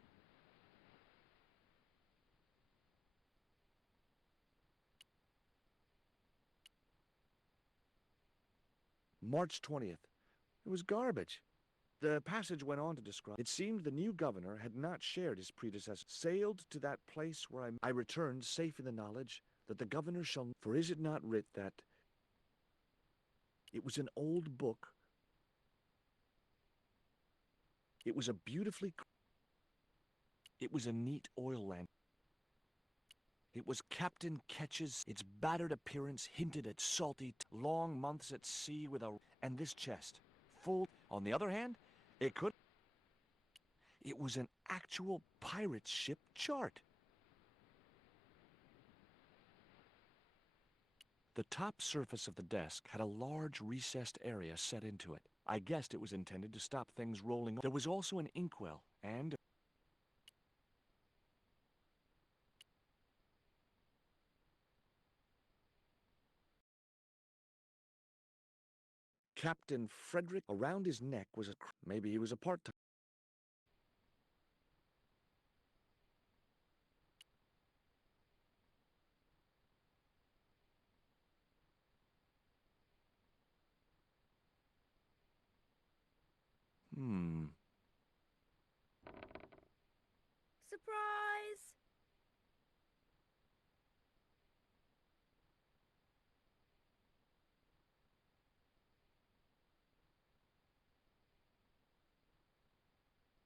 March 20th. It was garbage. The passage went on to describe, it seemed the new governor had not shared his predecessor, sailed to that place where I returned safe in the knowledge that the governor shall, for is it not writ that it was an old book. It was a beautifully, it was a neat oil lamp. It was Captain Ketch's. Its battered appearance hinted at salty, long months at sea with a... And this chest, full... On the other hand, it could... It was an actual pirate ship chart. The top surface of the desk had a large recessed area set into it. I guessed it was intended to stop things rolling. There was also an inkwell and... Captain Frederick, around his neck was a... Maybe he was a part-time... Surprise!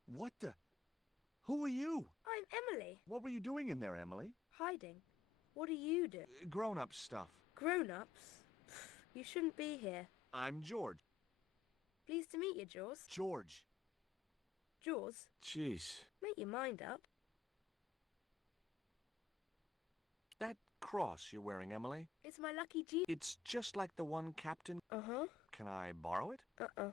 What the... Who are you? I'm Emily. What were you doing in there, Emily? Hiding. What do you do? Grown-up stuff. Grown-ups? You shouldn't be here. I'm George. Pleased to meet you, Jaws. George. Jaws? Jeez. Make your mind up. That cross you're wearing, Emily? It's my lucky G. It's just like the one Captain... Uh-huh. Can I borrow it? Uh-uh.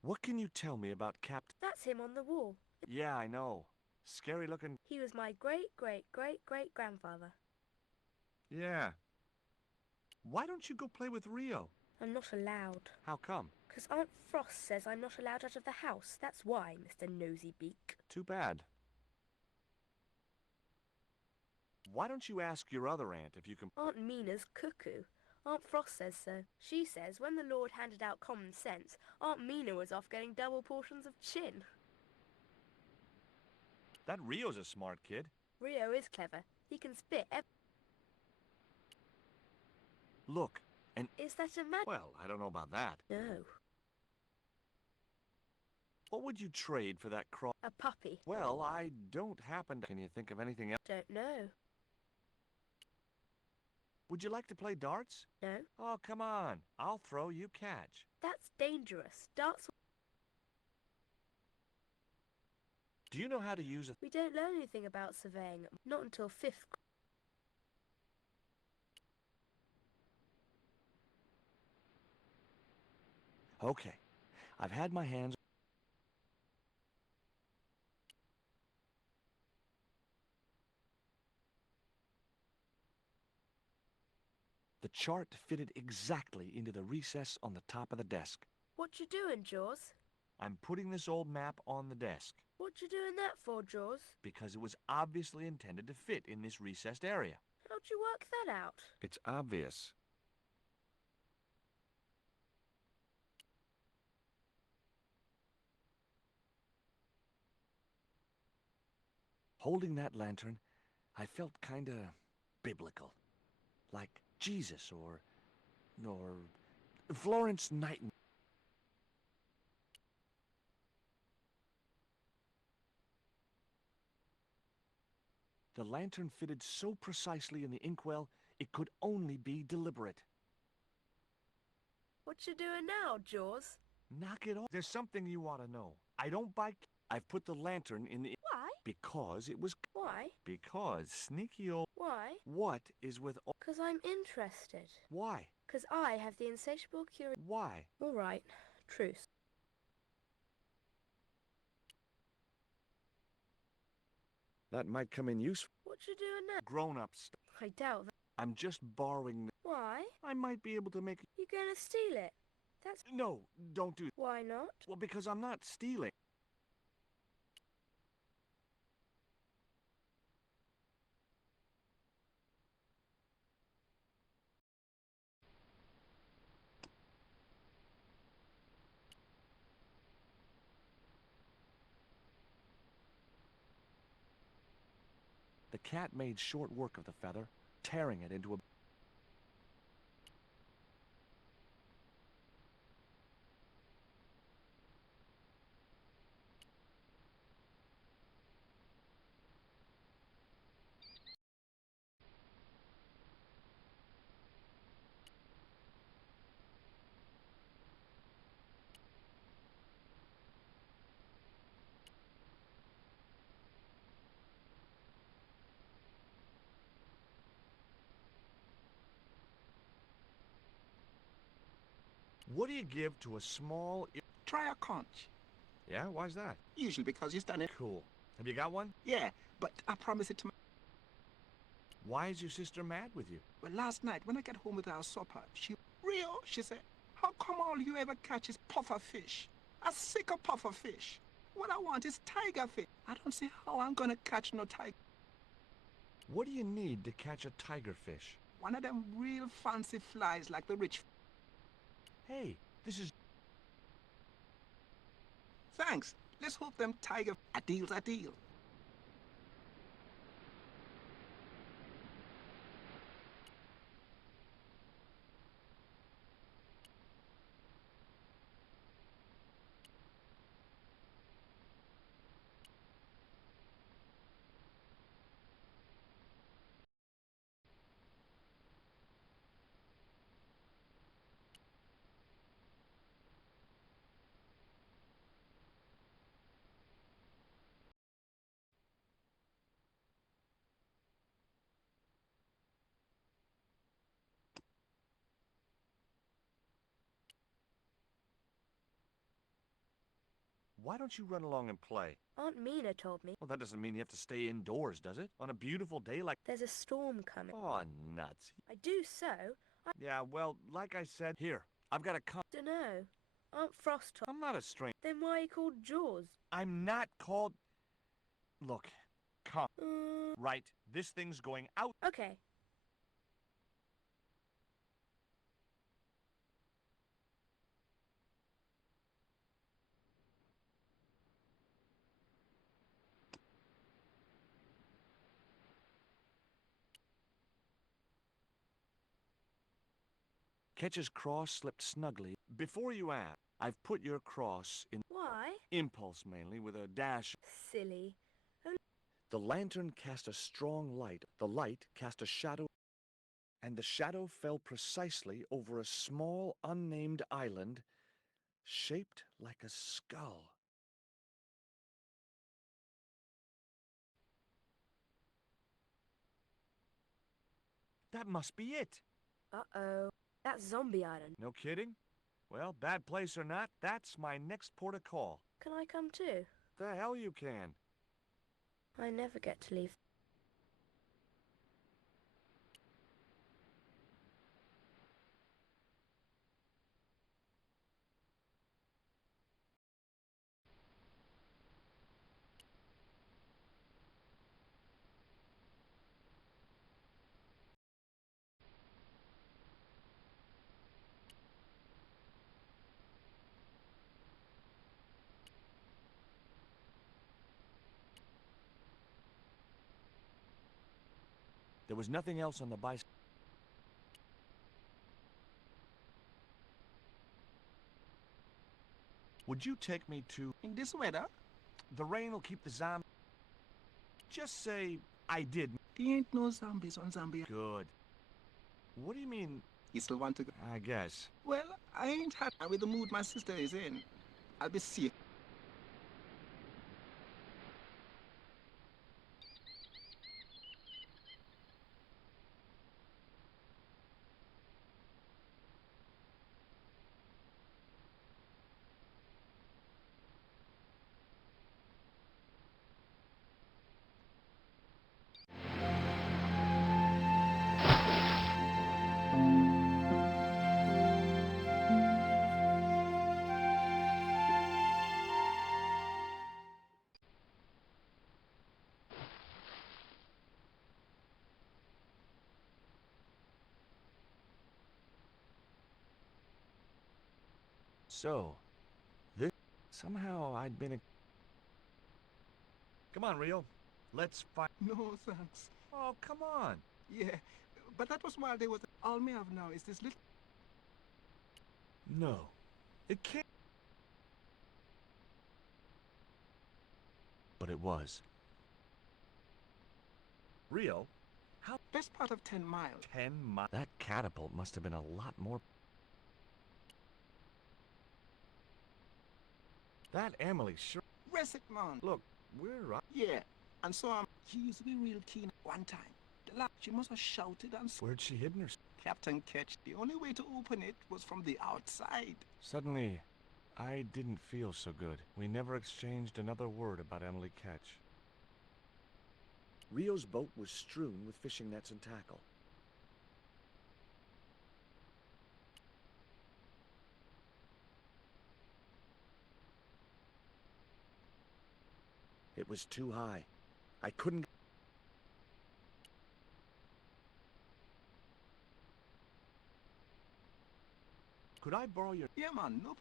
What can you tell me about Captain... That's him on the wall. Yeah, I know. Scary looking... He was my great-great-great-great-grandfather. Yeah. Why don't you go play with Rio? I'm not allowed. How come? 'Cause Aunt Frost says I'm not allowed out of the house. That's why, Mr. Nosy Beak. Too bad. Why don't you ask your other aunt if you can... Aunt Mina's cuckoo. Aunt Frost says so. She says when the Lord handed out common sense, Aunt Mina was off getting double portions of chin. That Rio's a smart kid. Rio is clever. He can spit Look, and... Is that a man? Well, I don't know about that. No. What would you trade for that cross? A puppy. Well, I don't happen to... Can you think of anything else? Don't know. Would you like to play darts? No. Oh, come on. I'll throw, you catch. That's dangerous. Darts... Do you know how to use a... We don't learn anything about surveying. Not until 5th. Okay. I've had my hands... The chart fitted exactly into the recess on the top of the desk. What you doing, Jaws? I'm putting this old map on the desk. What you doing that for, Jaws? Because it was obviously intended to fit in this recessed area. How'd you work that out? It's obvious. Holding that lantern, I felt kinda biblical. Like Jesus or Florence Nightingale. The lantern fitted so precisely in the inkwell, it could only be deliberate. What you doing now, Jaws? Knock it off. There's something you ought to know. I don't buy... I've put the lantern in the... Why? Because it was... Why? Because sneaky old... Why? What is with... 'Cause I'm interested. Why? 'Cause I have the insatiable curiosity. Why? All right. Truce. That might come in useful. What you doing now? Grown-up stuff. I doubt that. I'm just borrowing... Why? I might be able to make... You gonna steal it? That's... No, don't do... Why not? Well, because I'm not stealing. The cat made short work of the feather, tearing it into a... What do you give to a small... Try a conch. Yeah, why's that? Usually because you've done it. Cool. Have you got one? Yeah, but I promise it to... Why is your sister mad with you? Well, last night when I got home with our supper, Rio, she said, how come all you ever catch is puffer fish? A sicker puffer fish. What I want is tiger fish. I don't see how I'm gonna catch no tiger. What do you need to catch a tiger fish? One of them real fancy flies like the rich... Hey, this is... Thanks. Let's hope them tiger... A deal's a deal. why don't you run along and play? Aunt Mina told me. Well, that doesn't mean you have to stay indoors, does it? On a beautiful day like... There's a storm coming. Oh, nuts. I do so. Yeah, well, like I said, here, I've got a Dunno. Aunt Frost told... I'm not a stranger. Then why are you called Jaws? I'm not called... Look, come. Right, this thing's going out. Okay. Ketch's cross slipped snugly. Before you ask, I've put your cross in... Why? Impulse, mainly, with a dash... Silly. The lantern cast a strong light. The light cast a shadow... And the shadow fell precisely over a small, unnamed island shaped like a skull. That must be it. Uh-oh. That's Zombie Island. No kidding? Well, bad place or not, that's my next port of call. Can I come too? The hell you can. I never get to leave. There was nothing else on the bicycle. Would you take me to... In this weather? The rain will keep the zombie... Just say I did. There ain't no zombies on Zombie. Good. What do you mean? You still want to go? I guess. Well, I ain't happy with the mood my sister is in. I'll be safe. So, this... Somehow I'd been a... Come on, Rio. Let's fight. No, thanks. Oh, come on. Yeah, but that was while there was... All me have now is this little... No. It can't... But it was. Rio? How... Best part of 10 miles. 10 miles? That catapult must have been a lot more... That Emily sure... Rest man. Look, we're right. Yeah, and so she used to be real keen one time. The last she must have shouted and... Where'd she hidden her? Captain Ketch, the only way to open it was from the outside. Suddenly, I didn't feel so good. We never exchanged another word about Emily Ketch. Rio's boat was strewn with fishing nets and tackle. It was too high. I couldn't... Could I borrow your... Yeah, man, nope.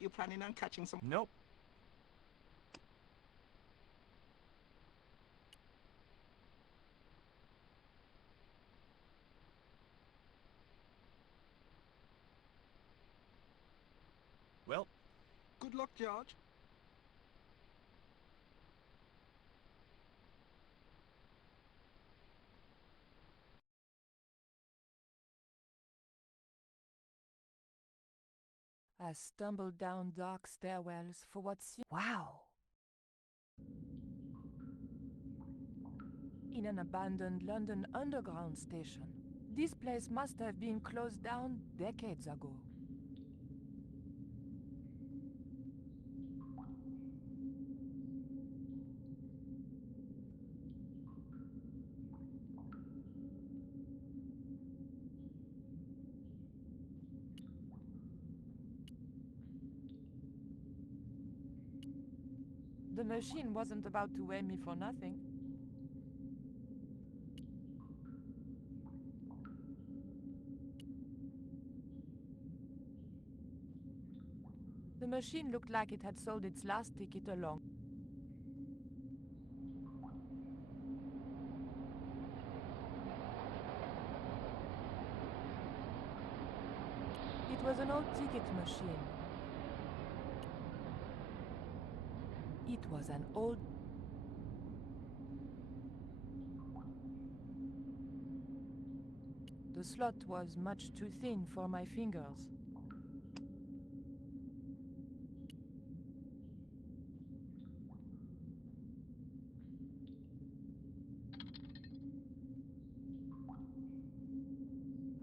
You planning on catching some... Nope. Well, good luck, George. I stumbled down dark stairwells for what seemed... Wow! in an abandoned London Underground station. This place must have been closed down decades ago. The machine wasn't about to weigh me for nothing. The machine looked like it had sold its last ticket along. It was an old ticket machine. It was an old... The slot was much too thin for my fingers.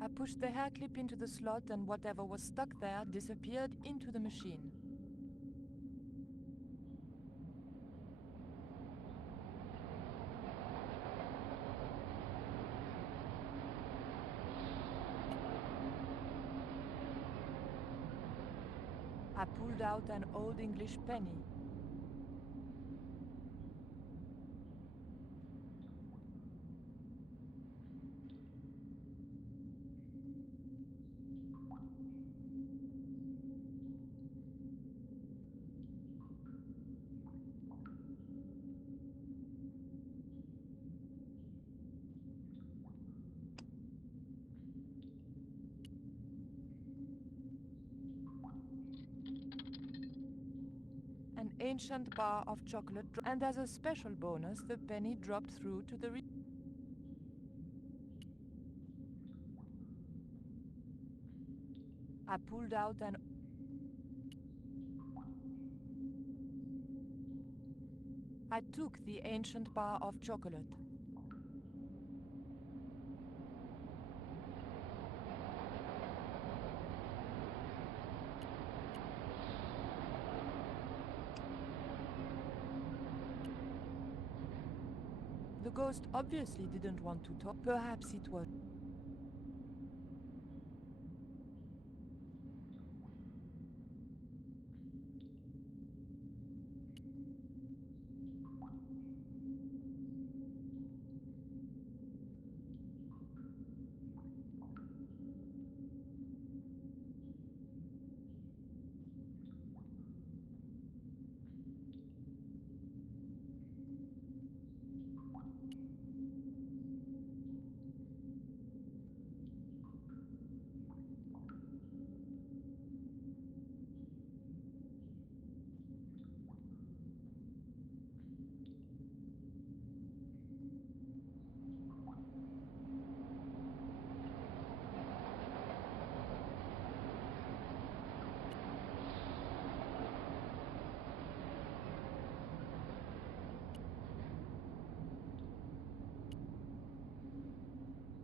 I pushed the hair clip into the slot and whatever was stuck there disappeared into the machine. I pulled out an old English penny. An ancient bar of chocolate, and as a special bonus, the penny dropped through to the I pulled out an... I took the ancient bar of chocolate. The ghost obviously didn't want to talk. Perhaps it was...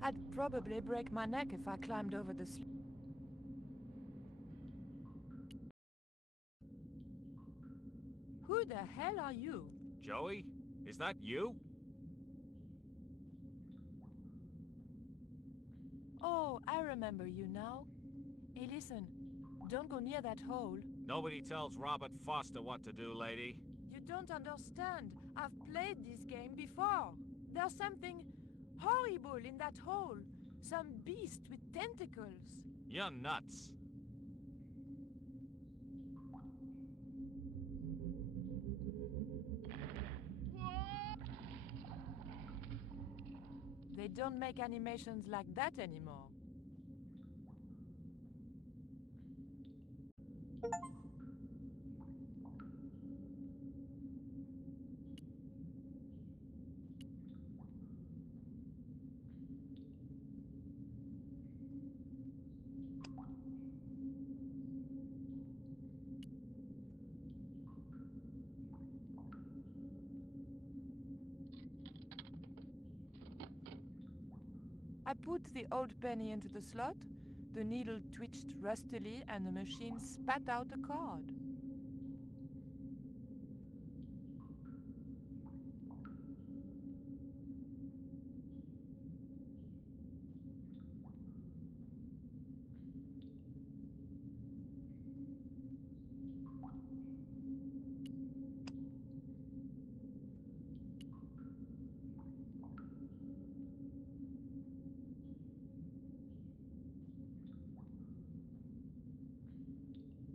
I'd probably break my neck if I climbed over the Who the hell are you? Joey? Is that you? Oh, I remember you now. Hey, listen. Don't go near that hole. Nobody tells Robert Foster what to do, lady. You don't understand. I've played this game before. There's something horrible in that hole. Some beast with tentacles. You're nuts. They don't make animations like that anymore. I put the old penny into the slot, the needle twitched rustily, and the machine spat out a card.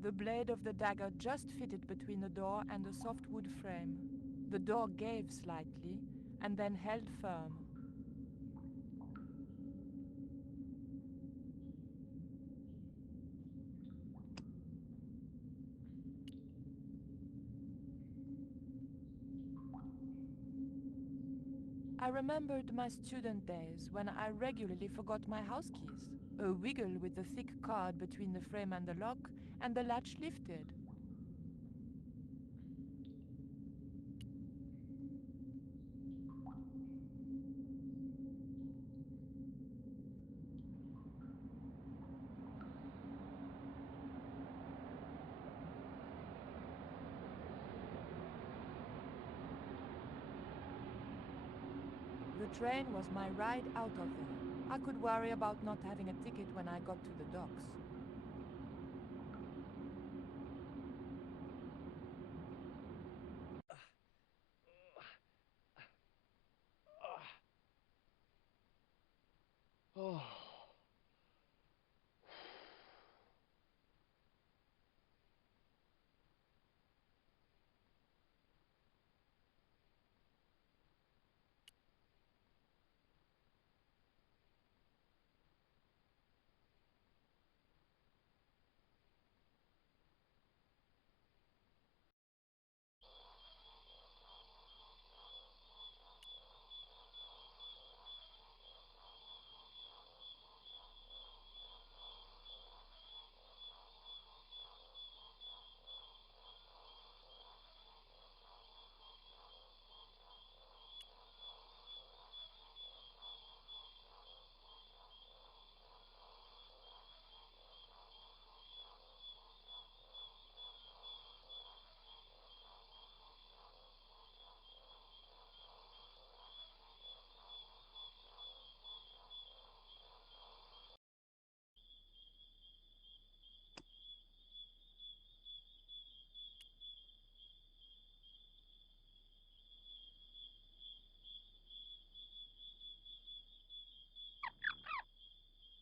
The blade of the dagger just fitted between the door and the soft wood frame. The door gave slightly, and then held firm. I remembered my student days when I regularly forgot my house keys. A wiggle with the thick card between the frame and the lock, and the latch lifted. The train was my ride out of there. I could worry about not having a ticket when I got to the docks. Oh.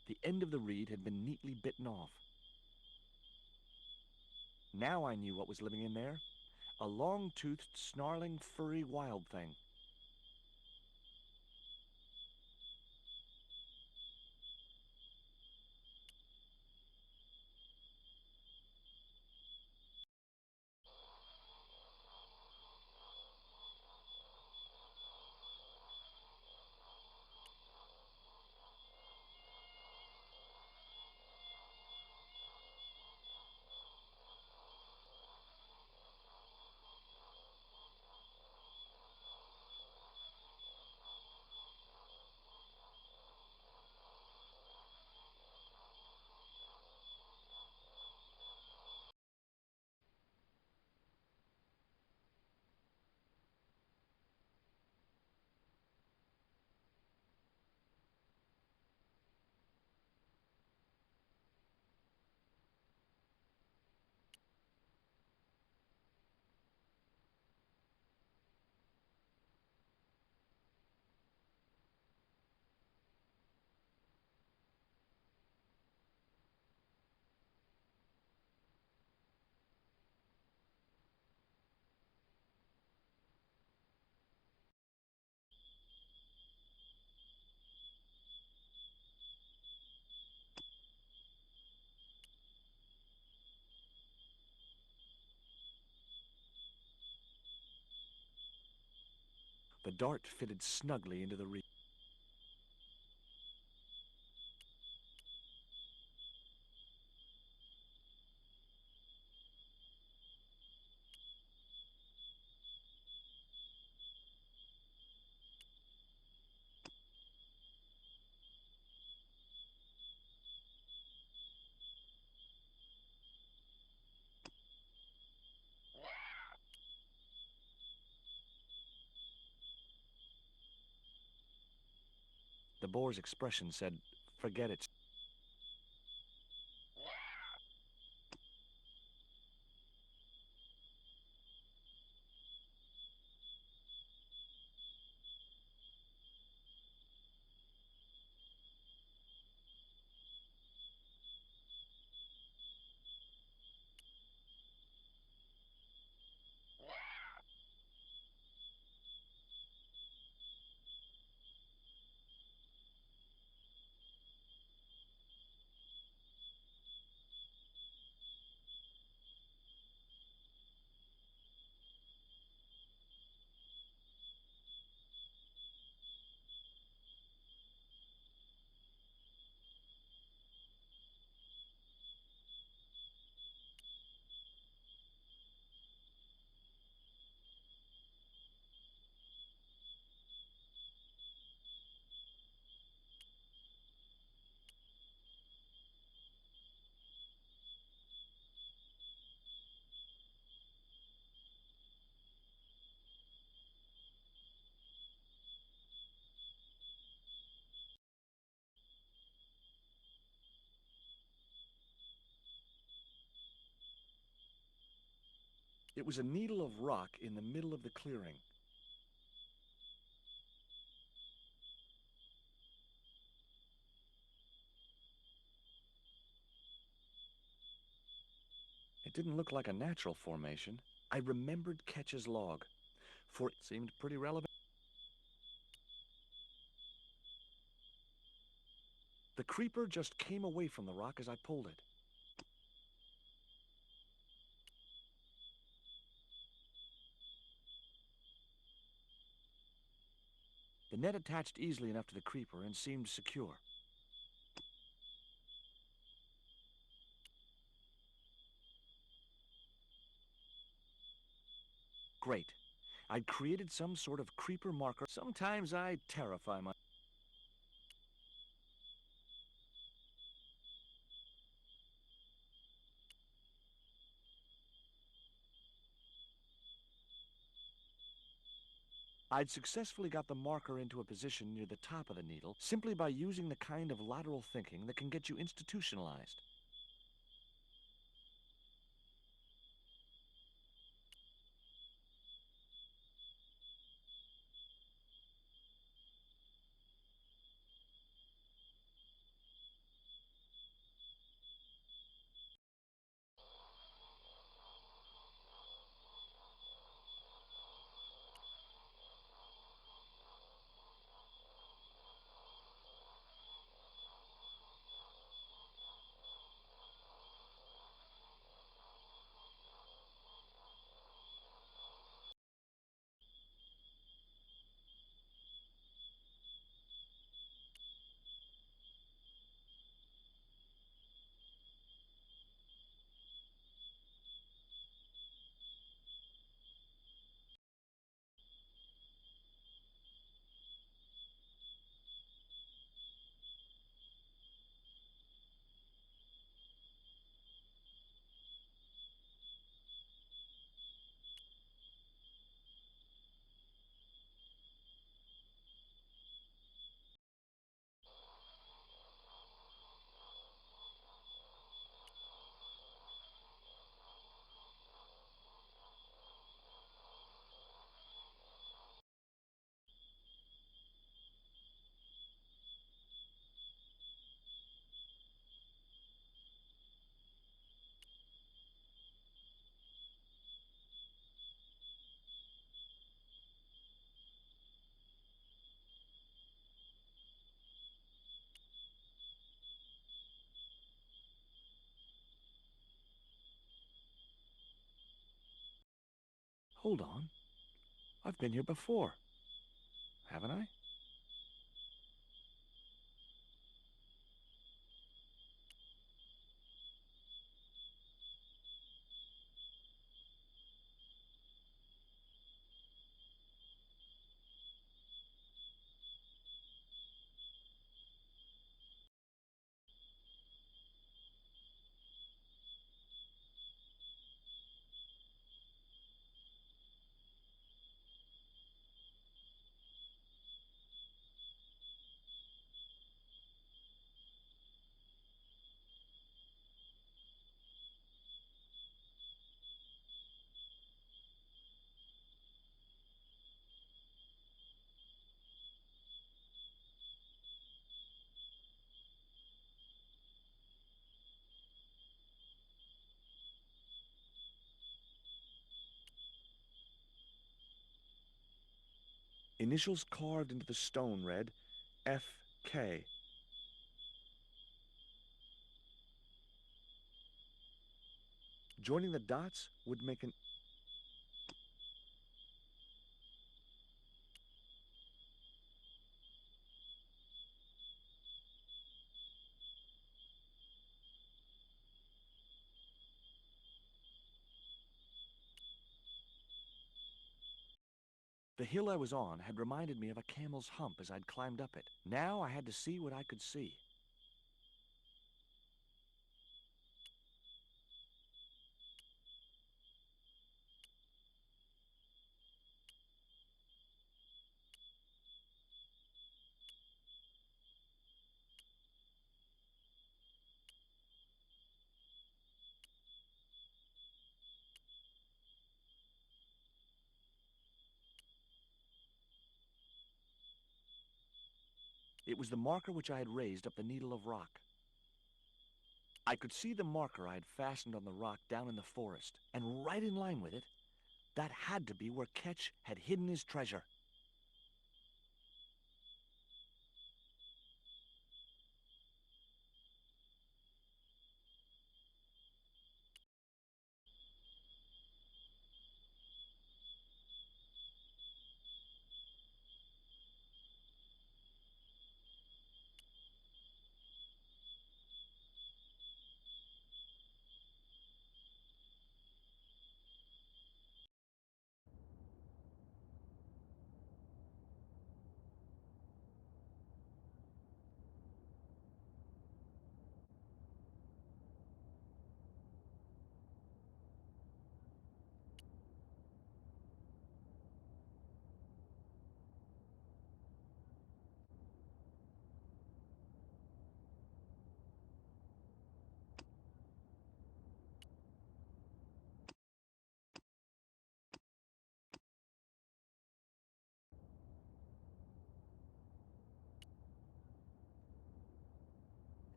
The end of the reed had been neatly bitten off. Now I knew what was living in there. A long-toothed, snarling, furry wild thing. The dart fitted snugly into the reed. boar's expression said, "Forget it." It was a needle of rock in the middle of the clearing. It didn't look like a natural formation. I remembered Ketch's log, for it seemed pretty relevant. The creeper just came away from the rock as I pulled it. The net attached easily enough to the creeper and seemed secure. Great. I'd created some sort of creeper marker. Sometimes I terrify my... I'd successfully got the marker into a position near the top of the needle simply by using the kind of lateral thinking that can get you institutionalized. Hold on. I've been here before, haven't I? Initials carved into the stone read F.K. Joining the dots would make an... The hill I was on had reminded me of a camel's hump as I'd climbed up it. Now I had to see what I could see. It was the marker which I had raised up the needle of rock. I could see the marker I had fastened on the rock down in the forest, and right in line with it, that had to be where Ketch had hidden his treasure.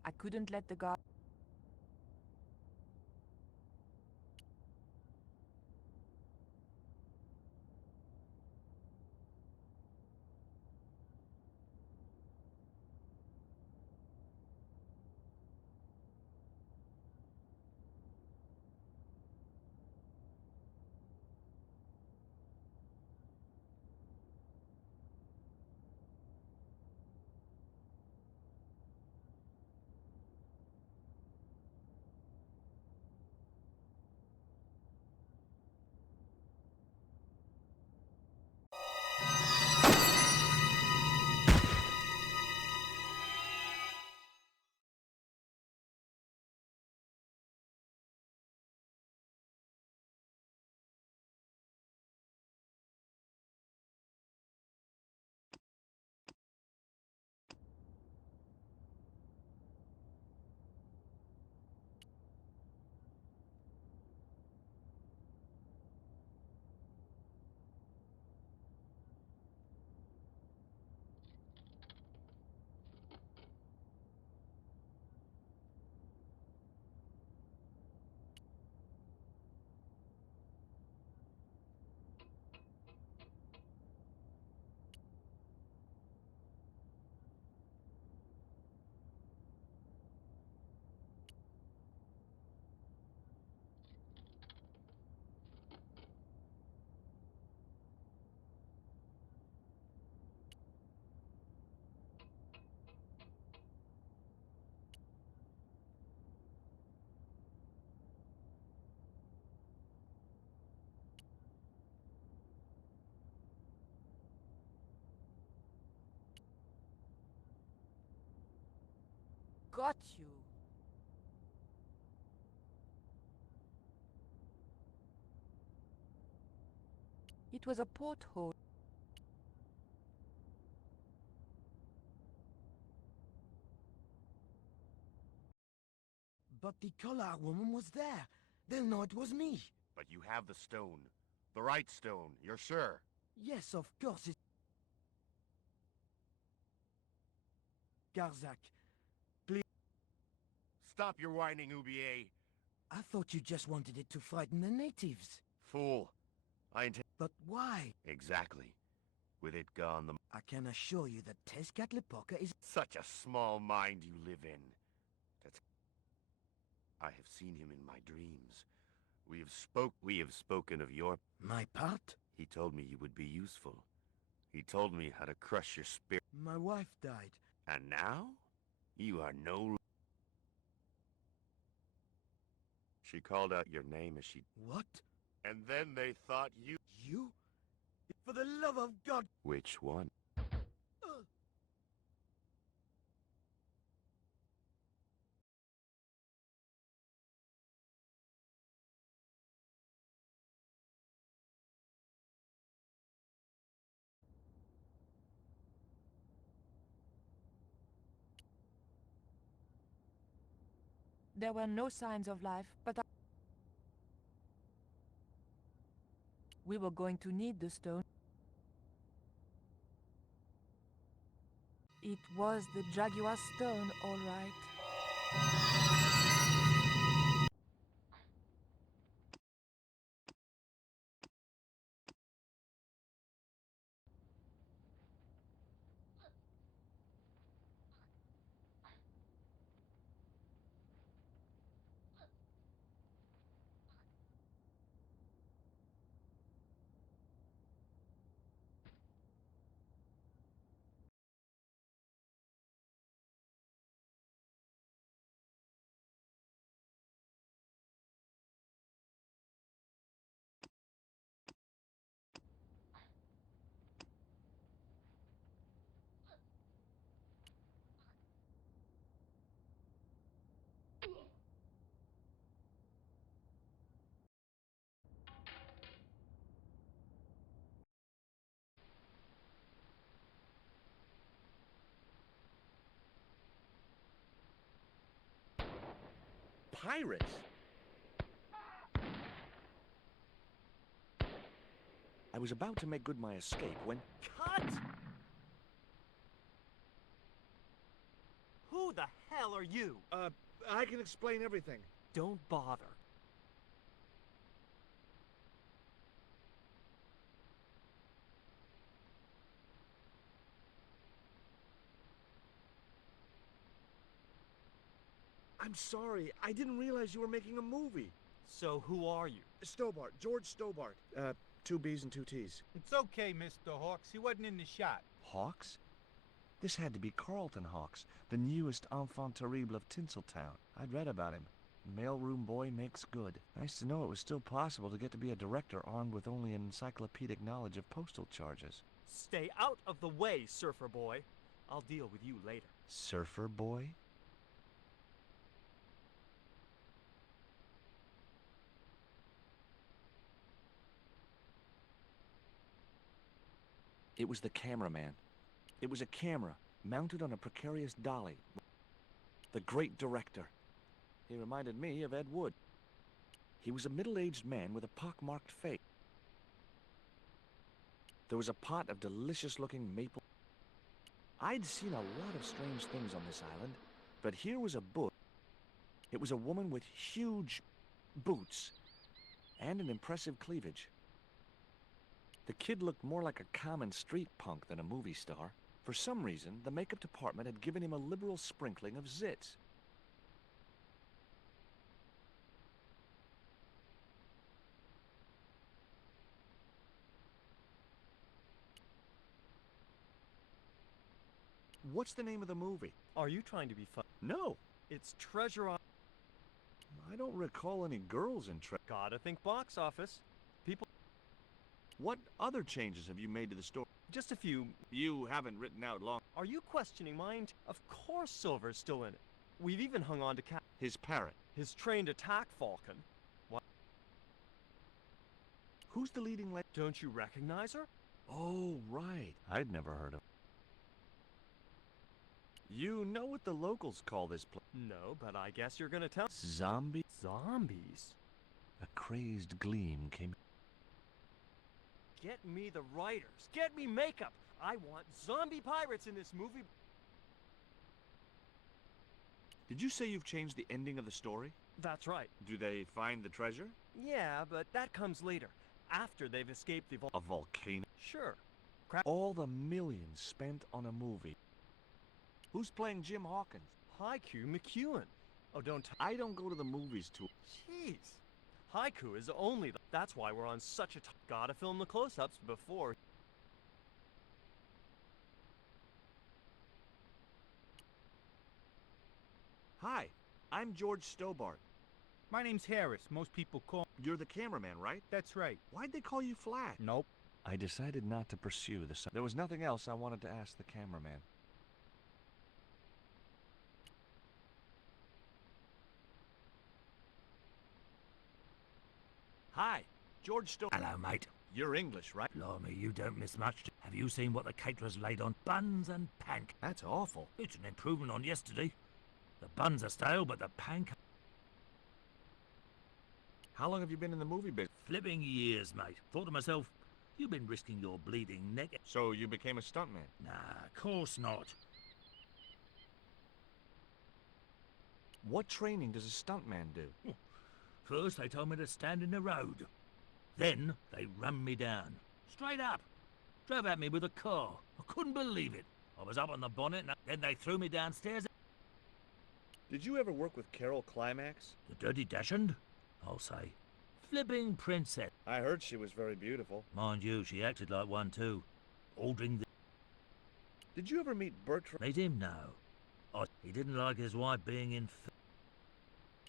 I couldn't let the guard... Got you. It was a porthole. But the Collard woman was there. They'll know it was me. But you have the stone. The right stone, you're sure? Yes, of course it's... Garzak, please... Stop your whining, Oubier. I thought you just wanted it to frighten the natives. Fool. I intend... But why? Exactly. With it gone, the... I can assure you that Tezcatlipoca is... Such a small mind you live in. That's... I have seen him in my dreams. We have spoken of your... My part? He told me you would be useful. He told me how to crush your spirit. My wife died. And now? You are no... She called out your name as she... What? And then they thought you... You? For the love of God! Which one? There were no signs of life, but we were going to need the stone. It was the Jaguar stone, all right. Pirates? I was about to make good my escape when... Cut! Who the hell are you? I can explain everything. Don't bother. I'm sorry. I didn't realize you were making a movie. So who are you? Stobbart. George Stobbart. 2 B's and 2 T's. It's okay, Mr. Hawks. He wasn't in the shot. Hawks? This had to be Carlton Hawks, the newest enfant terrible of Tinseltown. I'd read about him. Mailroom boy makes good. Nice to know it was still possible to get to be a director armed with only an encyclopedic knowledge of postal charges. Stay out of the way, surfer boy. I'll deal with you later. Surfer boy? It was the cameraman. It was a camera, mounted on a precarious dolly. The great director. He reminded me of Ed Wood. He was a middle-aged man with a pock-marked face. There was a pot of delicious-looking maple... I'd seen a lot of strange things on this island, but here was a book. It was a woman with huge boots and an impressive cleavage. The kid looked more like a common street punk than a movie star. For some reason, the makeup department had given him a liberal sprinkling of zits. What's the name of the movie? Are you trying to be fun? No. It's Treasure on... I don't recall any girls in Gotta think box office. People... What other changes have you made to the story? Just a few. You haven't written out long. Are you questioning mine? Of course Silver's still in it. We've even hung on to his parrot. His trained attack falcon. What? Who's the leading lady? Don't you recognize her? Oh, right. I'd never heard of. You know what the locals call this place? No, but I guess you're gonna tell. Zombie? Zombies? A crazed gleam came... Get me the writers. Get me makeup. I want zombie pirates in this movie. Did you say you've changed the ending of the story? That's right. Do they find the treasure? Yeah, but that comes later. After they've escaped the a volcano? Sure. All the millions spent on a movie. Who's playing Jim Hawkins? Haiku McEwen. Oh, I don't go to the movies too. Jeez. Haiku is only That's why we're on such a Gotta film the close-ups before. Hi, I'm George Stobbart. My name's Harris. Most people call... You're the cameraman, right? That's right. Why'd they call you Flash? Nope. I decided not to pursue the... There was nothing else I wanted to ask the cameraman. Hi, George Stobbart. Hello, mate. You're English, right? Blimey, you don't miss much. Have you seen what the caterers laid on? Buns and pank. That's awful. It's an improvement on yesterday. The buns are stale, but the pank... How long have you been in the movie business? Flipping years, mate. Thought to myself, you've been risking your bleeding neck... So you became a stuntman? Nah, course not. What training does a stuntman do? First, they told me to stand in the road. Then, they run me down. Straight up. Drove at me with a car. I couldn't believe it. I was up on the bonnet, and then they threw me downstairs. Did you ever work with Carol Climax? The Dirty Dachshund? I'll say. Flipping princess. I heard she was very beautiful. Mind you, she acted like one too. Ordering the... Did you ever meet Bertram? Meet him? No. He didn't like his wife being in...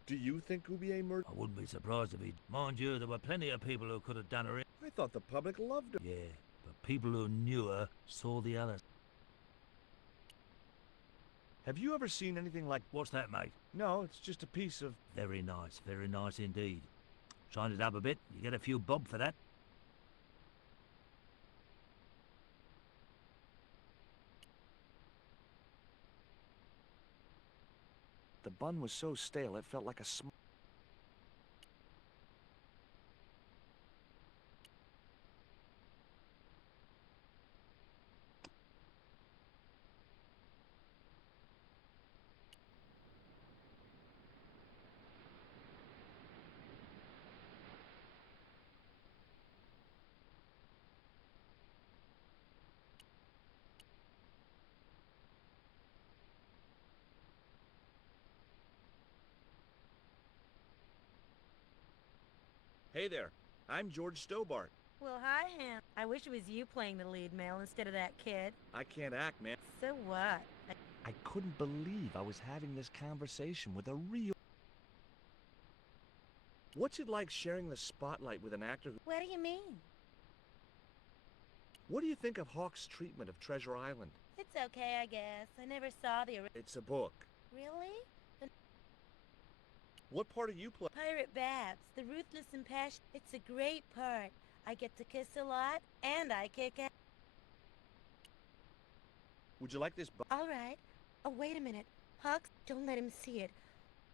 Do you think Oubier murdered? I wouldn't be surprised if he... Mind you, there were plenty of people who could have done her in. I thought the public loved her. Yeah, but people who knew her saw the others. Have you ever seen anything like... What's that, mate? No, it's just a piece of... Very nice indeed. Shine it up a bit, you get a few bob for that. The bun was so stale it felt like a Hey there, I'm George Stobbart. Well, hi, Ham. I wish it was you playing the lead male instead of that kid. I can't act, man. So what? I couldn't believe I was having this conversation with a real... What's it like sharing the spotlight with an actor who... What do you mean? What do you think of Hawk's treatment of Treasure Island? It's okay, I guess. I never saw the... It's a book. Really? What part are you playing? Pirate Babs, the ruthless and passionate. It's a great part. I get to kiss a lot, and I kick ass. Would you like this book? All right. Oh, wait a minute. Hawks, don't let him see it.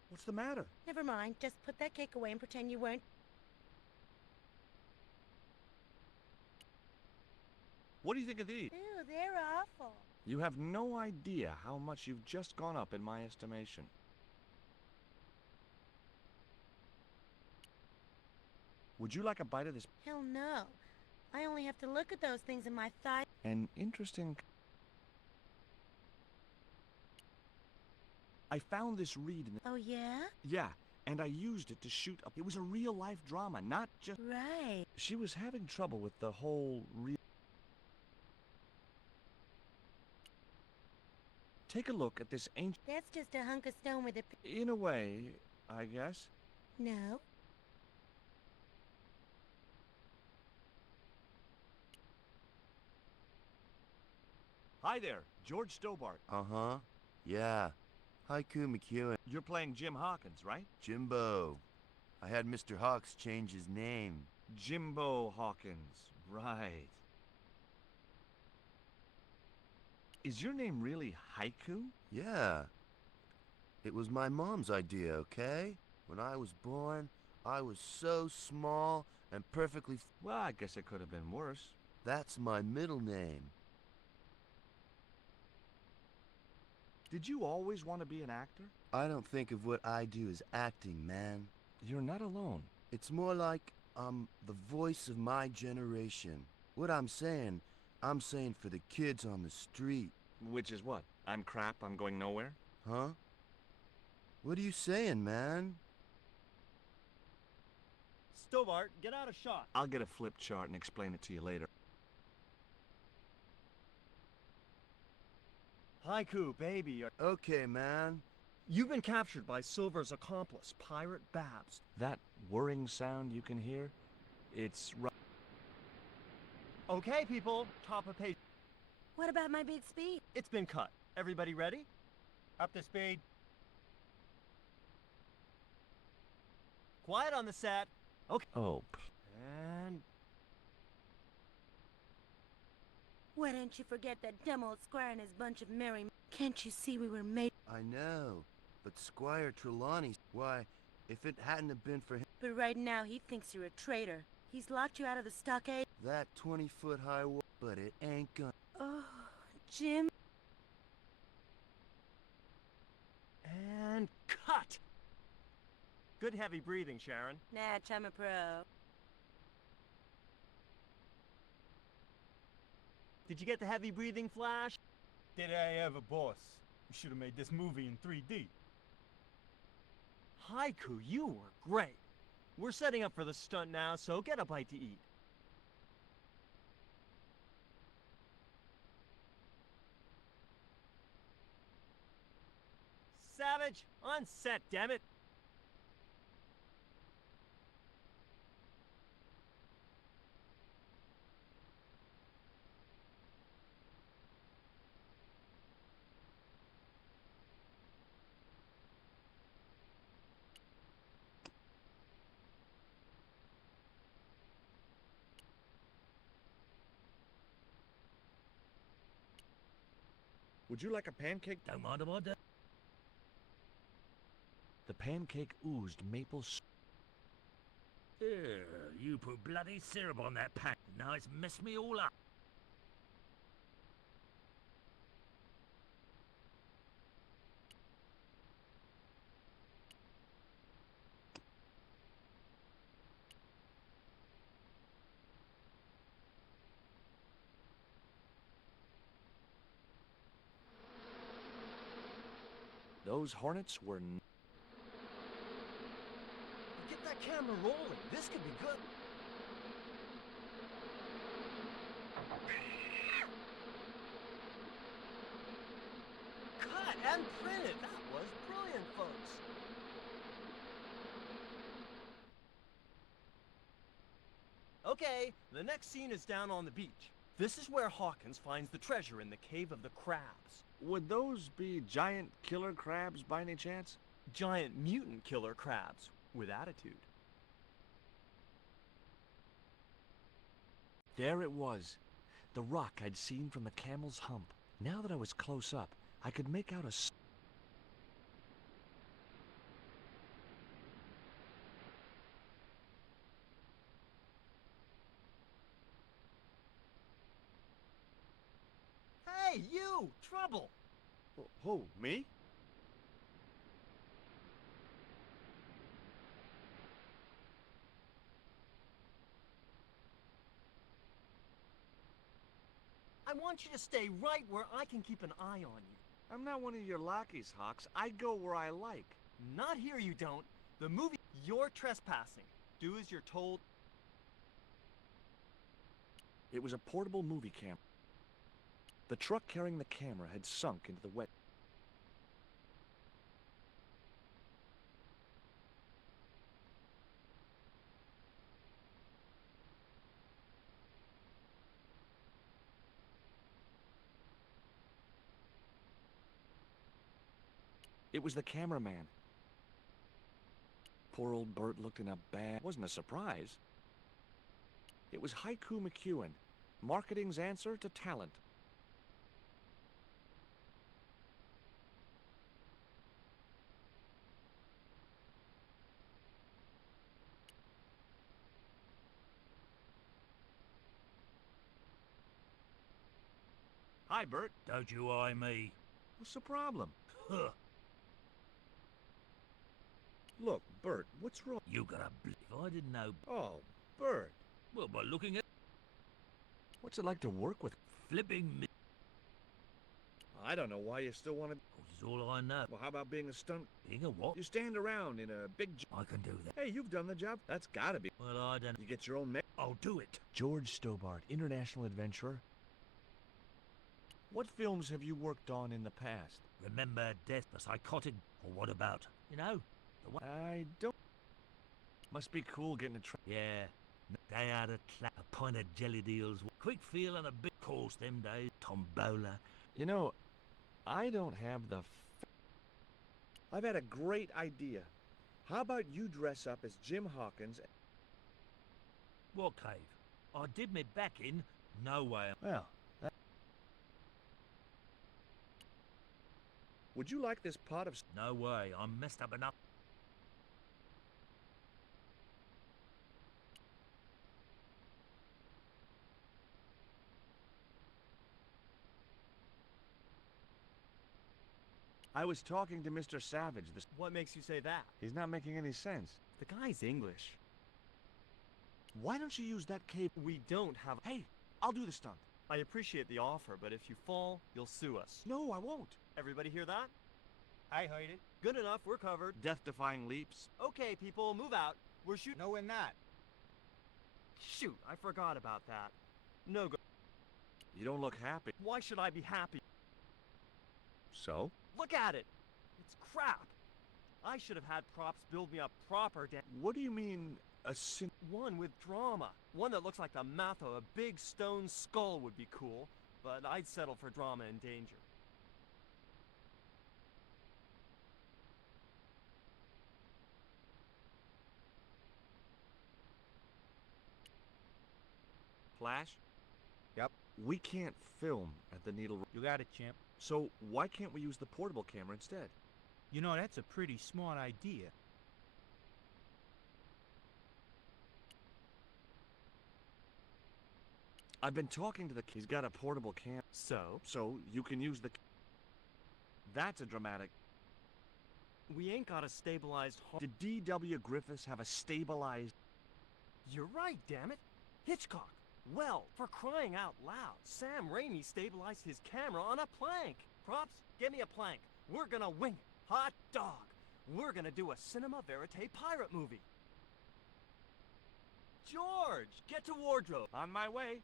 What's the matter? Never mind. Just put that cake away and pretend you weren't. What do you think of these? Ew, they're awful. You have no idea how much you've just gone up in my estimation. Would you like a bite of this? Hell no. I only have to look at those things in my thigh. An interesting... I found this reed in the... Oh, yeah? Yeah, and I used it to shoot up. It was a real-life drama, not just... Right. She was having trouble with the whole real... Take a look at this ancient... That's just a hunk of stone with a... In a way, I guess. No. Hi there, George Stobbart. Uh-huh. Yeah. Haiku McEwen. You're playing Jim Hawkins, right? Jimbo. I had Mr. Hawks change his name. Jimbo Hawkins, right. Is your name really Haiku? Yeah. It was my mom's idea, okay? When I was born, I was so small and perfectly... Well, I guess it could have been worse. That's my middle name. Did you always want to be an actor? I don't think of what I do as acting, man. You're not alone. It's more like I'm the voice of my generation. What I'm saying, I'm saying for the kids on the street. Which is what? I'm crap, I'm going nowhere? Huh? What are you saying, man? Stobbart, get out of shot. I'll get a flip chart and explain it to you later. Haiku, baby. Okay, man. You've been captured by Silver's accomplice, Pirate Babs. That whirring sound you can hear? It's Okay, people, top of page. What about my big speech? It's been cut. Everybody ready? Up to speed. Quiet on the set. Okay. Oh. And... Why don't you forget that dumb old squire and his bunch of merry... Can't you see we were made... I know, but Squire Trelawney... Why, if it hadn't have been for him... But right now he thinks you're a traitor. He's locked you out of the stockade. That 20-foot-high wall... But it ain't gonna... Oh, Jim... And cut! Good heavy breathing, Sharon. Natch, I'm a pro. Did you get the heavy breathing flash? Did I ever, boss? You should have made this movie in 3D. Haiku, you were great. We're setting up for the stunt now, so get a bite to eat. Savage, on set, damn it. Would you like a pancake? Don't mind if I do. The pancake oozed maple You put bloody syrup on that pack. Now it's messed me all up. Those hornets were... Get that camera rolling. This could be good. Cut and printed. That was brilliant, folks. Okay, the next scene is down on the beach. This is where Hawkins finds the treasure in the Cave of the Crabs. Would those be giant killer crabs by any chance? Giant mutant killer crabs with attitude. There it was, the rock I'd seen from the camel's hump. Now that I was close up, I could make out a... Hey, you! Trouble! Who, me? I want you to stay right where I can keep an eye on you. I'm not one of your lackeys, Hawks. I go where I like. Not here, you don't. The movie... You're trespassing. Do as you're told. It was a portable movie camera. The truck carrying the camera had sunk into the wet... It was the cameraman. Poor old Bert looked in a bad... Wasn't a surprise. It was Haiku McEwen, marketing's answer to talent. Hi, Bert. Don't you eye me. What's the problem? Huh. Look, Bert, what's wrong? You got a if I didn't know... Oh, Bert. Well, by looking at... What's it like to work with? Flipping me. I don't know why you still want to... This is all I know. Well, how about being a stunt? Being a what? You stand around in a big... I can do that. Hey, you've done the job. That's gotta be... Well, I don't... You get your own... I'll do it. George Stobbart, international adventurer. What films have you worked on in the past? Remember Death, the Psychotic? Or what about, you know, the one... I don't... Must be cool getting a Yeah. Day out of clap, a pint of jelly deals, quick feel and a big course them days, tombola. You know, I don't have the... I've had a great idea. How about you dress up as Jim Hawkins... What cave? I did me back in. No way. Well, that... Would you like this pot of... No way. I'm messed up enough. I was talking to Mr. Savage. What makes you say that? He's not making any sense. The guy's English. Why don't you use that cave? We don't have... Hey, I'll do the stunt. I appreciate the offer, but if you fall, you'll sue us. No, I won't. Everybody hear that? I heard it. Good enough, we're covered. Death-defying leaps. Okay, people, move out. We're shooting... No, we're not. Shoot, I forgot about that. No go... You don't look happy. Why should I be happy? So? Look at it! It's crap! I should have had props build me a proper What do you mean, one with drama. One that looks like the mouth of a big stone skull would be cool, but I'd settle for drama and danger. Flash? Yep. We can't film at the Needle... You got it, champ. So, why can't we use the portable camera instead? You know, that's a pretty smart idea. I've been talking to the... He's got a portable camera. So? So, you can use the... That's a dramatic... We ain't got a stabilized... Did D.W. Griffiths have a stabilized... You're right, damn it! Hitchcock! Well, for crying out loud, Sam Raimi stabilized his camera on a plank. Props, get me a plank. We're gonna wing it. Hot dog! We're gonna do a cinema verite pirate movie. George, get to wardrobe. On my way.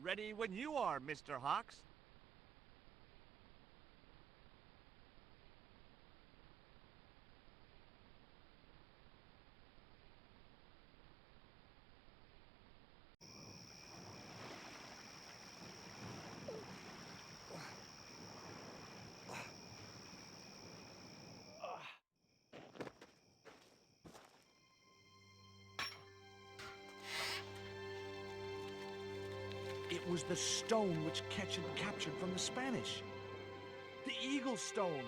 Ready when you are, Mr. Hawks. It was the stone which Ketch had captured from the Spanish. The Eagle Stone.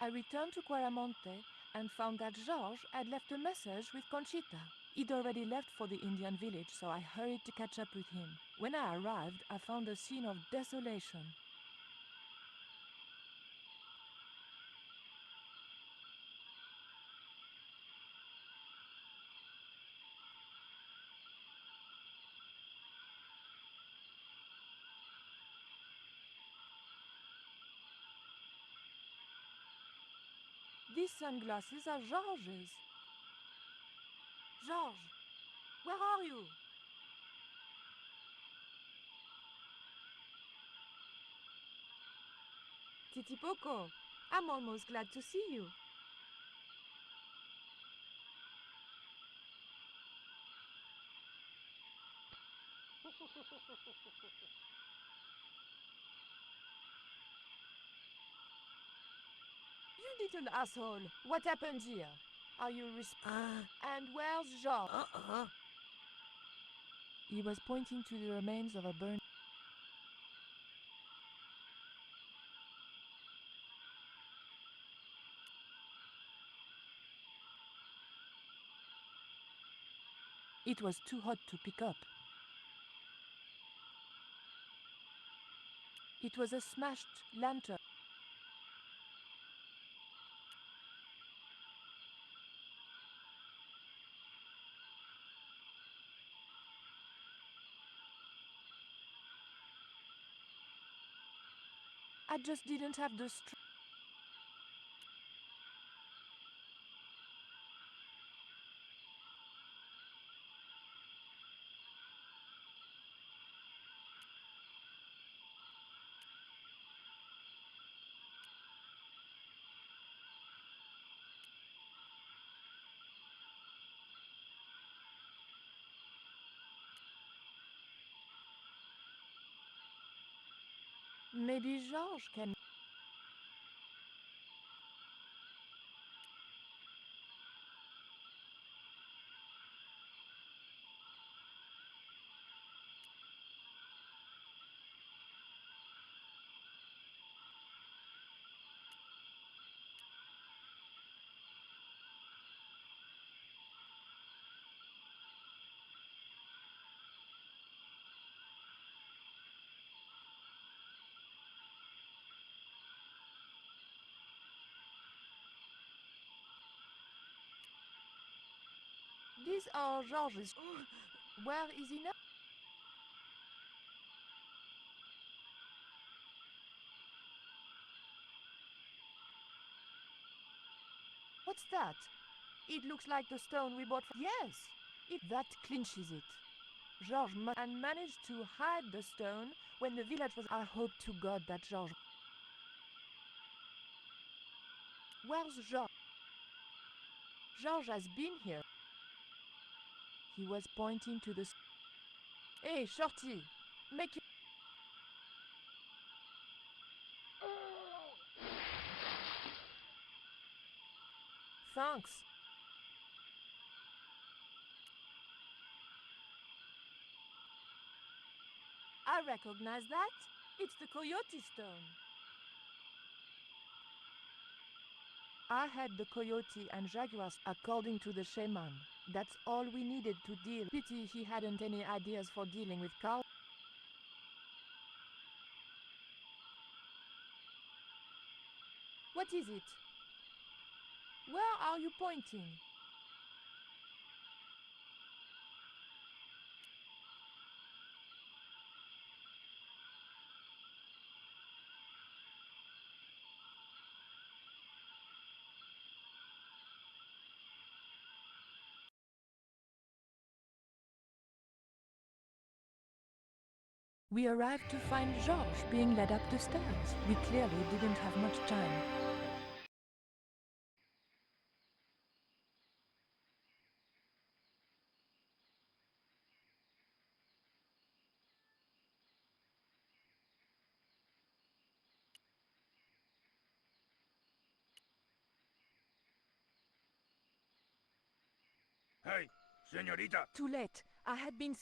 I returned to Quaramonte and found that George had left a message with Conchita. He'd already left for the Indian village, so I hurried to catch up with him. When I arrived, I found a scene of desolation. These sunglasses are George's. George, where are you? Titipoco, I'm almost glad to see you. You little asshole, what happened here? Are you and where's George? He was pointing to the remains of a burned... It was too hot to pick up. It was a smashed lantern. I just didn't have the strength. Maybe George can... These are George's. Where is he now? What's that? It looks like the stone we bought from... Yes! That clinches it. George managed to hide the stone when the village was... I hope to God that George... Where's George? George has been here. He was pointing to the... Hey, Shorty! Make you... Thanks. I recognize that. It's the coyote stone. I had the coyote and jaguars according to the shaman. That's all we needed to deal. Pity he hadn't any ideas for dealing with cow. What is it? Where are you pointing? We arrived to find George being led up the stairs. We clearly didn't have much time. Hey, señorita! Too late. I had been...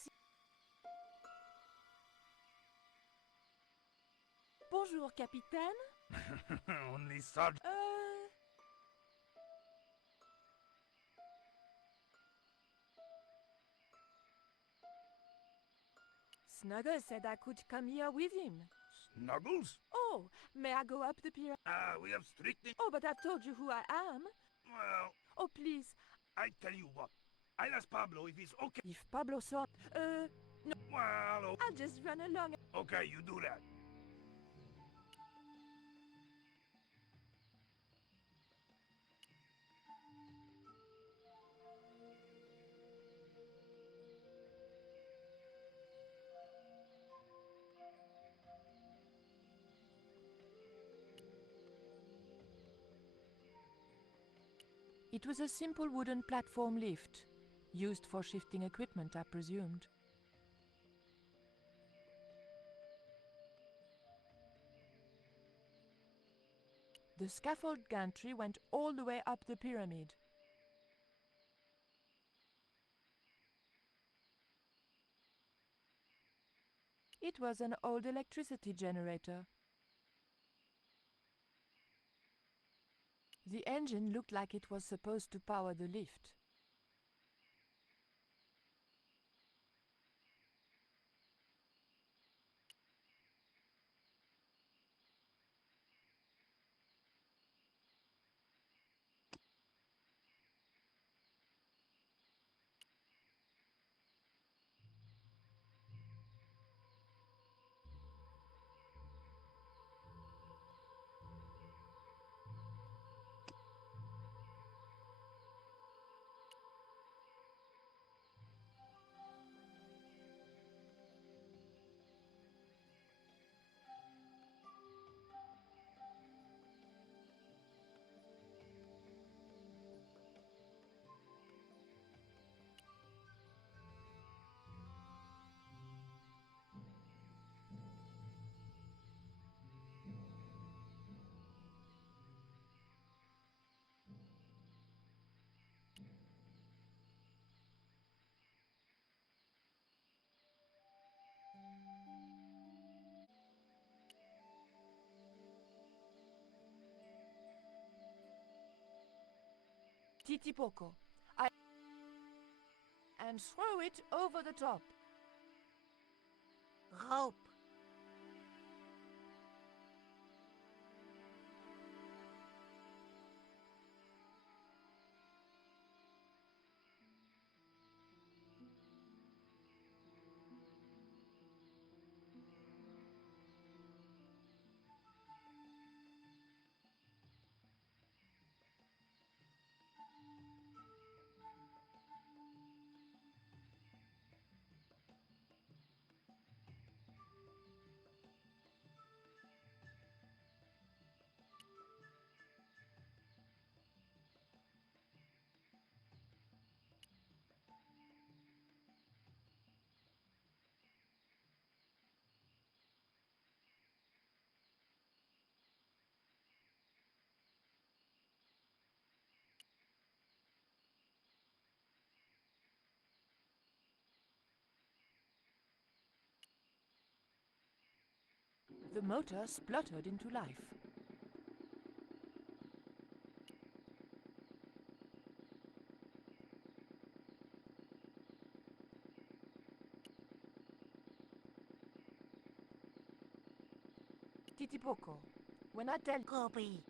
Bonjour, Capitaine. Only Sergeant. Snuggles said I could come here with him. Snuggles? Oh, may I go up the pier? We have strict... Oh, but I've told you who I am. Well... Oh, please. I tell you what. I'll ask Pablo if he's okay. If Pablo saw... no. Well... I'll just run along. Okay, you do that. It was a simple wooden platform lift, used for shifting equipment, I presumed. The scaffold gantry went all the way up the pyramid. It was an old electricity generator. The engine looked like it was supposed to power the lift. Titipoco. And throw it over the top. Rope. The motor spluttered into life. Titipoco, when I tell... Copy.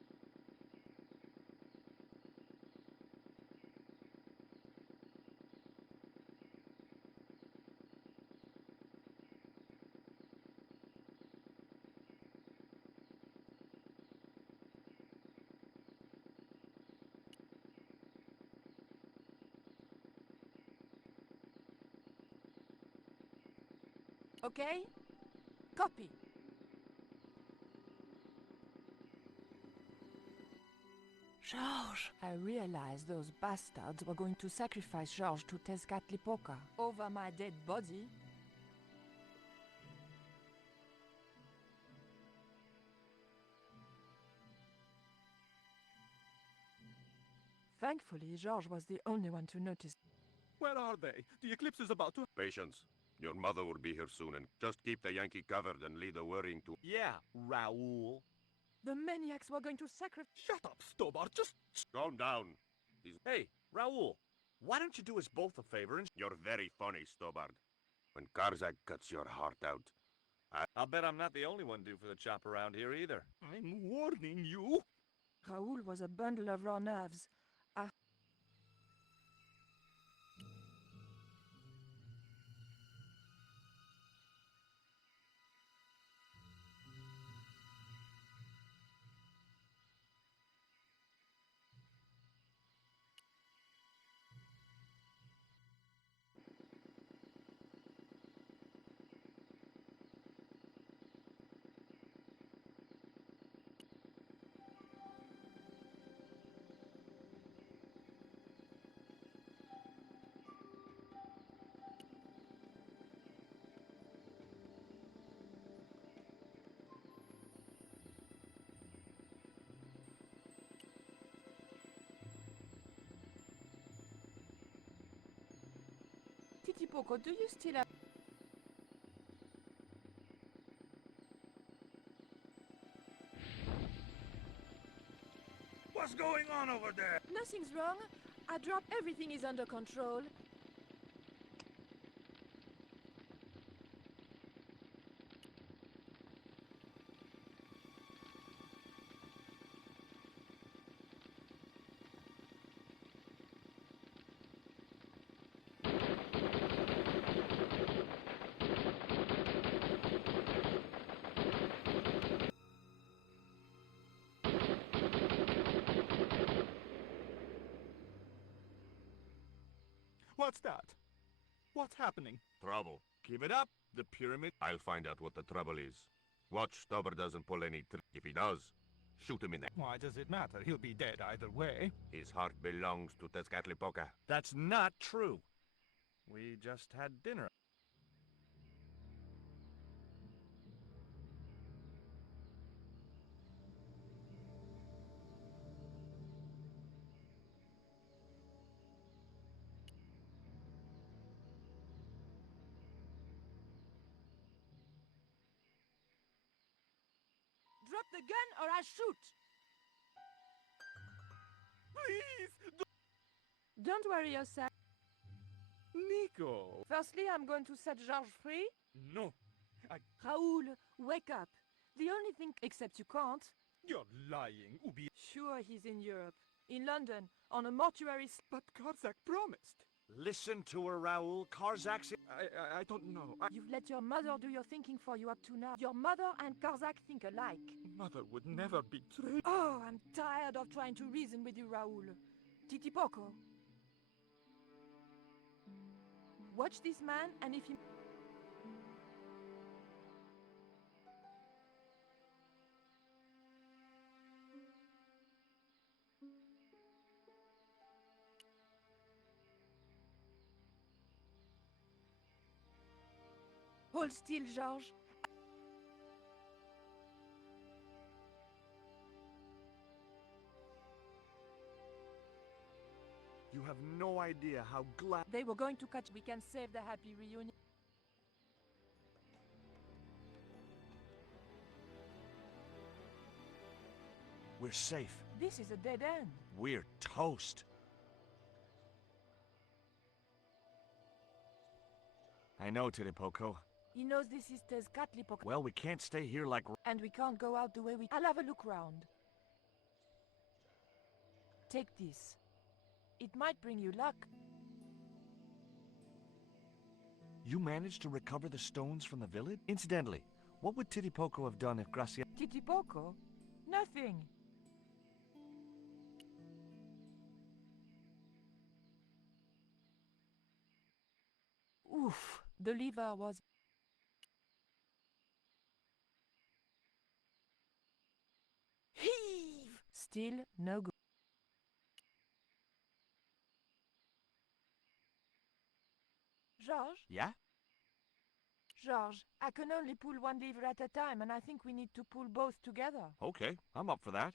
Okay? Copy. George! I realized those bastards were going to sacrifice George to Tezcatlipoca over my dead body. Thankfully, George was the only one to notice. Where are they? The eclipse is about to... Patience. Your mother will be here soon, and just keep the Yankee covered and leave the worrying to... Yeah, Raoul. The maniacs were going to sacrifice... Shut up, Stobbart, just... Calm down. Hey, Raoul, why don't you do us both a favor and... You're very funny, Stobbart. When Karzak cuts your heart out, I'll bet I'm not the only one due for the chop around here either. I'm warning you. Raoul was a bundle of raw nerves. Titipoco, do you still have... on over there? Nothing's wrong. I dropped everything is under control. What's that? What's happening? Trouble. Keep it up. The pyramid. I'll find out what the trouble is. Watch Stobbart doesn't pull any If he does, shoot him in the... Why does it matter? He'll be dead either way. His heart belongs to Tezcatlipoca. That's not true. We just had dinner. Drop the gun or I shoot! Please! Don't worry yourself. Nico! Firstly, I'm going to set George free. No. Raoul, wake up. The only thing, except you can't. You're lying, Oubier. Sure, he's in Europe. In London, on a mortuary... But Karzak promised. Listen to her, Raoul. Karzak's... I don't know. You've let your mother do your thinking for you up to now. Your mother and Karzak think alike. Mother would never betray... Oh, I'm tired of trying to reason with you, Raoul. Titipoco. Watch this man, and if he... Hold still, George. You have no idea how glad... They were going to catch... We can save the happy reunion. We're safe. This is a dead end. We're toast. I know, Titipoco. He knows this is Tezcatlipoca. Well, we can't stay here like... And we can't go out the way we... I'll have a look round. Take this. It might bring you luck. You managed to recover the stones from the village? Incidentally, what would Titipoco have done if Gracia... Titipoco? Nothing. Oof, the lever was... Heave! Still no good. George? Yeah? George, I can only pull one lever at a time, and I think we need to pull both together. Okay, I'm up for that.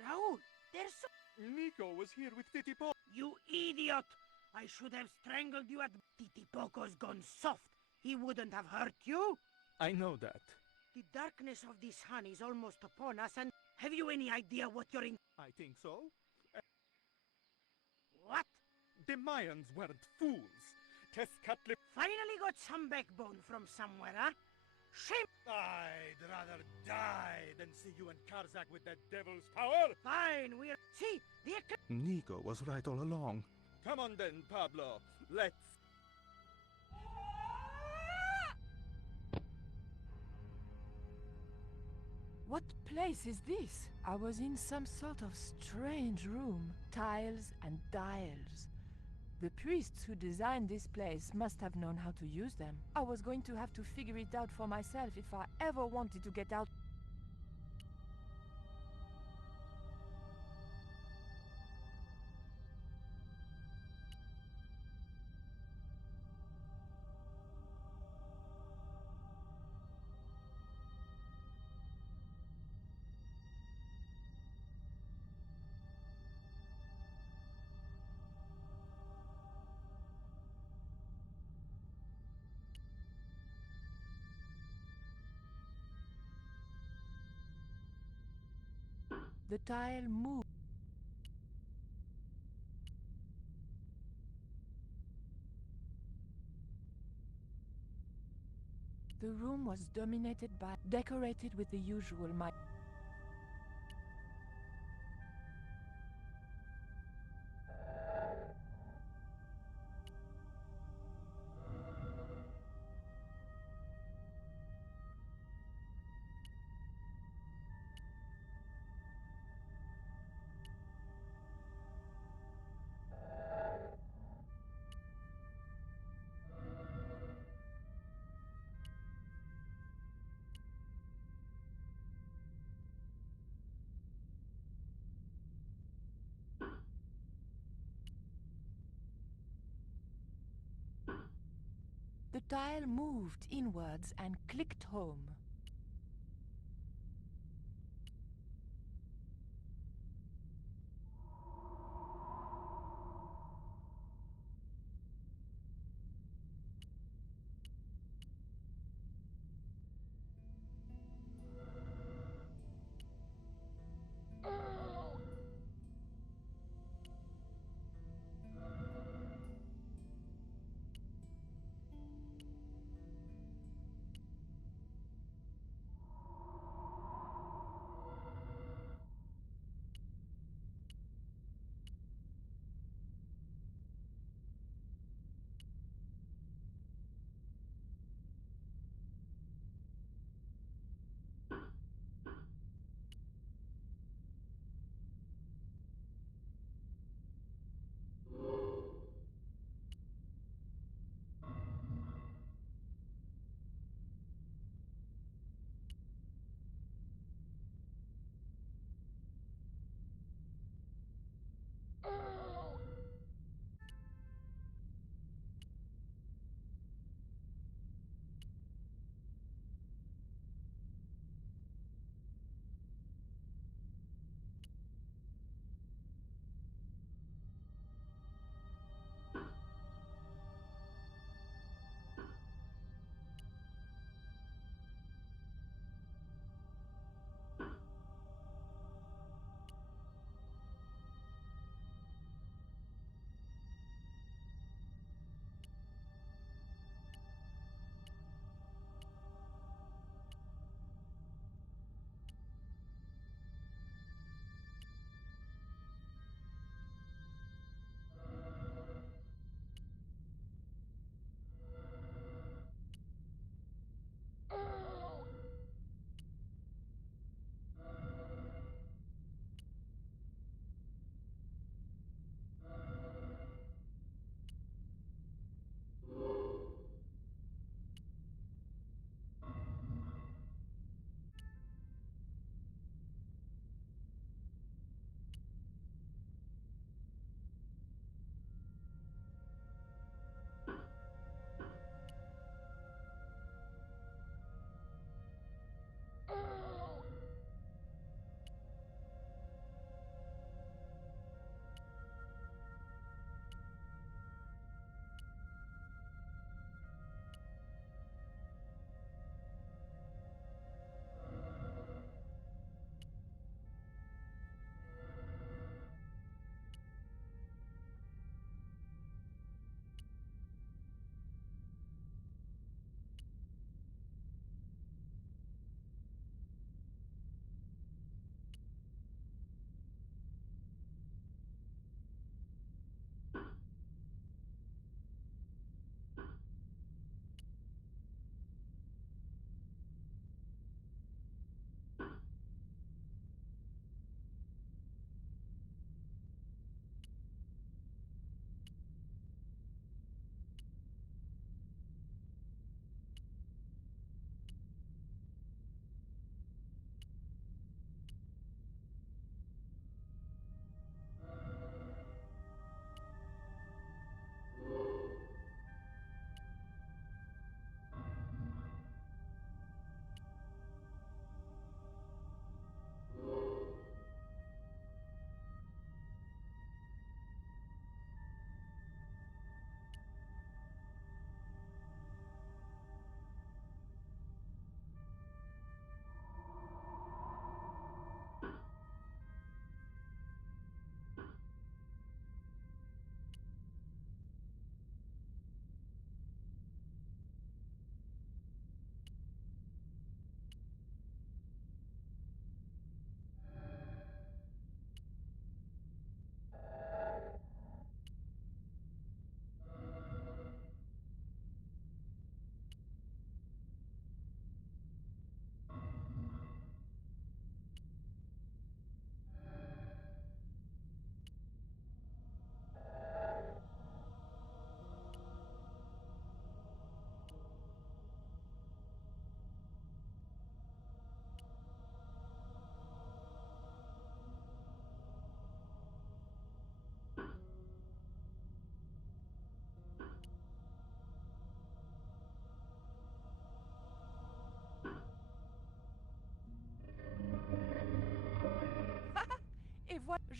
Raoul, there's so... Nico was here with Titipoco. You idiot! I should have strangled you at... Titipoco's gone soft. He wouldn't have hurt you. I know that. The darkness of this hun is almost upon us, and... Have you any idea what you're in... I think so. What? The Mayans weren't fools. Tezcatlipoca... Finally got some backbone from somewhere, huh? Shame! I'd rather die than see you and Karzak with that devil's power! Fine, we're... See, the... Nico was right all along. Come on then, Pablo. Let's... What place is this? I was in some sort of strange room. Tiles and dials. The priests who designed this place must have known how to use them. I was going to have to figure it out for myself if I ever wanted to get out. The tile moved. The room was decorated with the usual The tile moved inwards and clicked home.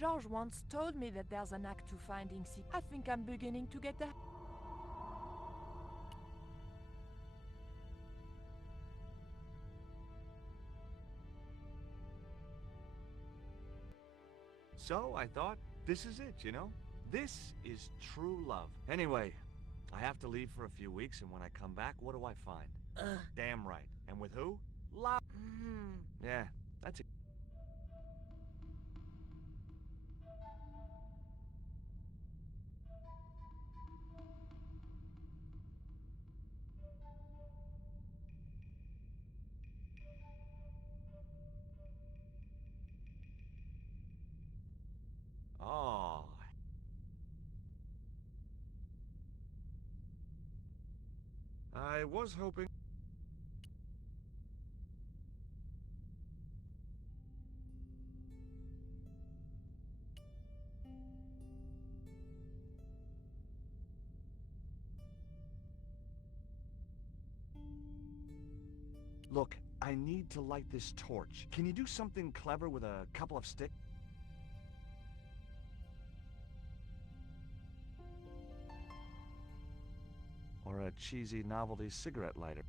George once told me that there's an act to finding sea. I think I'm beginning to get a... So I thought, this is it, you know? This is true love. Anyway, I have to leave for a few weeks, and when I come back, what do I find? Damn right. And with who? Love. Yeah, that's it. Oh. I was hoping... Look, I need to light this torch. Can you do something clever with a couple of sticks? Or a cheesy novelty cigarette lighter?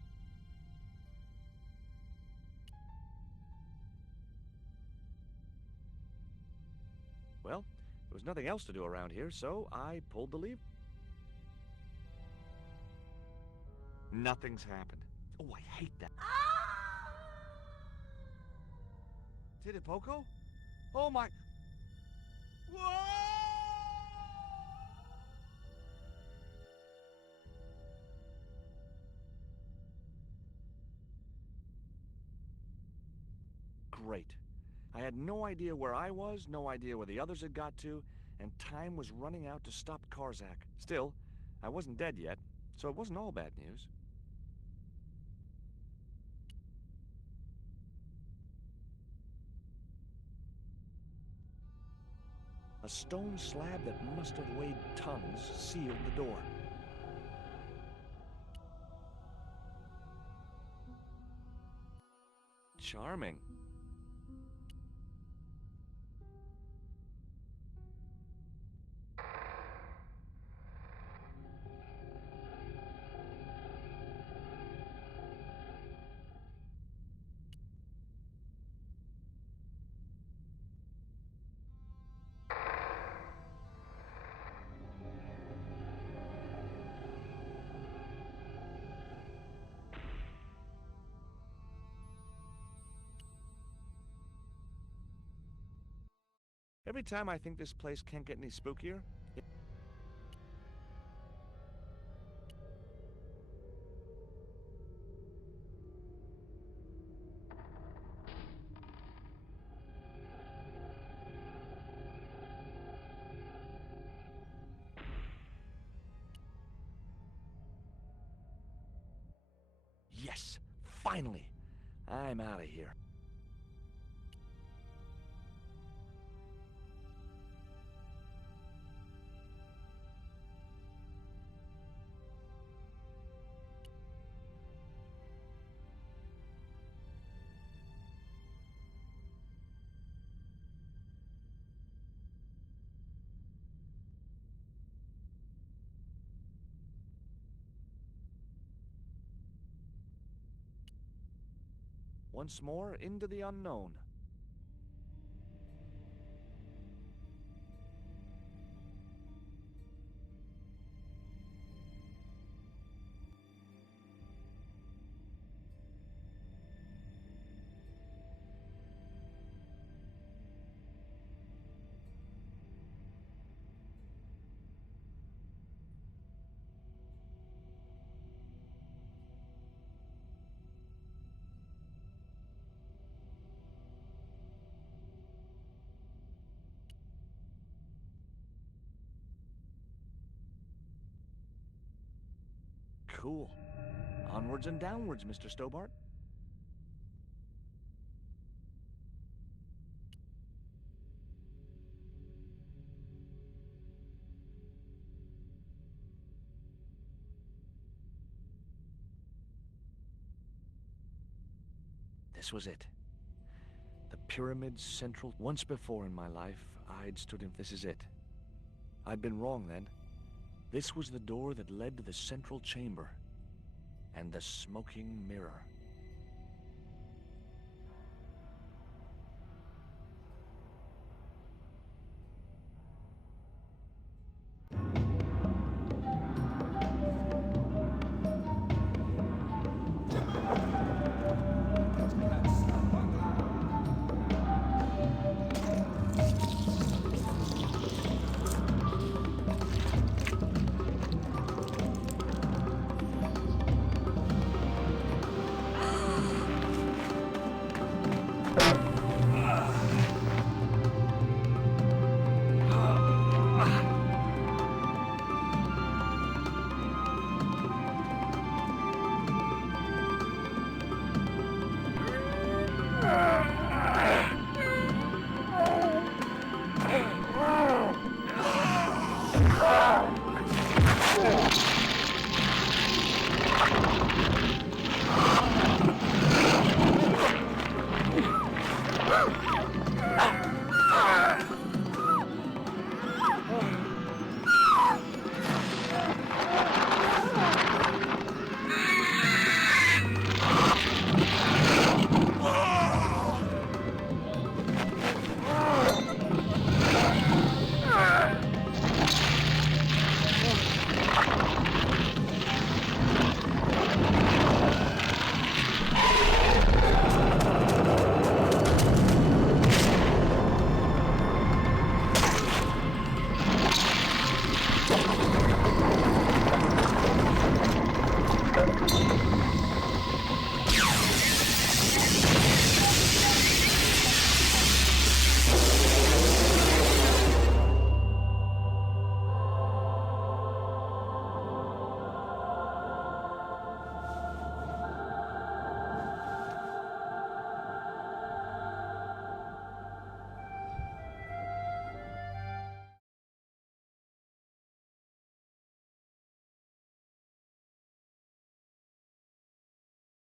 Well, there was nothing else to do around here, so I pulled the lever. Nothing's happened. Oh, I hate that. Titipoco? Oh my... Whoa! Great. I had no idea where I was, no idea where the others had got to, and time was running out to stop Karzak. Still, I wasn't dead yet, so it wasn't all bad news. A stone slab that must have weighed tons sealed the door. Charming. Every time I think this place can't get any spookier, Yes! Finally! I'm out of here. Once more into the unknown. Cool. Onwards and downwards, Mr. Stobbart. This was it. The pyramid's central... Once before in my life, I'd stood in. This is it. I'd been wrong then. This was the door that led to the central chamber. And the smoking mirror.